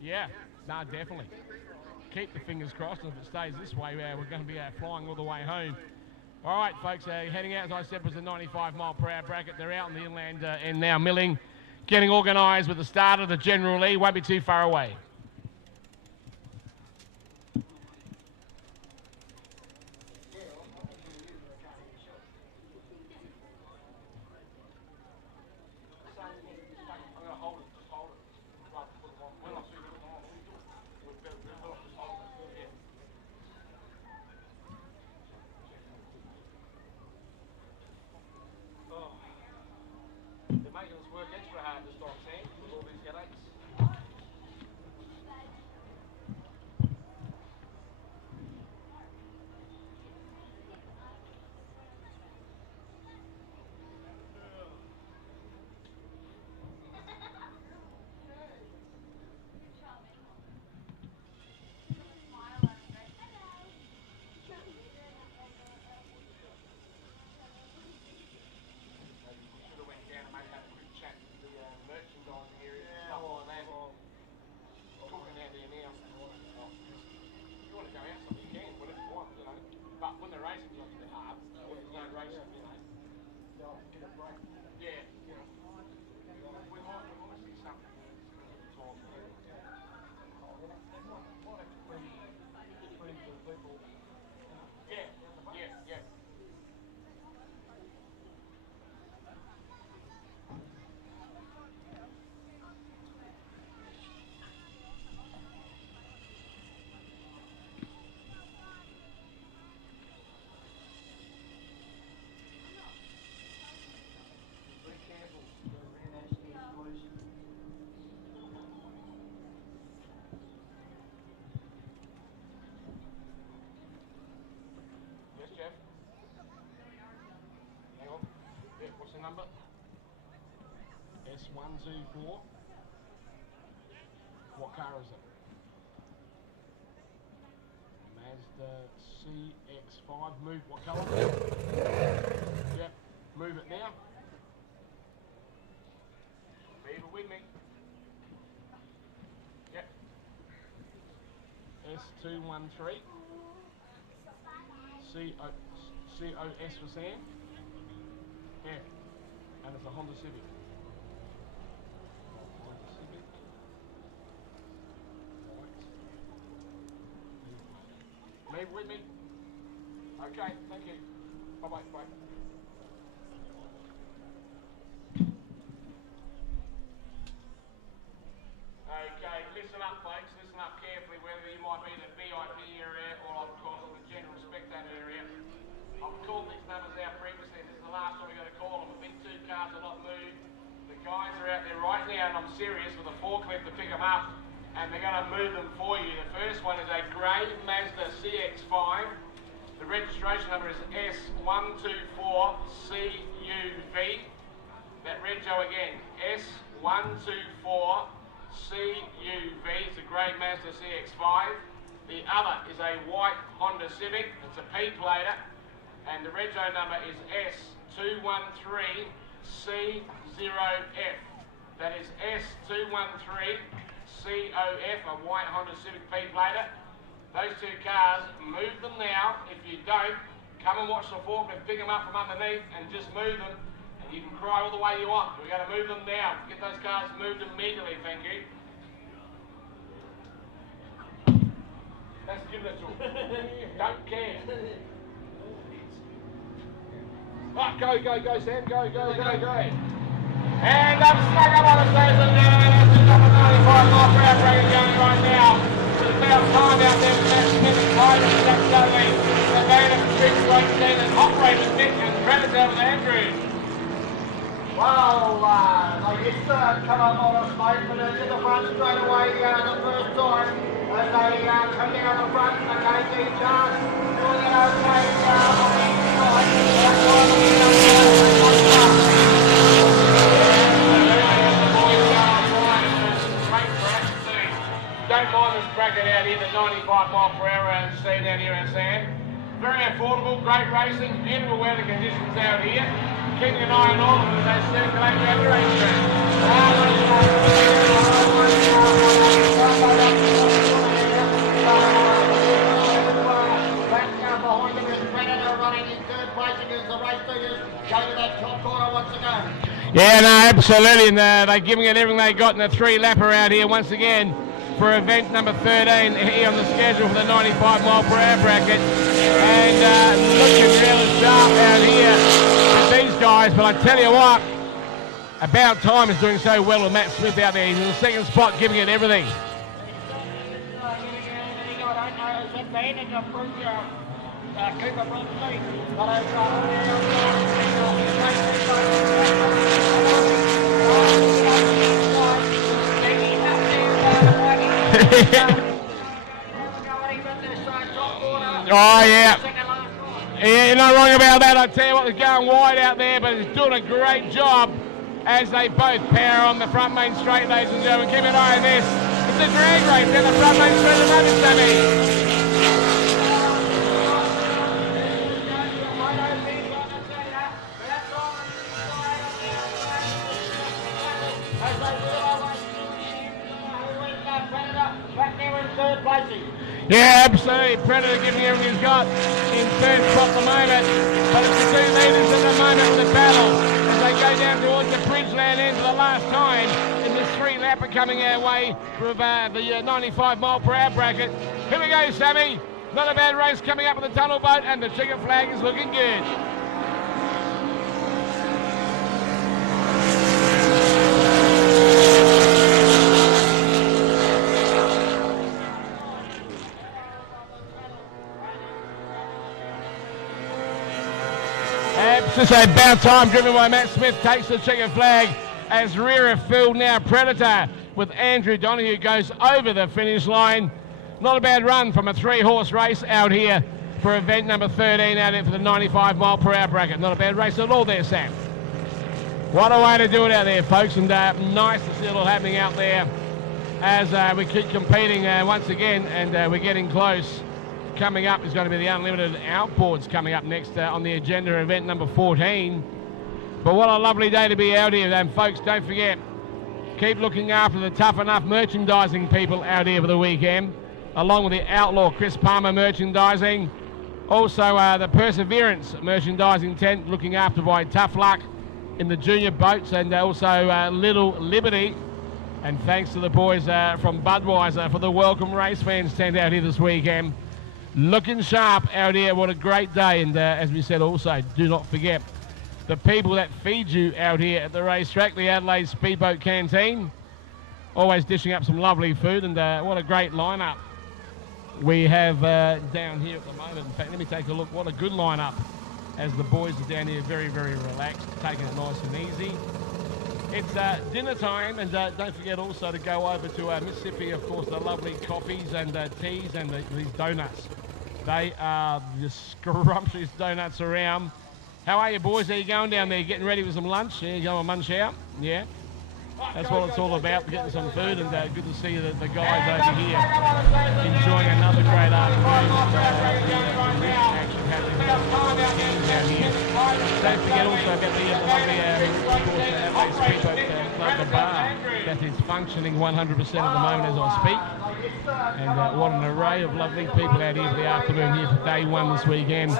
Yeah, no, definitely. Keep the fingers crossed, and if it stays this way, we're going to be flying all the way home. All right, folks, heading out, as I said, was the 95-mile-per-hour bracket. They're out in the inland end now, milling, getting organised with the start of the General Lee. Won't be too far away. They're making us work extra hard this time, Sam, with all these headaches. Number S124. What car is it? Mazda CX5. Move. What colour? Yep. Move it now. Leave it with me. Yep. S213. COS for Sam. Yeah. And it's a Honda Civic. Honda Civic. Right. Leave with me. Okay, thank you. Bye-bye. Bye. Okay, listen up, folks. Listen up carefully, whether you might be in the VIP area or, of course, in the general spectator area. I've called these numbers out previously. This is the last time we're going to call them. The big two cars are not moved. The guys are out there right now, and I'm serious, with a forklift to pick them up, and they're going to move them for you. The first one is a grey Mazda CX5. The registration number is S124CUV. That rego again, S124CUV. It's a grey Mazda CX5. The other is a white Honda Civic. It's a P-plater. And the rego number is S213C0F. That is S213COF, a white Honda Civic P-plater. Those two cars, move them now. If you don't, come and watch the forklift, pick them up from underneath and just move them. And you can cry all the way you want. We're going to move them now. Get those cars moved immediately, thank you. Let's give it to them. Don't care. Right, go, Sam, go. And I'm stuck up on the station now, and that's just number 95-mile-per-hour bracket going right now. There's about time out there with that Smith and Marj and Jack Dudley. They're going to Chris Whitestein and Operator Nick and Travis out with Andrew. Well, they used to come up on us, mate, but they're in the front straight away the first time. As they come down the front, the KG Jars doing it okay on the inside. Don't mind this bracket out here, the 95-mile-per-hour and see down here in Sam. Very affordable, great racing, beautiful weather conditions out here. Keeping an eye on all of them as they circulate around the racetrack. Behind them is Predator running in third place against the race leaders. Go to that top corner once again. Yeah, no, absolutely. And they're giving it everything they got in the 3-lapper out here once again for event number 13 here on the schedule for the 95 mile per hour bracket. And looking really sharp out here with these guys. But I tell you what, About Time is doing so well with Matt Smith out there. He's in the second spot, giving it everything. Oh, yeah. Yeah, you're not wrong about that. I tell you what, they're going wide out there, but he's doing a great job as they both power on the front main straight, ladies and gentlemen. Keep an eye on this. It's a drag race down the front main straight at the moment, Sammy. Yeah, absolutely. Predator giving everything he's got in third spot at the moment. But it's the two leaders at the moment with the battle as they go down towards the Bridgeland end for the last time in this 3-lapper coming our way for the 95 mile per hour bracket. Here we go, Sammy. Not a bad race coming up with the tunnel boat, and the checkered flag is looking good. Just About Time, driven by Matt Smith, takes the checkered flag as rear of field now. Predator with Andrew Donahue goes over the finish line. Not a bad run from a 3-horse race out here for event number 13 out here for the 95 mile per hour bracket. Not a bad race at all there, Sam. What a way to do it out there, folks, and nice to see it all happening out there as we keep competing once again, and we're getting close. Coming up is going to be the Unlimited Outboards coming up next on the agenda, event number 14. But what a lovely day to be out here. And folks, don't forget, keep looking after the Tough Enough merchandising people out here for the weekend, along with the Outlaw Chris Palmer merchandising. Also the Perseverance merchandising tent looking after by Tough Luck in the junior boats, and also Little Liberty. And thanks to the boys from Budweiser for the Welcome Race Fans tent out here this weekend. Looking sharp out here. What a great day. And as we said also, do not forget the people that feed you out here at the racetrack, the Adelaide Speedboat Canteen, always dishing up some lovely food. And what a great lineup we have down here at the moment. In fact, let me take a look. What a good lineup as the boys are down here very, very relaxed, taking it nice and easy. It's dinner time, and don't forget also to go over to Mississippi, of course, the lovely coffees and teas and these donuts. They are the scrumptious donuts around. How are you, boys? Are you going down there, getting ready for some lunch? Yeah, you going to munch out? Yeah? That's what it's all about, getting some food, and good to see the guys over here enjoying another great afternoon. Action happening down here. Don't forget also about the lovely Adelaide Speedboat Club, the bar, that is functioning 100% at the moment as I speak. And what an array of lovely people out here for the afternoon here for day one this weekend.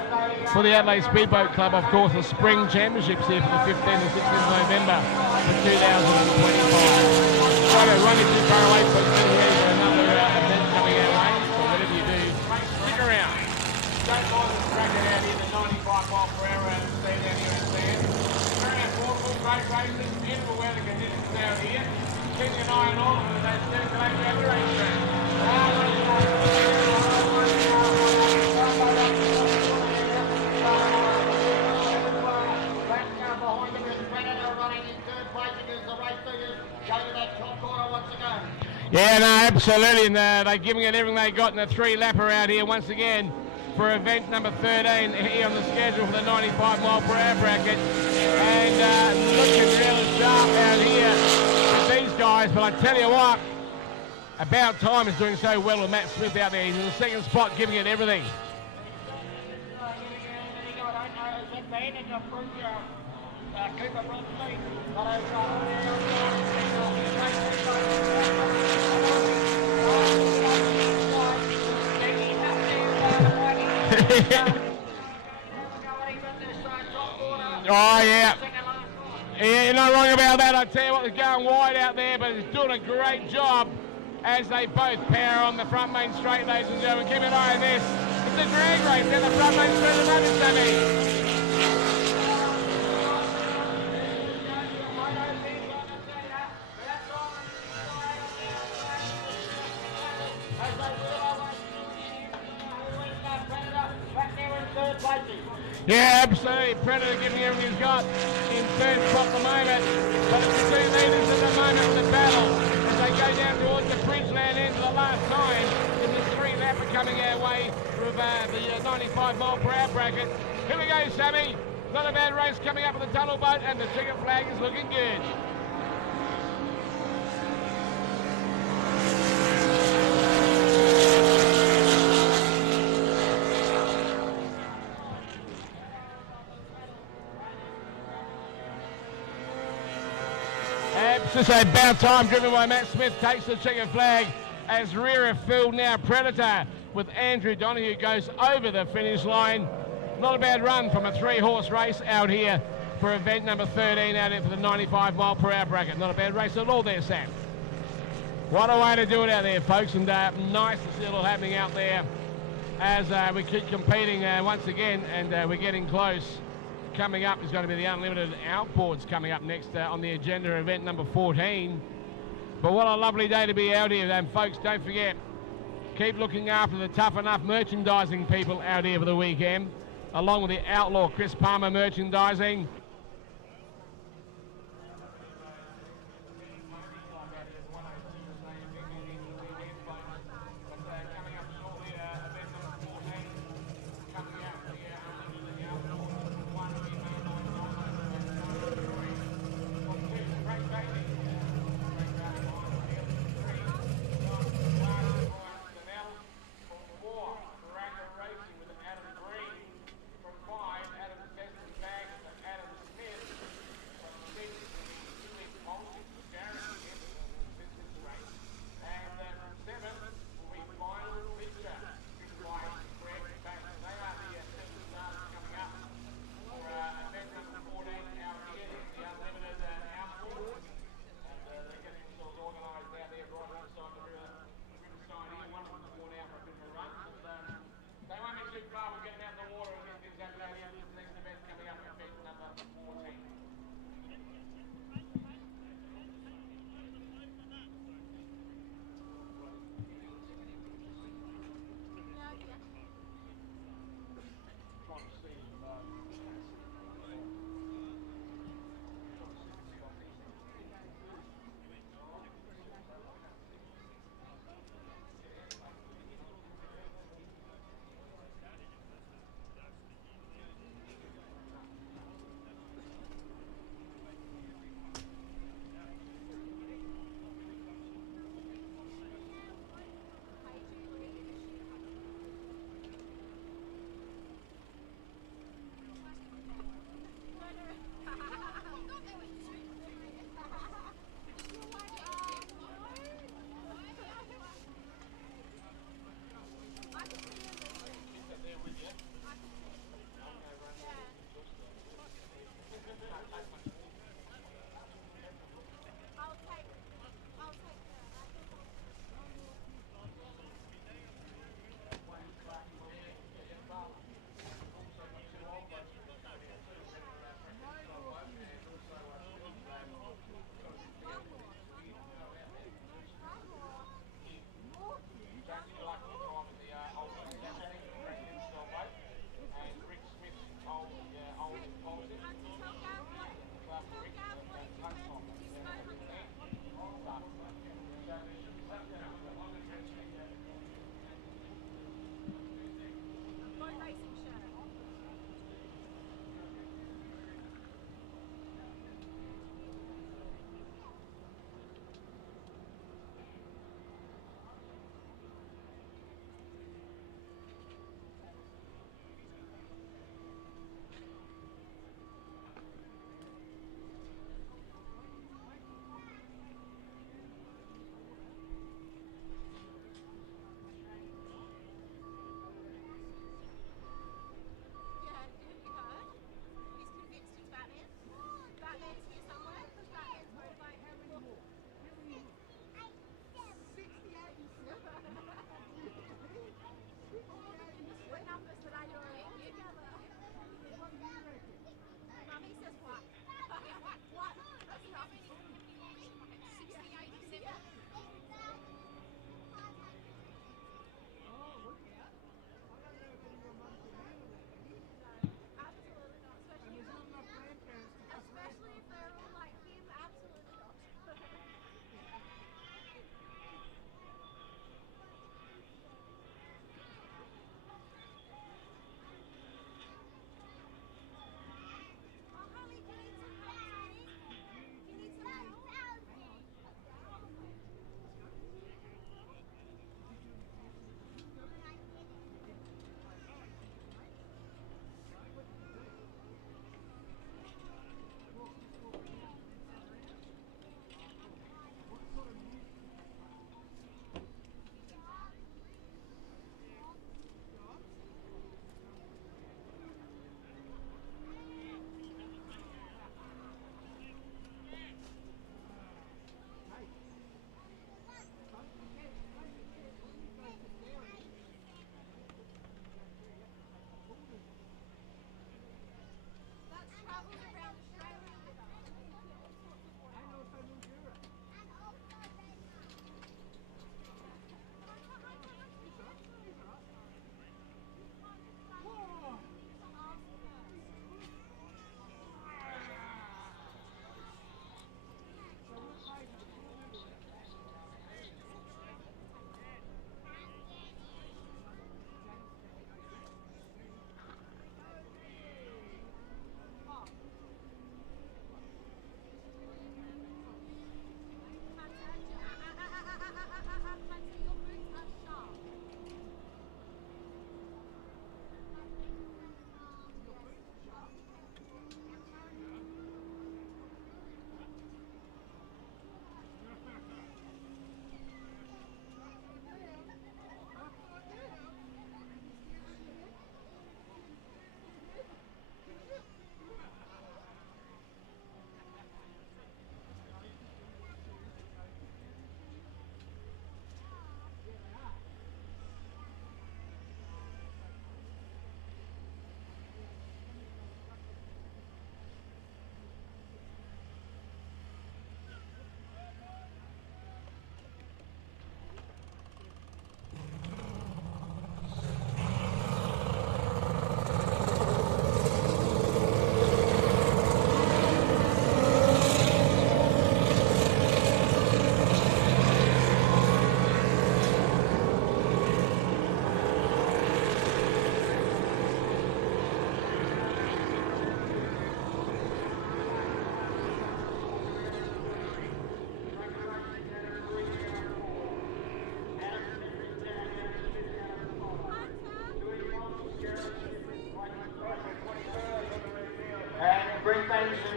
For the Adelaide Speedboat Club, of course, the Spring Championships here for the 15th and 16th of November for 2025. Right, I run it too far away, but here's another event coming our way. So whatever you do, stick around. Don't mind the track out here, the 95 mile per hour out of the speed down here in Sand. Very affordable, great races, beautiful weather conditions out here. Keeping an eye on all of them as they circulate around the racetrack. Behind them is Predator running in third place against the race leaders. Go to that top corner once again. Yeah, no, absolutely. And they're giving it everything they got in the 3-lapper out here once again for event number 13 here on the schedule for the 95 mile per hour bracket. And looking really sharp out here with these guys. But I tell you what, About Time is doing so well with Matt Smith out there. He's in the second spot, giving it everything. is advantage of Cooper Bromley. Oh, yeah. Yeah, you're not wrong about that. I tell you what, they're going wide out there, but he's doing a great job as they both power on the front main straight, ladies and gentlemen. Keep an eye on this. It's a drag race down the front main straight at the moment, Sammy. Yeah, absolutely. Predator giving everything he's got in third spot at the moment. But it's the 2 leaders at the moment in the battle. As they go down towards the Bridgeland end for the last time. There's a 3 lapper coming our way from the 95 mile per hour bracket. Here we go, Sammy. Not a bad race coming up with the tunnel boat, and the ticket flag is looking good. Just about time, driven by Matt Smith, takes the checkered flag as rear of field now. Predator with Andrew Donoghue goes over the finish line. Not a bad run from a 3-horse race out here for event number 13 out here for the 95 mile per hour bracket. Not a bad race at all there, Sam. What a way to do it out there, folks, and nice to see it all happening out there as we keep competing once again, and we're getting close. Coming up is going to be the Unlimited Outboards coming up next on the agenda, event number 14. But what a lovely day to be out here, and folks, don't forget, keep looking after the Tough Enough merchandising people out here for the weekend, along with the Outlaw Chris Palmer merchandising.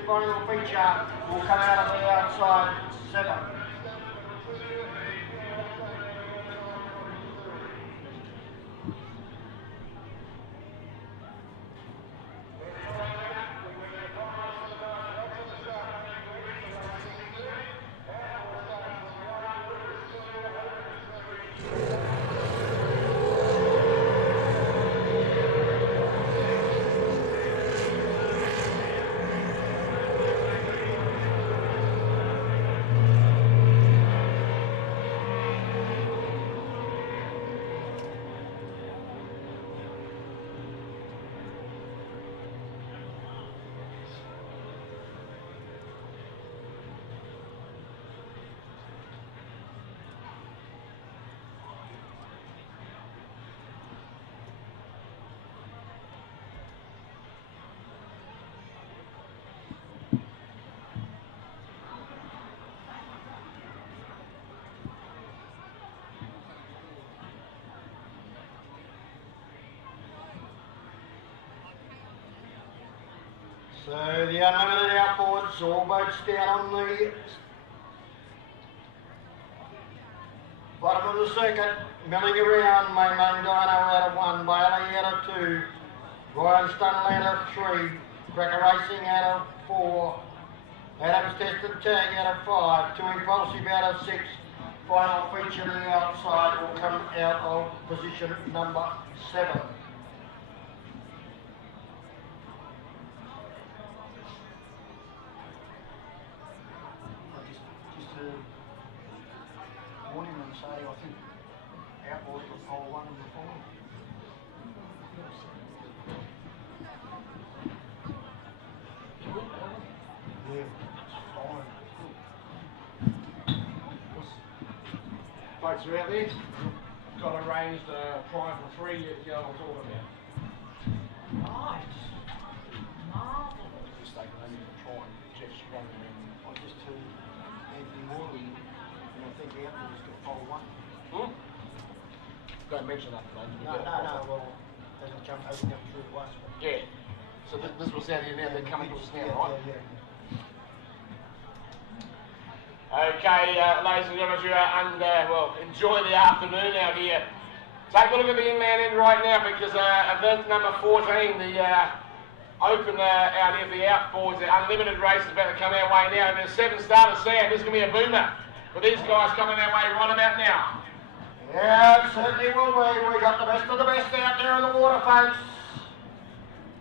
final feature will come out of the outside 7. So the unlimited outboards, all boats down on the bottom of the circuit, milling around. Mainline Dino out of 1, Bailey out of 2, Ryan Stunnell out of 3, Cracker Racing out of 4, Adams Tested Tag out of 5, 2 Impulsive out of 6. Final feature to the outside will come out of position number 7. Warn him and say, I think outboard for pole 1 and the 4. Yeah, fine. Boats are out there. Got arranged trying for 3, you know what I'm talking about. Nice. Marvellous. Just taking only to try and Jeff's running around. I just told Anthony Morley, and I think the outboard's got pole 1. Don't mention that, mate. No, well, hasn't come through to us. But Yeah. So this was out here now, they're coming to us now, right? Yeah. Okay, ladies and gentlemen, enjoy the afternoon out here. Take a look at the inland end right now because event number 14, the open out here, the outboards, the unlimited race is about to come our way now. And there's 7 starters there. This is going to be a boomer for these guys coming our way right about now. Yeah, it certainly will be. We got the best of the best out there in the water, folks.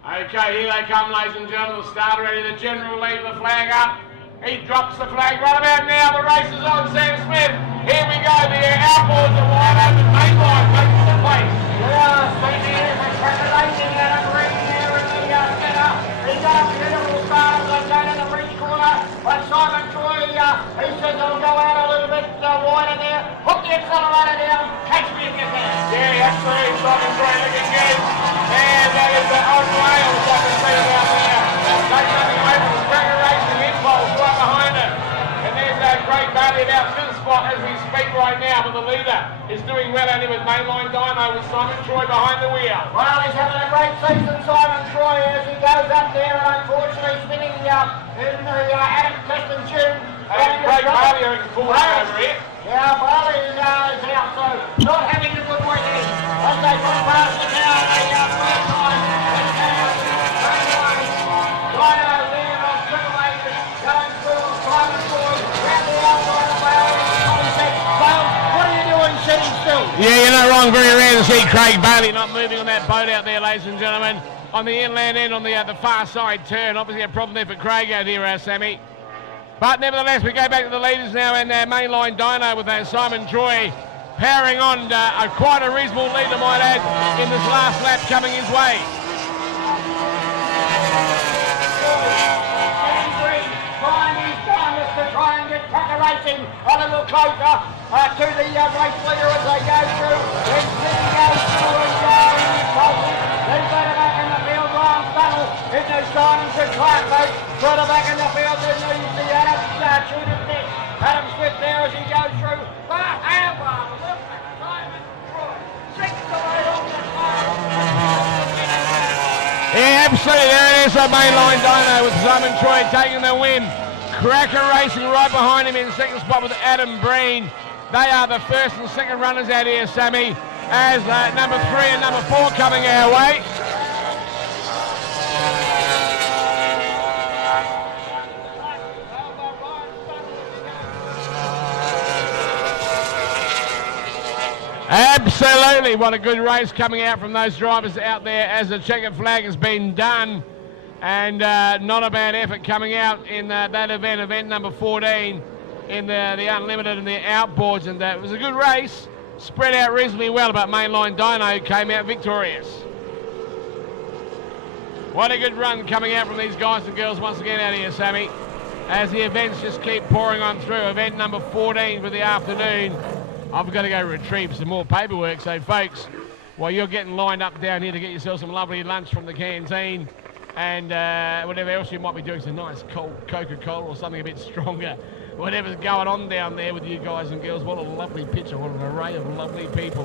Okay, here they come, ladies and gentlemen. The starter ready. The general leaves the flag up. He drops the flag right about now. The race is on, Sam Smith. Here we go. The outboards are wide open. Mainline takes the place. Yeah, see there, the calculation out of green there in the centre. He's got a beautiful start as they go to the reach corner. But Simon Troy, he says it'll go out a little bit wider there. Hook the accelerator down. Catch me if you can. Yeah, absolutely. Simon Troy looking good. And that is the old rails I can see about there. Take nothing away from the Cracker Racing impulse right behind it. And there's that great Bailey about 5th spot as we speak right now. But the leader is doing well out here with Mainline Dino with Simon Troy behind the wheel. Well, he's having a great season, Simon Troy, as he goes up there and unfortunately spinning in the Adam Teston tune. And great Bailey are forward over here. Yeah, Bailey is out, so not having a good weekend. As they put past it now, the first time, Dino there on Triple going through Simon Troy, round the outside of Bailey, and he said, Bale, what are you doing sitting still? Yeah, you're not wrong. Very rare to see Craig Bailey not moving on that boat out there, ladies and gentlemen. On the inland end, on the far side turn. Obviously a problem there for Craig out here, Sammy. But nevertheless, we go back to the leaders now and Mainline Dino with Simon Troy powering on quite a reasonable lead, I might add, in this last lap coming his way. To try and get Cracker Racing a little closer to the race leader as they go through. Then City goes through and then further back in the field, Ryan Stunnell into Simon to Clark, folks. Further back in the field, then the Adams Tudor Smith. Adam Smith there as he goes through. Simon Troy, 6 away on the time. Yeah, absolutely, there it Victorious on Mainline Dino with Simon Troy taking the win. Cracker Racing right behind him in second spot with Adam Breen. They are the first and second runners out here, Sammy, as number 3 and number 4 coming our way. Absolutely, what a good race coming out from those drivers out there as the checkered flag has been done. And not a bad effort coming out in that event number 14 in the Unlimited and the outboards. And it was a good race, spread out reasonably well, but Mainline Dino came out victorious. What a good run coming out from these guys and girls once again out here, Sammy, as the events just keep pouring on through. Event number 14 for the afternoon. I've got to go retrieve some more paperwork, so folks, while you're getting lined up down here to get yourself some lovely lunch from the canteen and whatever else you might be doing, some nice cold Coca-Cola or something a bit stronger, whatever's going on down there with you guys and girls. What a lovely picture, what an array of lovely people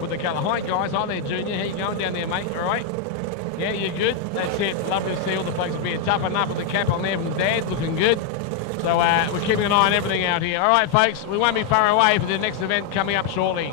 with the colour. Hi guys, hi there Junior, how you going down there mate, all right? Yeah, you're good? That's it, lovely to see all the folks being tough enough with the cap on there from Dad, looking good. So we're keeping an eye on everything out here. All right, folks, we won't be far away for the next event coming up shortly.